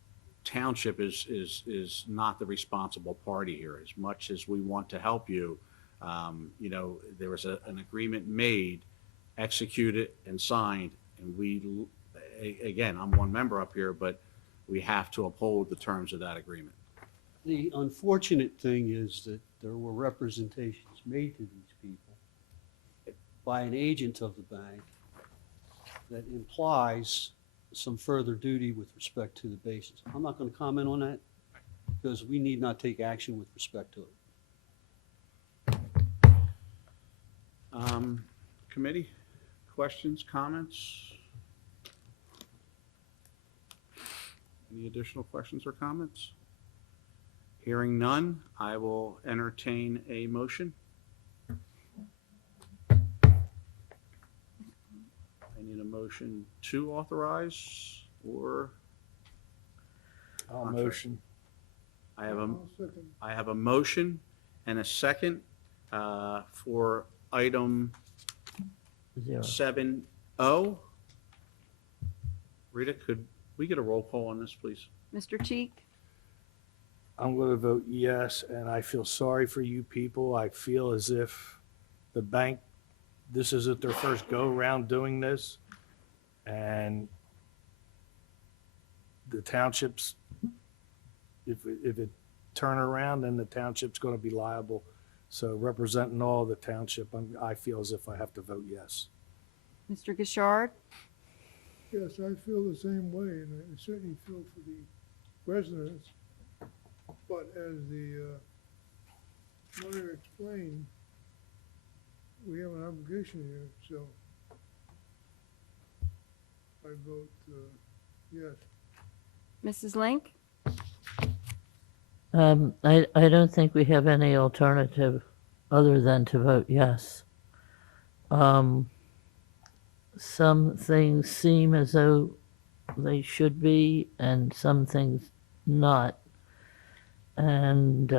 township is not the responsible party here. As much as we want to help you, there was an agreement made, executed, and signed, and again, I'm one member up here, but we have to uphold the terms of that agreement. The unfortunate thing is that there were representations made to these people by an agent of the bank that implies some further duty with respect to the basins. I'm not going to comment on that because we need not take action with respect to it. Committee, questions, comments? Any additional questions or comments? Hearing none, I will entertain a motion. I need a motion to authorize or? I'll motion. I have a motion and a second for item 7O. Rita, could we get a roll call on this, please? Mr. Cheek? I'm going to vote yes, and I feel sorry for you people. I feel as if the bank, this isn't their first go-around doing this, and the townships, if it turn around, then the township's going to be liable. So representing all the township, I feel as if I have to vote yes. Mr. Gishard? Yes, I feel the same way, and I certainly feel for the residents. But as the lawyer explained, we have an obligation here, so I vote yes. Mrs. Link? I don't think we have any alternative other than to vote yes. Some things seem as though they should be, and some things not. And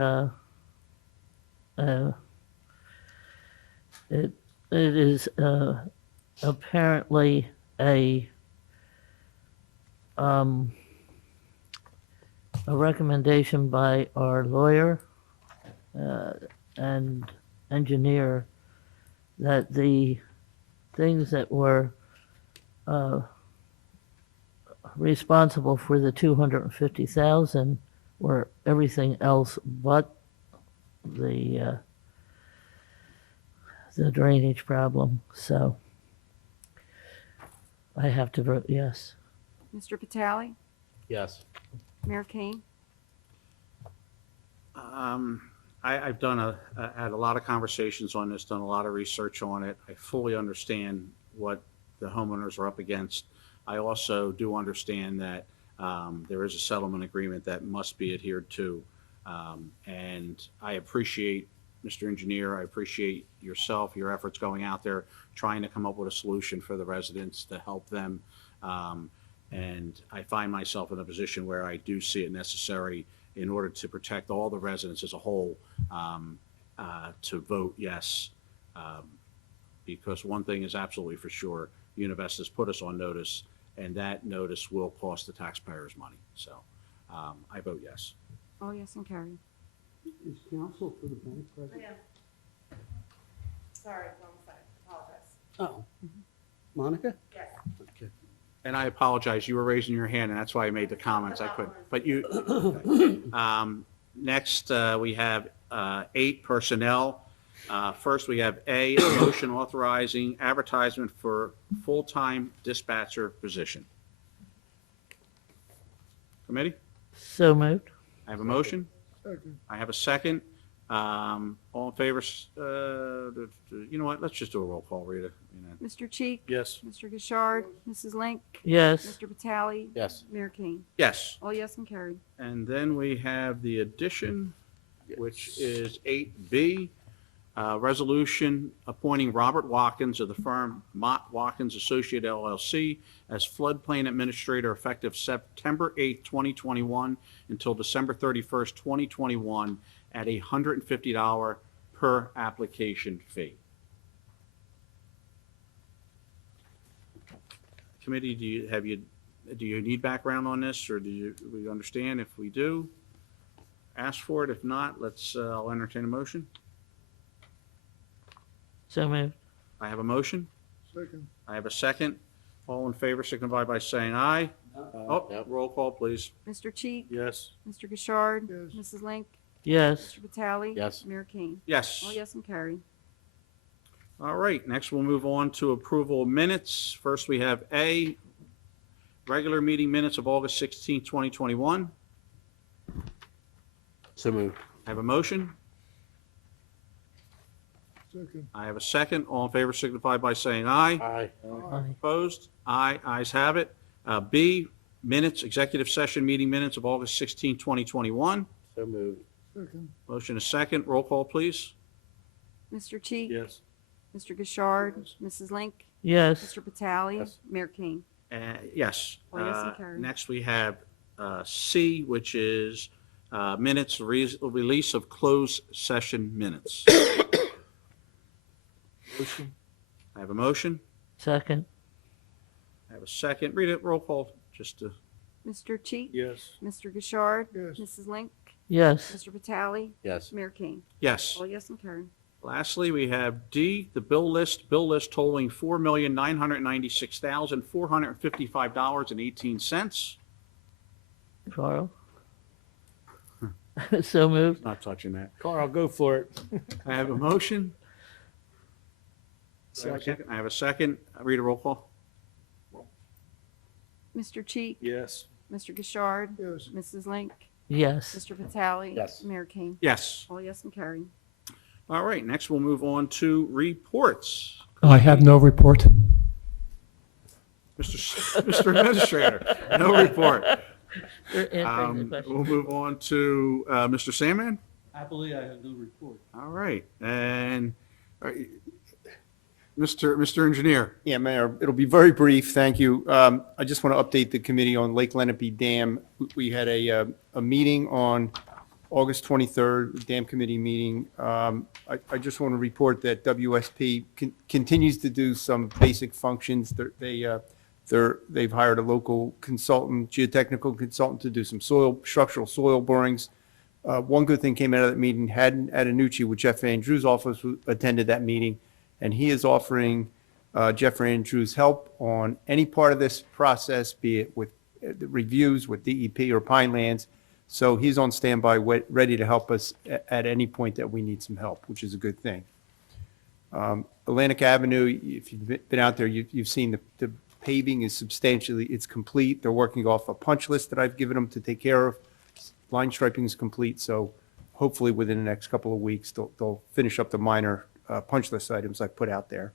it is apparently a recommendation by our lawyer and engineer that the things that were responsible for the 250,000 were everything else but the drainage problem. So I have to vote yes. Mr. Vitale? Yes. Mayor Kane? I've had a lot of conversations on this, done a lot of research on it. I fully understand what the homeowners are up against. I also do understand that there is a settlement agreement that must be adhered to. And I appreciate, Mr. Engineer, I appreciate yourself, your efforts going out there, trying to come up with a solution for the residents to help them. And I find myself in a position where I do see it necessary in order to protect all the residents as a whole to vote yes. Because one thing is absolutely for sure, Univest has put us on notice, and that notice will cost the taxpayers money. So I vote yes. Oh, yes, and carried. Is counsel for the bank present? Sorry, wrong side. Apologize. Oh. Monica? Yes. Okay. And I apologize, you were raising your hand, and that's why I made the comments. I couldn't. But you, next, we have 8 personnel. First, we have A, a motion authorizing advertisement for full-time dispatcher position. Committee? So moved. I have a motion. Second. I have a second. All in favor? You know what? Let's just do a roll call, Rita. Mr. Cheek? Yes. Mr. Gishard? Mrs. Link? Yes. Mr. Vitale? Yes. Mayor Kane? Yes. All yes and carried. And then we have the addition, which is 8B. Resolution appointing Robert Watkins of the firm Mott Watkins Associated LLC as floodplain administrator effective September 8th, 2021 until December 31st, 2021 at a $150 per application fee. Committee, do you need background on this, or do we understand? If we do, ask for it. If not, I'll entertain a motion. So moved. I have a motion. Second. I have a second. All in favor signify by saying aye. Oh, roll call, please. Mr. Cheek? Yes. Mr. Gishard? Yes. Mrs. Link? Yes. Mr. Vitale? Yes. Mayor King? Yes. All yes and carried. All right, next we'll move on to approval of minutes. First, we have A, regular meeting minutes of August 16, 2021. So moved. I have a motion. Second. I have a second. All in favor signify by saying aye. Aye. Aye. Opposed? Aye. Ayes have it. B, minutes, executive session meeting minutes of August 16, 2021. So moved. Second. Motion is second. Roll call, please. Mr. Cheek? Yes. Mr. Gishard? Mrs. Link? Yes. Mr. Vitale? Yes. Mayor King? Yes. All yes and carried. Next, we have C, which is minutes, release of closed session minutes. Motion. I have a motion. Second. I have a second. Read it, roll call, just to, Mr. Cheek? Yes. Mr. Gishard? Yes. Mrs. Link? Yes. Mr. Vitale? Yes. Mayor King? yes. All yes and carried. Lastly, we have D, the bill list totaling $4,996,455.18. Carl? So moved. Not touching that. Carl, go for it. I have a motion. Second. I have a second. Read a roll call. Mr. Cheek? Yes. Mr. Gishard? Yes. Mrs. Link? Yes. Mr. Vitale? Yes. Mayor King? Yes. All yes and carried. All right, next we'll move on to reports. I have no report. Mr. Administrator, no report. You're answering the question. We'll move on to Mr. Sandman. Happily, I have no report. All right, and Mr. Engineer. Yeah, Mayor, it'll be very brief, thank you. I just want to update the committee on Lake Lenape Dam. We had a meeting on August 23rd, Dam Committee meeting. I just want to report that WSP continues to do some basic functions. They've hired a local consultant, geotechnical consultant, to do some structural soil borings. One good thing came out of that meeting, Haddon Adenucci with Jeff Andrews' office attended that meeting, and he is offering Jeff Andrews help on any part of this process, be it with the reviews with DEP or Pinelands. So he's on standby, ready to help us at any point that we need some help, which is a good thing. Atlantic Avenue, if you've been out there, you've seen the paving is it's complete. They're working off a punch list that I've given them to take care of. Line striping is complete, so hopefully within the next couple of weeks, they'll finish up the minor punch list items I put out there.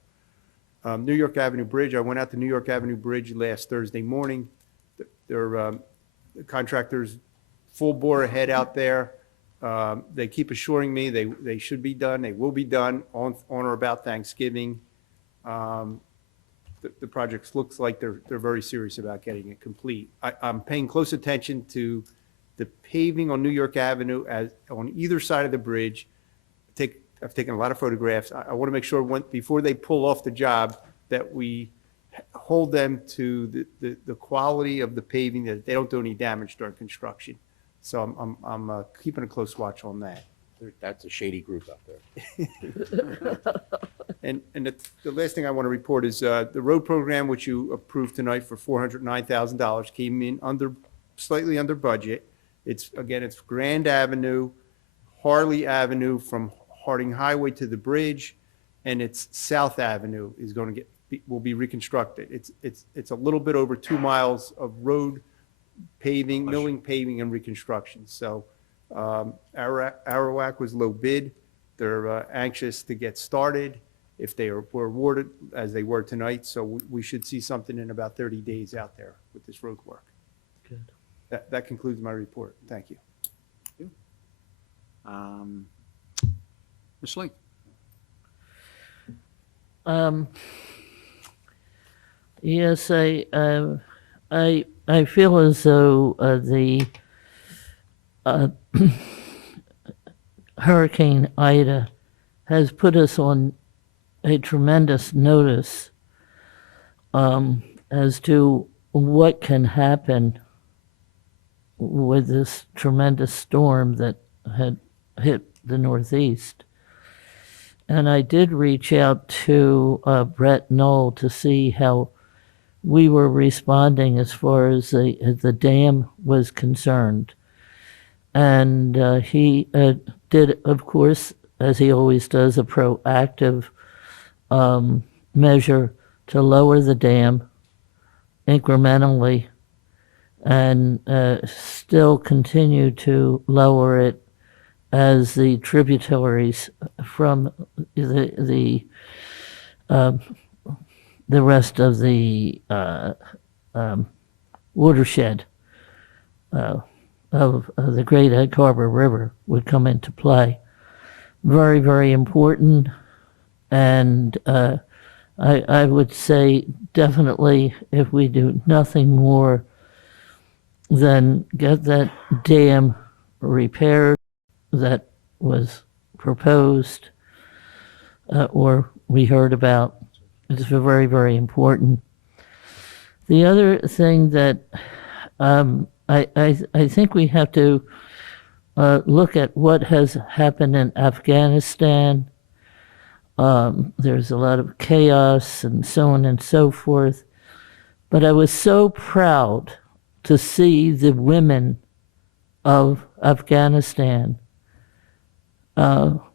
New York Avenue Bridge, I went out to New York Avenue Bridge last Thursday morning. The contractors full bore ahead out there. They keep assuring me they should be done. They will be done on or about Thanksgiving. The project looks like they're very serious about getting it complete. I'm paying close attention to the paving on New York Avenue on either side of the bridge. I've taken a lot of photographs. I want to make sure before they pull off the job that we hold them to the quality of the paving, that they don't do any damage during construction. So I'm keeping a close watch on that. That's a shady group out there. And the last thing I want to report is the road program, which you approved tonight for $409,000, came in slightly under budget. It's Grand Avenue, Harley Avenue from Harding Highway to the bridge, and it's South Avenue will be reconstructed. It's a little bit over 2 miles of road paving, milling, paving, and reconstruction. So Arawak was low bid. They're anxious to get started if they were awarded as they were tonight. So we should see something in about 30 days out there with this road work. Good. That concludes my report. Thank you. Ms. Link. Um, yes, I feel as though the uh, Hurricane Ida has put us on a tremendous notice as to what can happen with this tremendous storm that had hit the Northeast. And I did reach out to Brett Knoll to see how we were responding as far as the dam was concerned. And he did, of course, as he always does, a proactive measure to lower the dam incrementally and still continue to lower it as the tributaries from the rest of the watershed of the Great Egg Harbor River would come into play. Very, very important. And I would say definitely if we do nothing more than get that dam repaired that was proposed or we heard about, it's very, very important. The other thing that I think we have to look at what has happened in Afghanistan. There's a lot of chaos and so on and so forth. But I was so proud to see the women of Afghanistan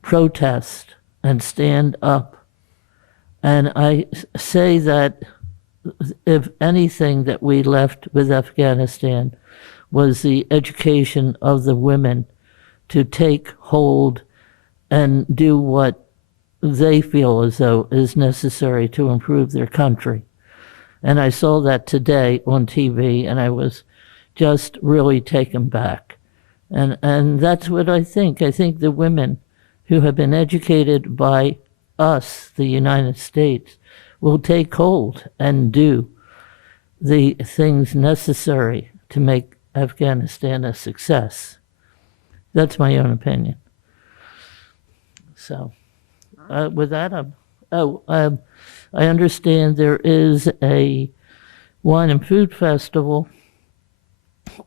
protest and stand up. And I say that if anything that we left with Afghanistan was the education of the women to take hold and do what they feel as though is necessary to improve their country. And I saw that today on TV, and I was just really taken back. And that's what I think. I think the women who have been educated by us, the United States, will take hold and do the things necessary to make Afghanistan a success. That's my own opinion. So, with that, I understand there is a wine and food festival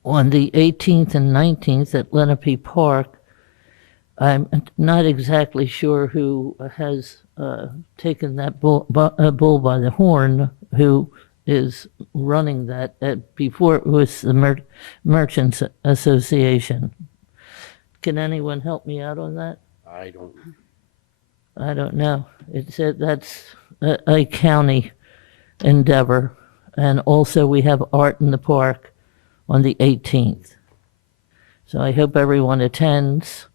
on the 18th and 19th at Lenape Park. I'm not exactly sure who has taken that bull by the horn, who is running that. Before it was the Merchants Association. Can anyone help me out on that? I don't know. It said that's a county endeavor. And also we have Art in the Park on the 18th. So I hope everyone attends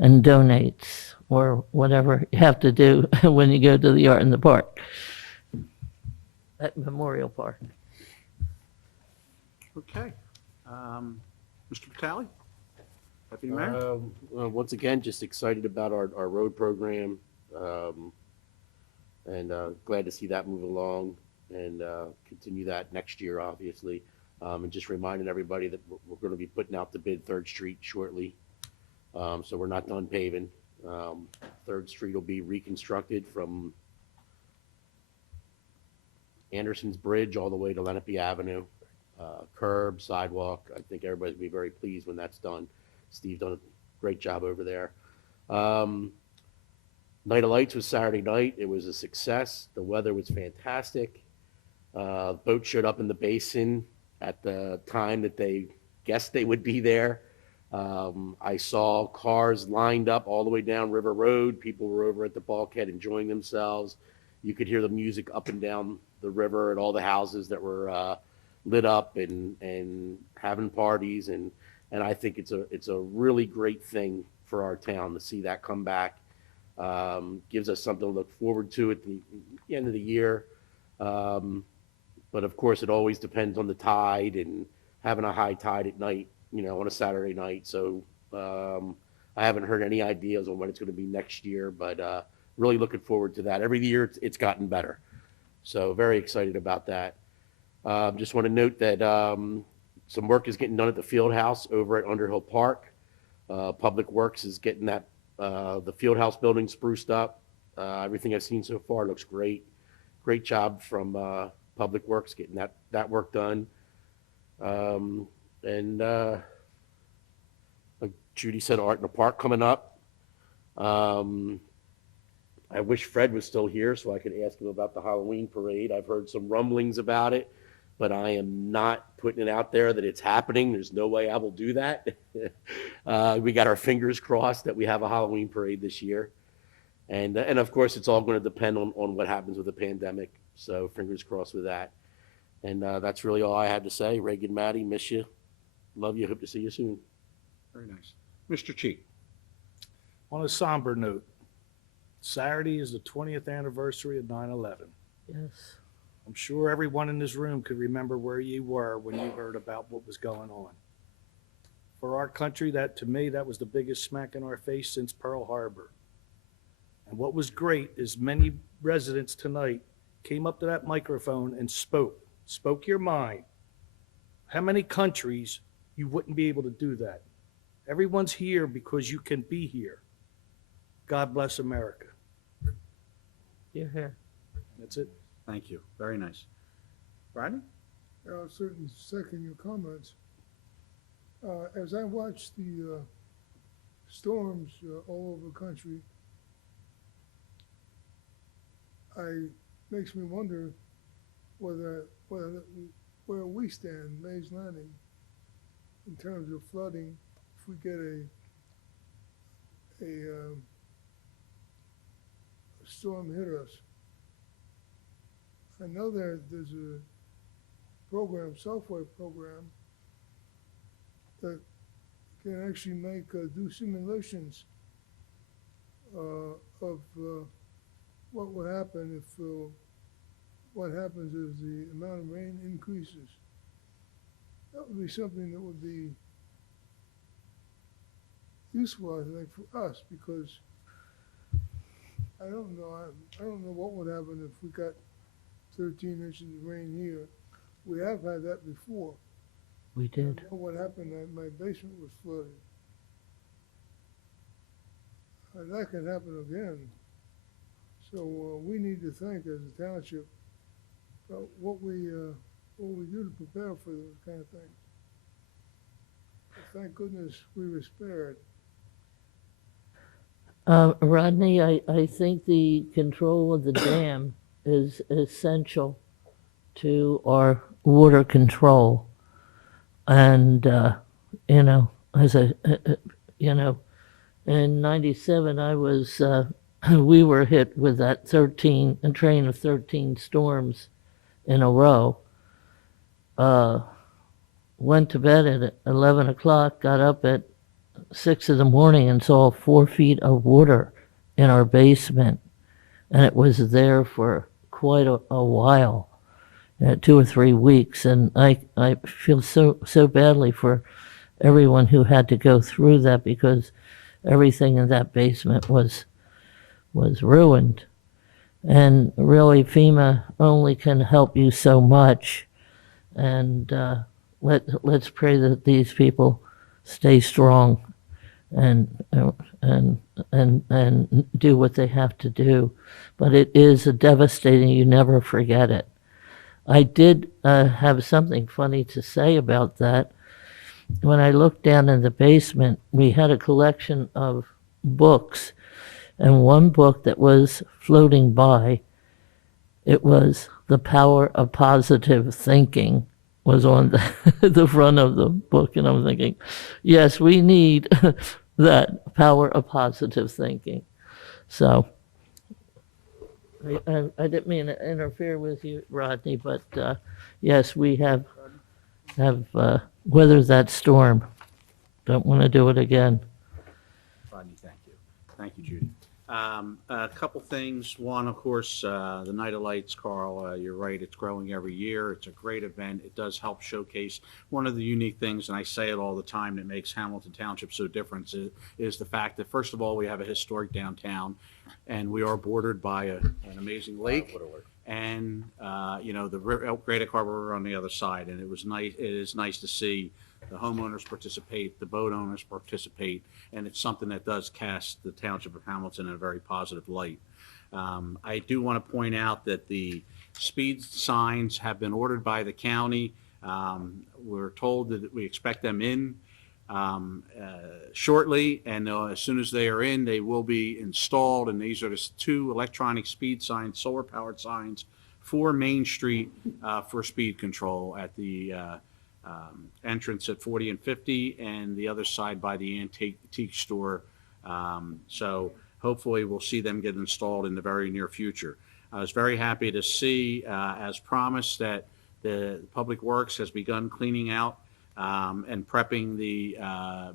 and donates or whatever you have to do when you go to the Art in the Park at Memorial Park. Okay. Mr. Vitale? Deputy Mayor? Once again, just excited about our road program, and glad to see that move along and continue that next year, obviously. And just reminding everybody that we're going to be putting out the bid 3rd Street shortly. So we're not done paving. 3rd Street will be reconstructed from Anderson's Bridge all the way to Lenape Avenue. Curb, sidewalk. I think everybody's going to be very pleased when that's done. Steve done a great job over there. Night of Lights was Saturday night. It was a success. The weather was fantastic. Boats showed up in the basin at the time that they guessed they would be there. I saw cars lined up all the way down River Road. People were over at the bulkhead enjoying themselves. You could hear the music up and down the river at all the houses that were lit up and having parties. And I think it's a really great thing for our town to see that come back. Gives us something to look forward to at the end of the year. But of course, it always depends on the tide and having a high tide at night, on a Saturday night. So I haven't heard any ideas on when it's going to be next year, but really looking forward to that. Every year it's gotten better. So very excited about that. Just want to note that some work is getting done at the field house over at Underhill Park. Public Works is getting that the field house building spruced up. Everything I've seen so far looks great. Great job from Public Works getting that work done. Like Judy said, Art in the Park coming up. I wish Fred was still here so I could ask him about the Halloween parade. I've heard some rumblings about it, but I am not putting it out there that it's happening. There's no way I will do that. We got our fingers crossed that we have a Halloween parade this year. And of course, it's all going to depend on what happens with the pandemic. So fingers crossed with that. And that's really all I had to say. Reagan, Maddie, miss you. Love you. Hope to see you soon. Very nice. Mr. Cheek. On a somber note, Saturday is the 20th anniversary of 9/11. Yes. I'm sure everyone in this room could remember where you were when you heard about what was going on. For our country, to me, that was the biggest smack in our face since Pearl Harbor. And what was great is many residents tonight came up to that microphone and spoke your mind. How many countries you wouldn't be able to do that? Everyone's here because you can be here. God bless America. You're here. That's it. Thank you. Very nice. Rodney? I'll certainly second your comments. As I watch the storms all over the country, makes me wonder where we stand, Mays Landing, in terms of flooding. If we get a storm hit us, I know there's a software program that can actually do simulations of what would happen if what happens if the amount of rain increases. That would be something that would be useful, I think, for us, because I don't know what would happen if we got 13 inches of rain here. We have had that before. We did. I know what happened. My basement was flooded. That can happen again. So we need to think as a township about what we do to prepare for those kind of things. But thank goodness we were spared. Rodney, I think the control of the dam is essential to our water control. And, in 97, we were hit with that train of 13 storms in a row. Went to bed at 11 o'clock, got up at 6 in the morning and saw 4 feet of water in our basement. And it was there for quite a while, 2 or 3 weeks. And I feel so badly for everyone who had to go through that, because everything in that basement was ruined. And really, FEMA only can help you so much. And let's pray that these people stay strong and do what they have to do. But it is a devastating, you never forget it. I did have something funny to say about that. When I looked down in the basement, we had a collection of books, and one book that was floating by, it was The Power of Positive Thinking, was on the front of the book. And I'm thinking, yes, we need that power of positive thinking. So I didn't mean to interfere with you, Rodney, but yes, we have weathered that storm. Don't want to do it again. Rodney, thank you. Thank you, Judy. A couple things. One, of course, the Night of Lights, Carl, you're right, it's growing every year. It's a great event. It does help showcase one of the unique things, and I say it all the time, that makes Hamilton Township so different is the fact that, first of all, we have a historic downtown, and we are bordered by an amazing lake. And, the Great Harbor River on the other side, and it is nice to see the homeowners participate, the boat owners participate, and it's something that does cast the Township of Hamilton in a very positive light. I do want to point out that the speed signs have been ordered by the county. We're told that we expect them in shortly, and as soon as they are in, they will be installed. And these are just 2 electronic speed signs, solar-powered signs for Main Street for speed control at the entrance at 40 and 50, and the other side by the antique store. So hopefully we'll see them get installed in the very near future. I was very happy to see, as promised, that the Public Works has begun cleaning out and prepping the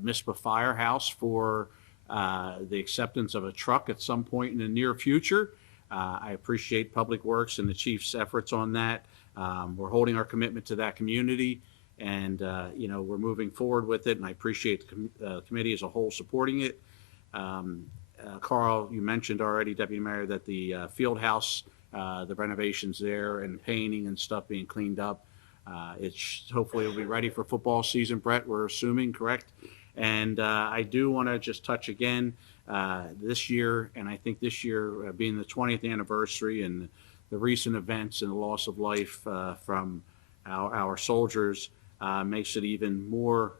MISPA firehouse for the acceptance of a truck at some point in the near future. I appreciate Public Works and the chief's efforts on that. We're holding our commitment to that community, and we're moving forward with it, and I appreciate the committee as a whole supporting it. Carl, you mentioned already, Deputy Mayor, that the field house, the renovations there and painting and stuff being cleaned up, hopefully it'll be ready for football season, Brett, we're assuming, correct? And I do want to just touch again this year, and I think this year being the 20th anniversary and the recent events and the loss of life from our soldiers makes it even more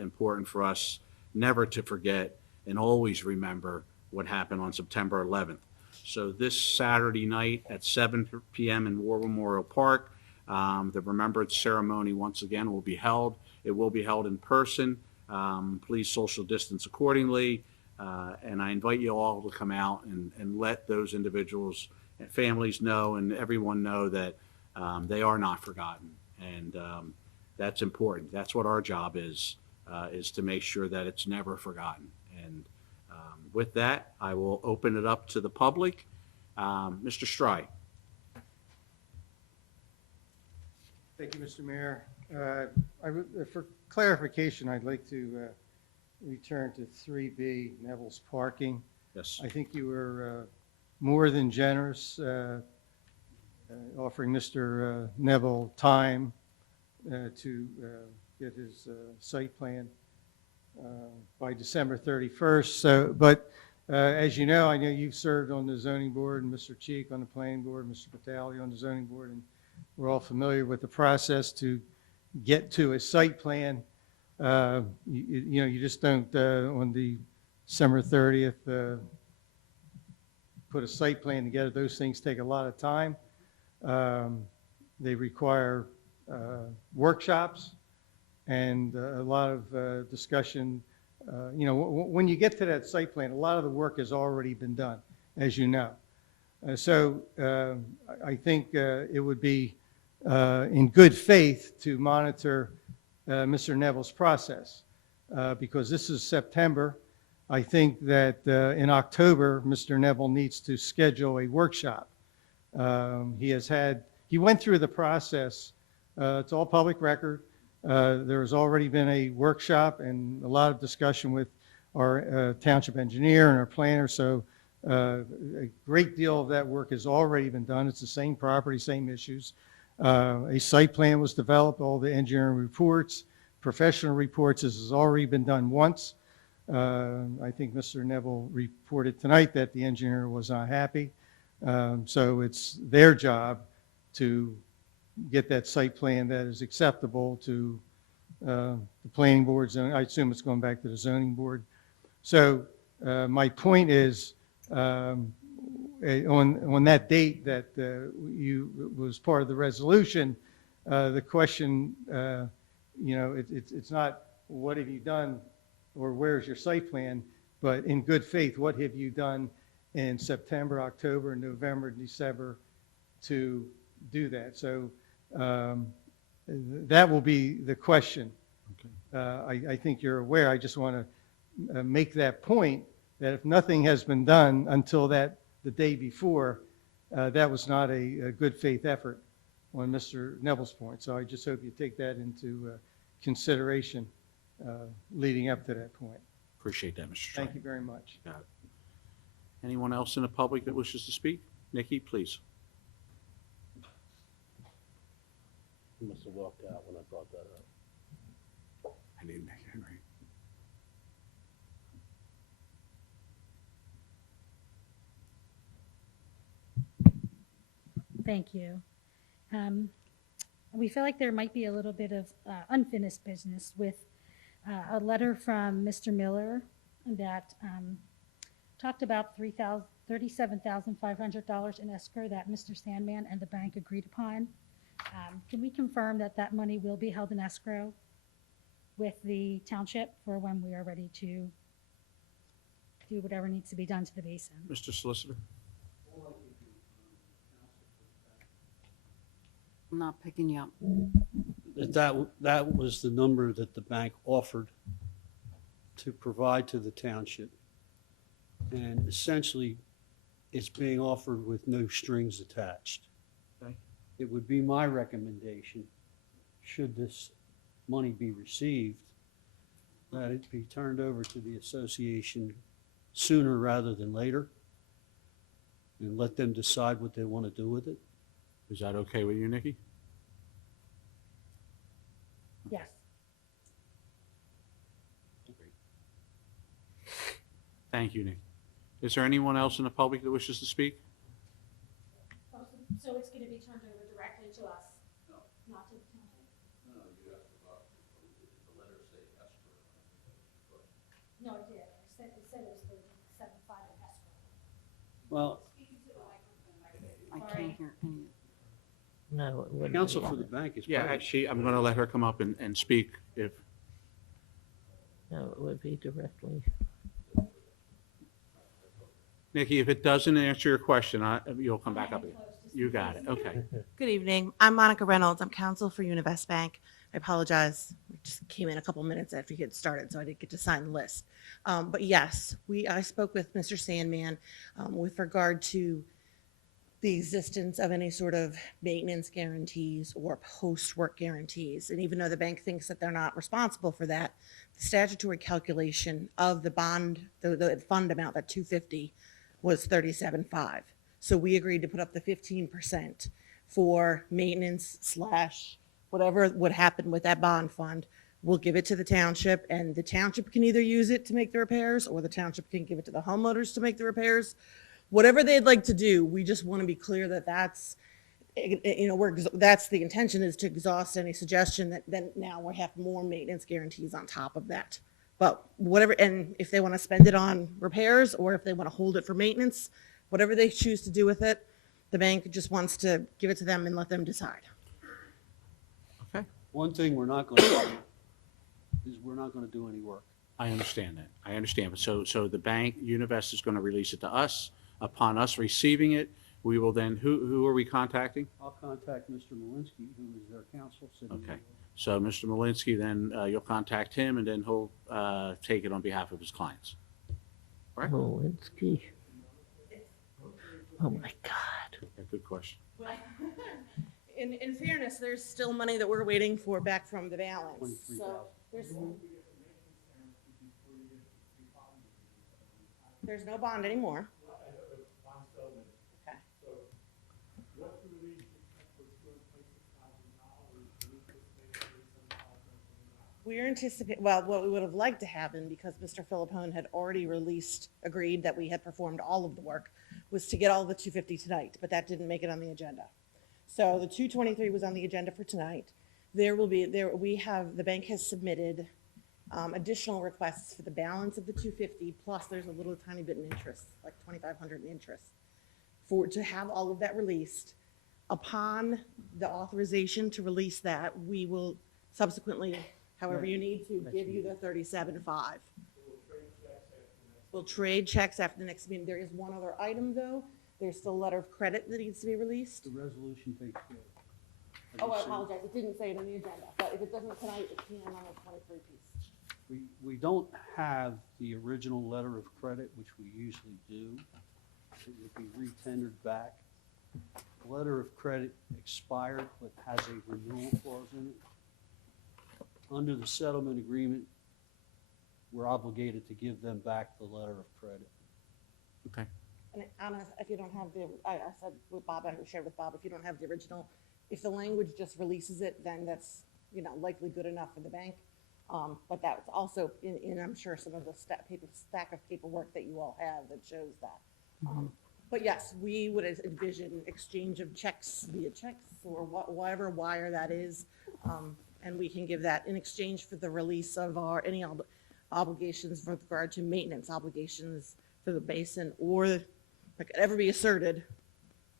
important for us never to forget and always remember what happened on September 11th. So this Saturday night at 7 p.m. in War Memorial Park, the remembrance ceremony once again will be held. It will be held in person. Please social distance accordingly. And I invite you all to come out and let those individuals and families know and everyone know that they are not forgotten. And that's important. That's what our job is to make sure that it's never forgotten. And with that, I will open it up to the public. Mr. Stride. Thank you, Mr. Mayor. For clarification, I'd like to return to 3B, Neville's parking. Yes. I think you were more than generous offering Mr. Neville time to get his site plan by December 31st. But as you know, I know you've served on the zoning board, and Mr. Cheek on the planning board, Mr. Battaglia on the zoning board, and we're all familiar with the process to get to a site plan. You just don't, on the December 30th, put a site plan together. Those things take a lot of time. They require workshops and a lot of discussion. When you get to that site plan, a lot of the work has already been done, as you know. So I think it would be in good faith to monitor Mr. Neville's process because this is September. I think that in October, Mr. Neville needs to schedule a workshop. He went through the process. It's all public record. There has already been a workshop and a lot of discussion with our township engineer and our planner. So a great deal of that work has already been done. It's the same property, same issues. A site plan was developed, all the engineering reports, professional reports. This has already been done once. I think Mr. Neville reported tonight that the engineer was not happy. So it's their job to get that site plan that is acceptable to the planning board. I assume it's going back to the zoning board. So my point is, on that date that was part of the resolution, the question, it's not what have you done or where's your site plan, but in good faith, what have you done in September, October, November, December to do that? So that will be the question. Okay. I think you're aware. I just want to make that point that if nothing has been done until the day before, that was not a good faith effort on Mr. Neville's point. So I just hope you take that into consideration leading up to that point. Appreciate that, Mr. Stride. Thank you very much. Anyone else in the public that wishes to speak? Nikki, please. He must have walked out when I brought that up. I didn't make it right. Thank you. We feel like there might be a little bit of unfinished business with a letter from Mr. Miller that talked about $37,500 in escrow that Mr. Sandman and the bank agreed upon. Can we confirm that that money will be held in escrow with the township for when we are ready to do whatever needs to be done to the basin? Mr. Solicitor? I'm not picking you up. That was the number that the bank offered to provide to the township. And essentially, it's being offered with no strings attached. Okay. It would be my recommendation, should this money be received, that it be turned over to the association sooner rather than later, and let them decide what they want to do with it. Is that okay with you, Nikki? Yes. Thank you, Nikki. Is there anyone else in the public that wishes to speak? So it's going to be turned over directly to us? No. Not to the township? No, you asked about, the letter say escrow. No, it did. It said it was 37.5 in escrow. Well, I can't hear any. No, it wouldn't. counsel be. for the bank is Yeah, present. actually, I'm going to let her come up and speak if, No, it would be directly. Nikki, if it doesn't answer your question, you'll come back up. You got it, okay. Good evening. I'm Monica Reynolds. I'm counsel for Univest Bank. I apologize. We just came in a couple minutes after you had started, so I didn't get to sign the list. But yes, I spoke with Mr. Sandman with regard to the existence of any sort of maintenance guarantees or post-work guarantees. And even though the bank thinks that they're not responsible for that, the statutory calculation of the bond, the fund amount, that 250, was 37.5. So we agreed to put up the 15% for maintenance slash whatever would happen with that bond fund. We'll give it to the township, and the township can either use it to make the repairs, or the township can give it to the homeowners to make the repairs. Whatever they'd like to do, we just want to be clear that that's, you know, that's the intention, is to exhaust any suggestion that then now we have more maintenance guarantees on top of that. But whatever, and if they want to spend it on repairs, or if they want to hold it for maintenance, whatever they choose to do with it, the bank just wants to give it to them and let them decide. Okay. One thing we're not going to do is we're not going to do any work. I understand that. I understand. But so the bank, Univest, is going to release it to us. Upon us receiving it, we will then, who are we contacting? I'll contact Mr. Malinsky, who is their counsel. sitting Okay. there. So Mr. Malinsky, then you'll contact him, and then he'll take it on behalf of his clients. Right? Lewinsky. Oh, my God. Yeah, good question. In fairness, there's still money that we're waiting for back from the balance. 23,000. So there's no bond anymore. Okay. We're anticipating, well, what we would have liked to happen, because Mr. Philippone had already agreed that we had performed all of the work, was to get all the 250 tonight, but that didn't make it on the agenda. So the 223 was on the agenda for tonight. The bank has submitted additional requests for the balance of the 250, plus there's a little tiny bit in interest, like 2,500 in interest, to have all of that released. Upon the authorization to release that, we will subsequently, however you need to, give you the 37.5. We'll trade checks after the next meeting. There is one other item, though. There's still a letter of credit that needs to be released. The resolution takes care of it. Oh, I apologize. It didn't say it on the agenda, but if it doesn't tonight, it can on the 23 piece. We don't have the original letter of credit, which we usually do. It would be re-tendered back. The letter of credit expired, but has a renewal clause in it. Under the settlement agreement, we're obligated to give them back the letter of credit. Okay. And Anna, if you don't have I said with Bob, I shared with Bob, if you don't have the original, if the language just releases it, then that's, likely good enough for the bank. But that's also in I'm sure some of the stack of paperwork that you all have that shows that. But yes, we would envision exchange of checks via checks or whatever wire that is. And we can give that in exchange for the release of any obligations with regard to maintenance obligations for the basin, or if it could ever be asserted,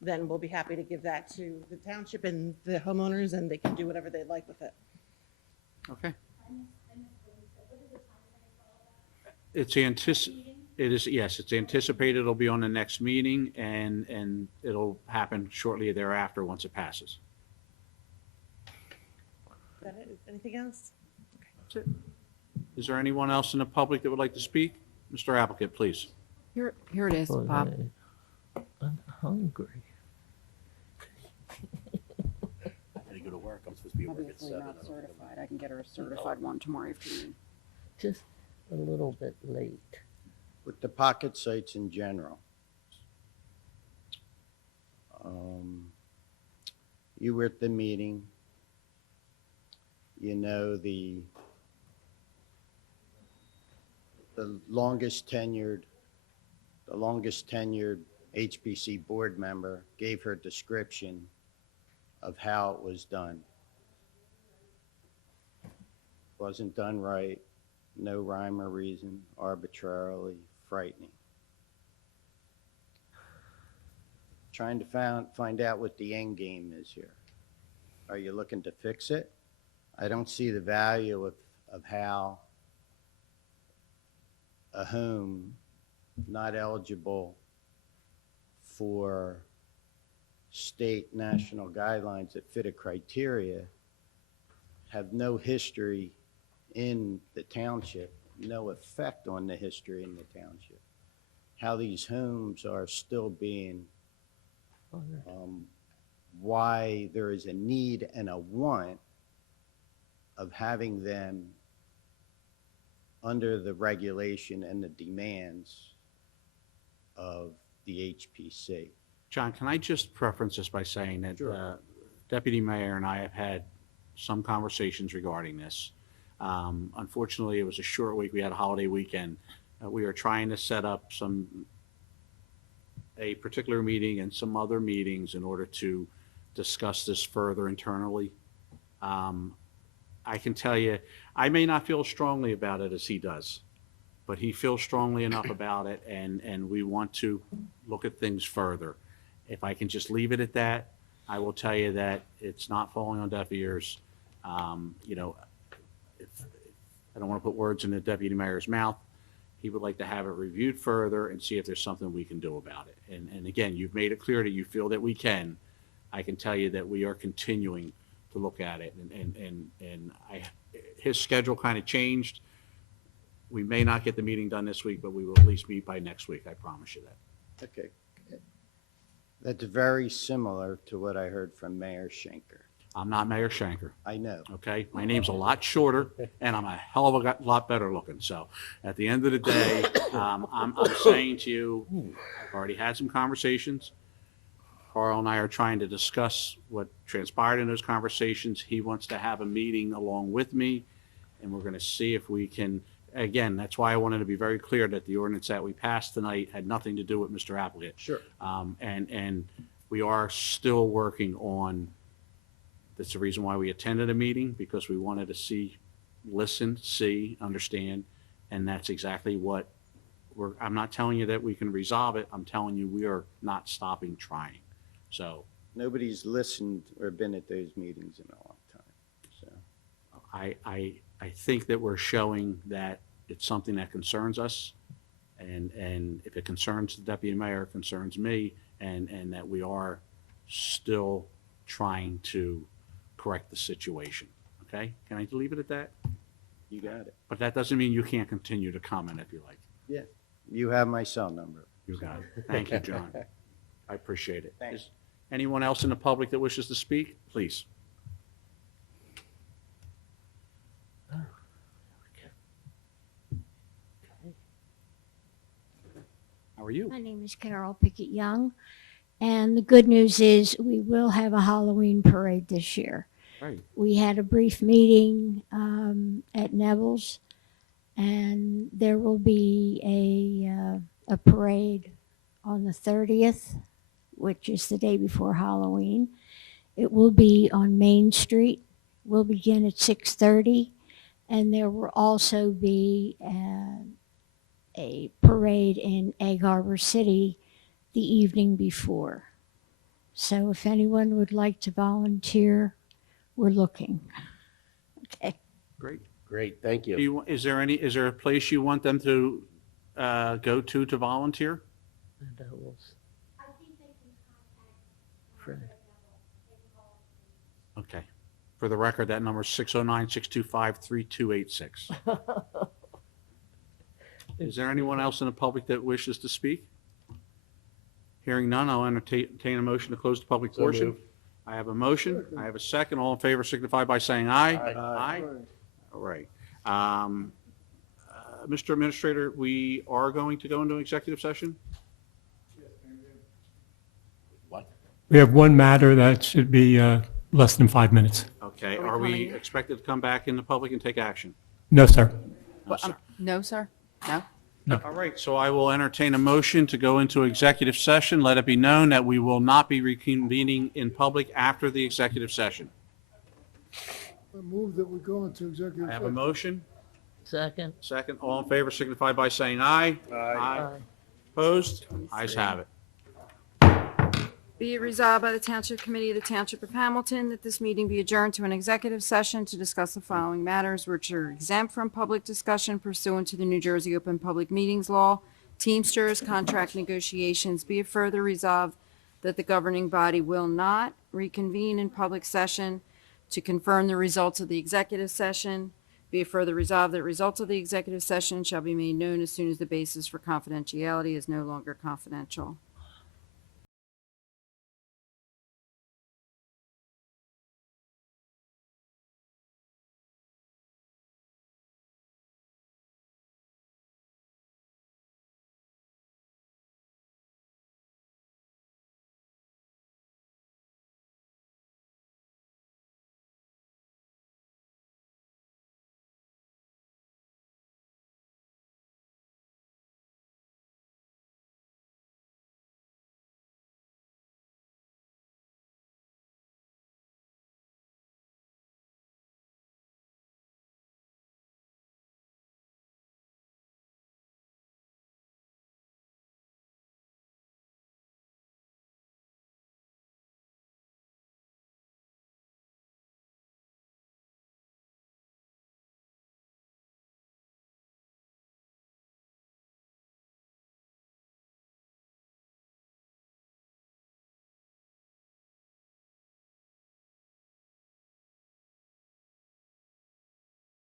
then we'll be happy to give that to the township and the homeowners, and they can do whatever they'd like with it. Okay. Yes, it's anticipated it'll be on the next meeting, and it'll happen shortly thereafter once it passes. Is that it? Anything else? That's it. Is there anyone else in the public that would like to speak? Mr. Applicant, please. Here it is, Bob. I'm hungry. I gotta go to work. I'm supposed to be at work at Obviously 7. not certified. I can get her a certified one tomorrow afternoon. Just a little bit late. With the pocket sites in general, you were at the meeting. You know, the longest tenured HPC board member gave her description of how it was done. Wasn't done right, no rhyme or reason, arbitrarily, frightening. Trying to find out what the end game is here. Are you looking to fix it? I don't see the value of how a home not eligible for state national guidelines that fit a criteria, have no history in the township, no effect on the history in the township. How these homes are still being, why there is a need and a want of having them under the regulation and the demands of the HPC. John, can I just preference this by saying that Sure. Deputy Mayor and I have had some conversations regarding this. Unfortunately, it was a short week. We had a holiday weekend. We are trying to set up a particular meeting and some other meetings in order to discuss this further internally. I can tell you, I may not feel strongly about it as he does, but he feels strongly enough about it, and we want to look at things further. If I can just leave it at that, I will tell you that it's not falling on deaf ears. I don't want to put words in the deputy mayor's mouth. He would like to have it reviewed further and see if there's something we can do about it. And again, you've made it clear that you feel that we can. I can tell you that we are continuing to look at it. His schedule kind of changed. We may not get the meeting done this week, but we will at least meet by next week. I promise you that. Okay. That's very similar to what I heard from Mayor Schenker. I'm not Mayor Schenker. I know. Okay? My name's a lot shorter, and I'm a hell of a lot better looking. So at the end of the day, I'm saying to you, I've already had some conversations. Carl and I are trying to discuss what transpired in those conversations. He wants to have a meeting along with me, and we're going to see if we can, again, that's why I wanted to be very clear that the ordinance that we passed tonight had nothing to do with Mr. Applegate. Sure. And we are still working on, that's the reason why we attended a meeting, because we wanted to see, listen, see, understand, and that's exactly what I'm not telling you that we can resolve it. I'm telling you we are not stopping trying. So Nobody's listened or been at those meetings in a long time, so. I think that we're showing that it's something that concerns us, and if it concerns the deputy mayor, it concerns me, and that we are still trying to correct the situation. Okay? Can I leave it at that? You got it. But that doesn't mean you can't continue to comment if you like. Yeah, you have my cell number. You got it. Thank you, John. I appreciate it. Thanks. Is anyone else in the public that wishes to speak? Please. How are you? My name is Carol Pickett Young, and the good news is we will have a Halloween parade this year. Right. We had a brief meeting at Neville's, and there will be a parade on the 30th, which is the day before Halloween. It will be on Main Street. We'll begin at 6:30, and there will also be a parade in Egg Harbor City the evening before. So if anyone would like to volunteer, we're looking. Okay. Great. Great, thank you. Is there a place you want them to go to volunteer? Fred. Okay. For the record, that number is 609-625-3286. Is there anyone else in the public that wishes to speak? Hearing none, I'll entertain a motion to close the public portion. moved. I have a motion. I have a second. All in favor signify by saying aye. Aye. All right. Mr. Administrator, we are going to go into executive session? What? We have one matter that should be less than 5 minutes. Okay. Are we Are we coming in? expected to come back in the public and take action? No, sir. No, sir. No, sir? No? All right, so I will entertain a motion to go into executive session. Let it be known that we will not be reconvening in public after the executive session. I move that we go into executive I have a session. motion. Second. Second, all in favor signify by saying aye. Aye. Opposed? Ayes have it. Be it resolved by the Township Committee of the Township of Hamilton that this meeting be adjourned to an executive session to discuss the following matters which are exempt from public discussion pursuant to the New Jersey Open Public Meetings Law, Teamsters, contract negotiations. Be it further resolved that the governing body will not reconvene in public session to confirm the results of the executive session. Be it further resolved that results of the executive session shall be made known as soon as the basis for confidentiality is no longer confidential.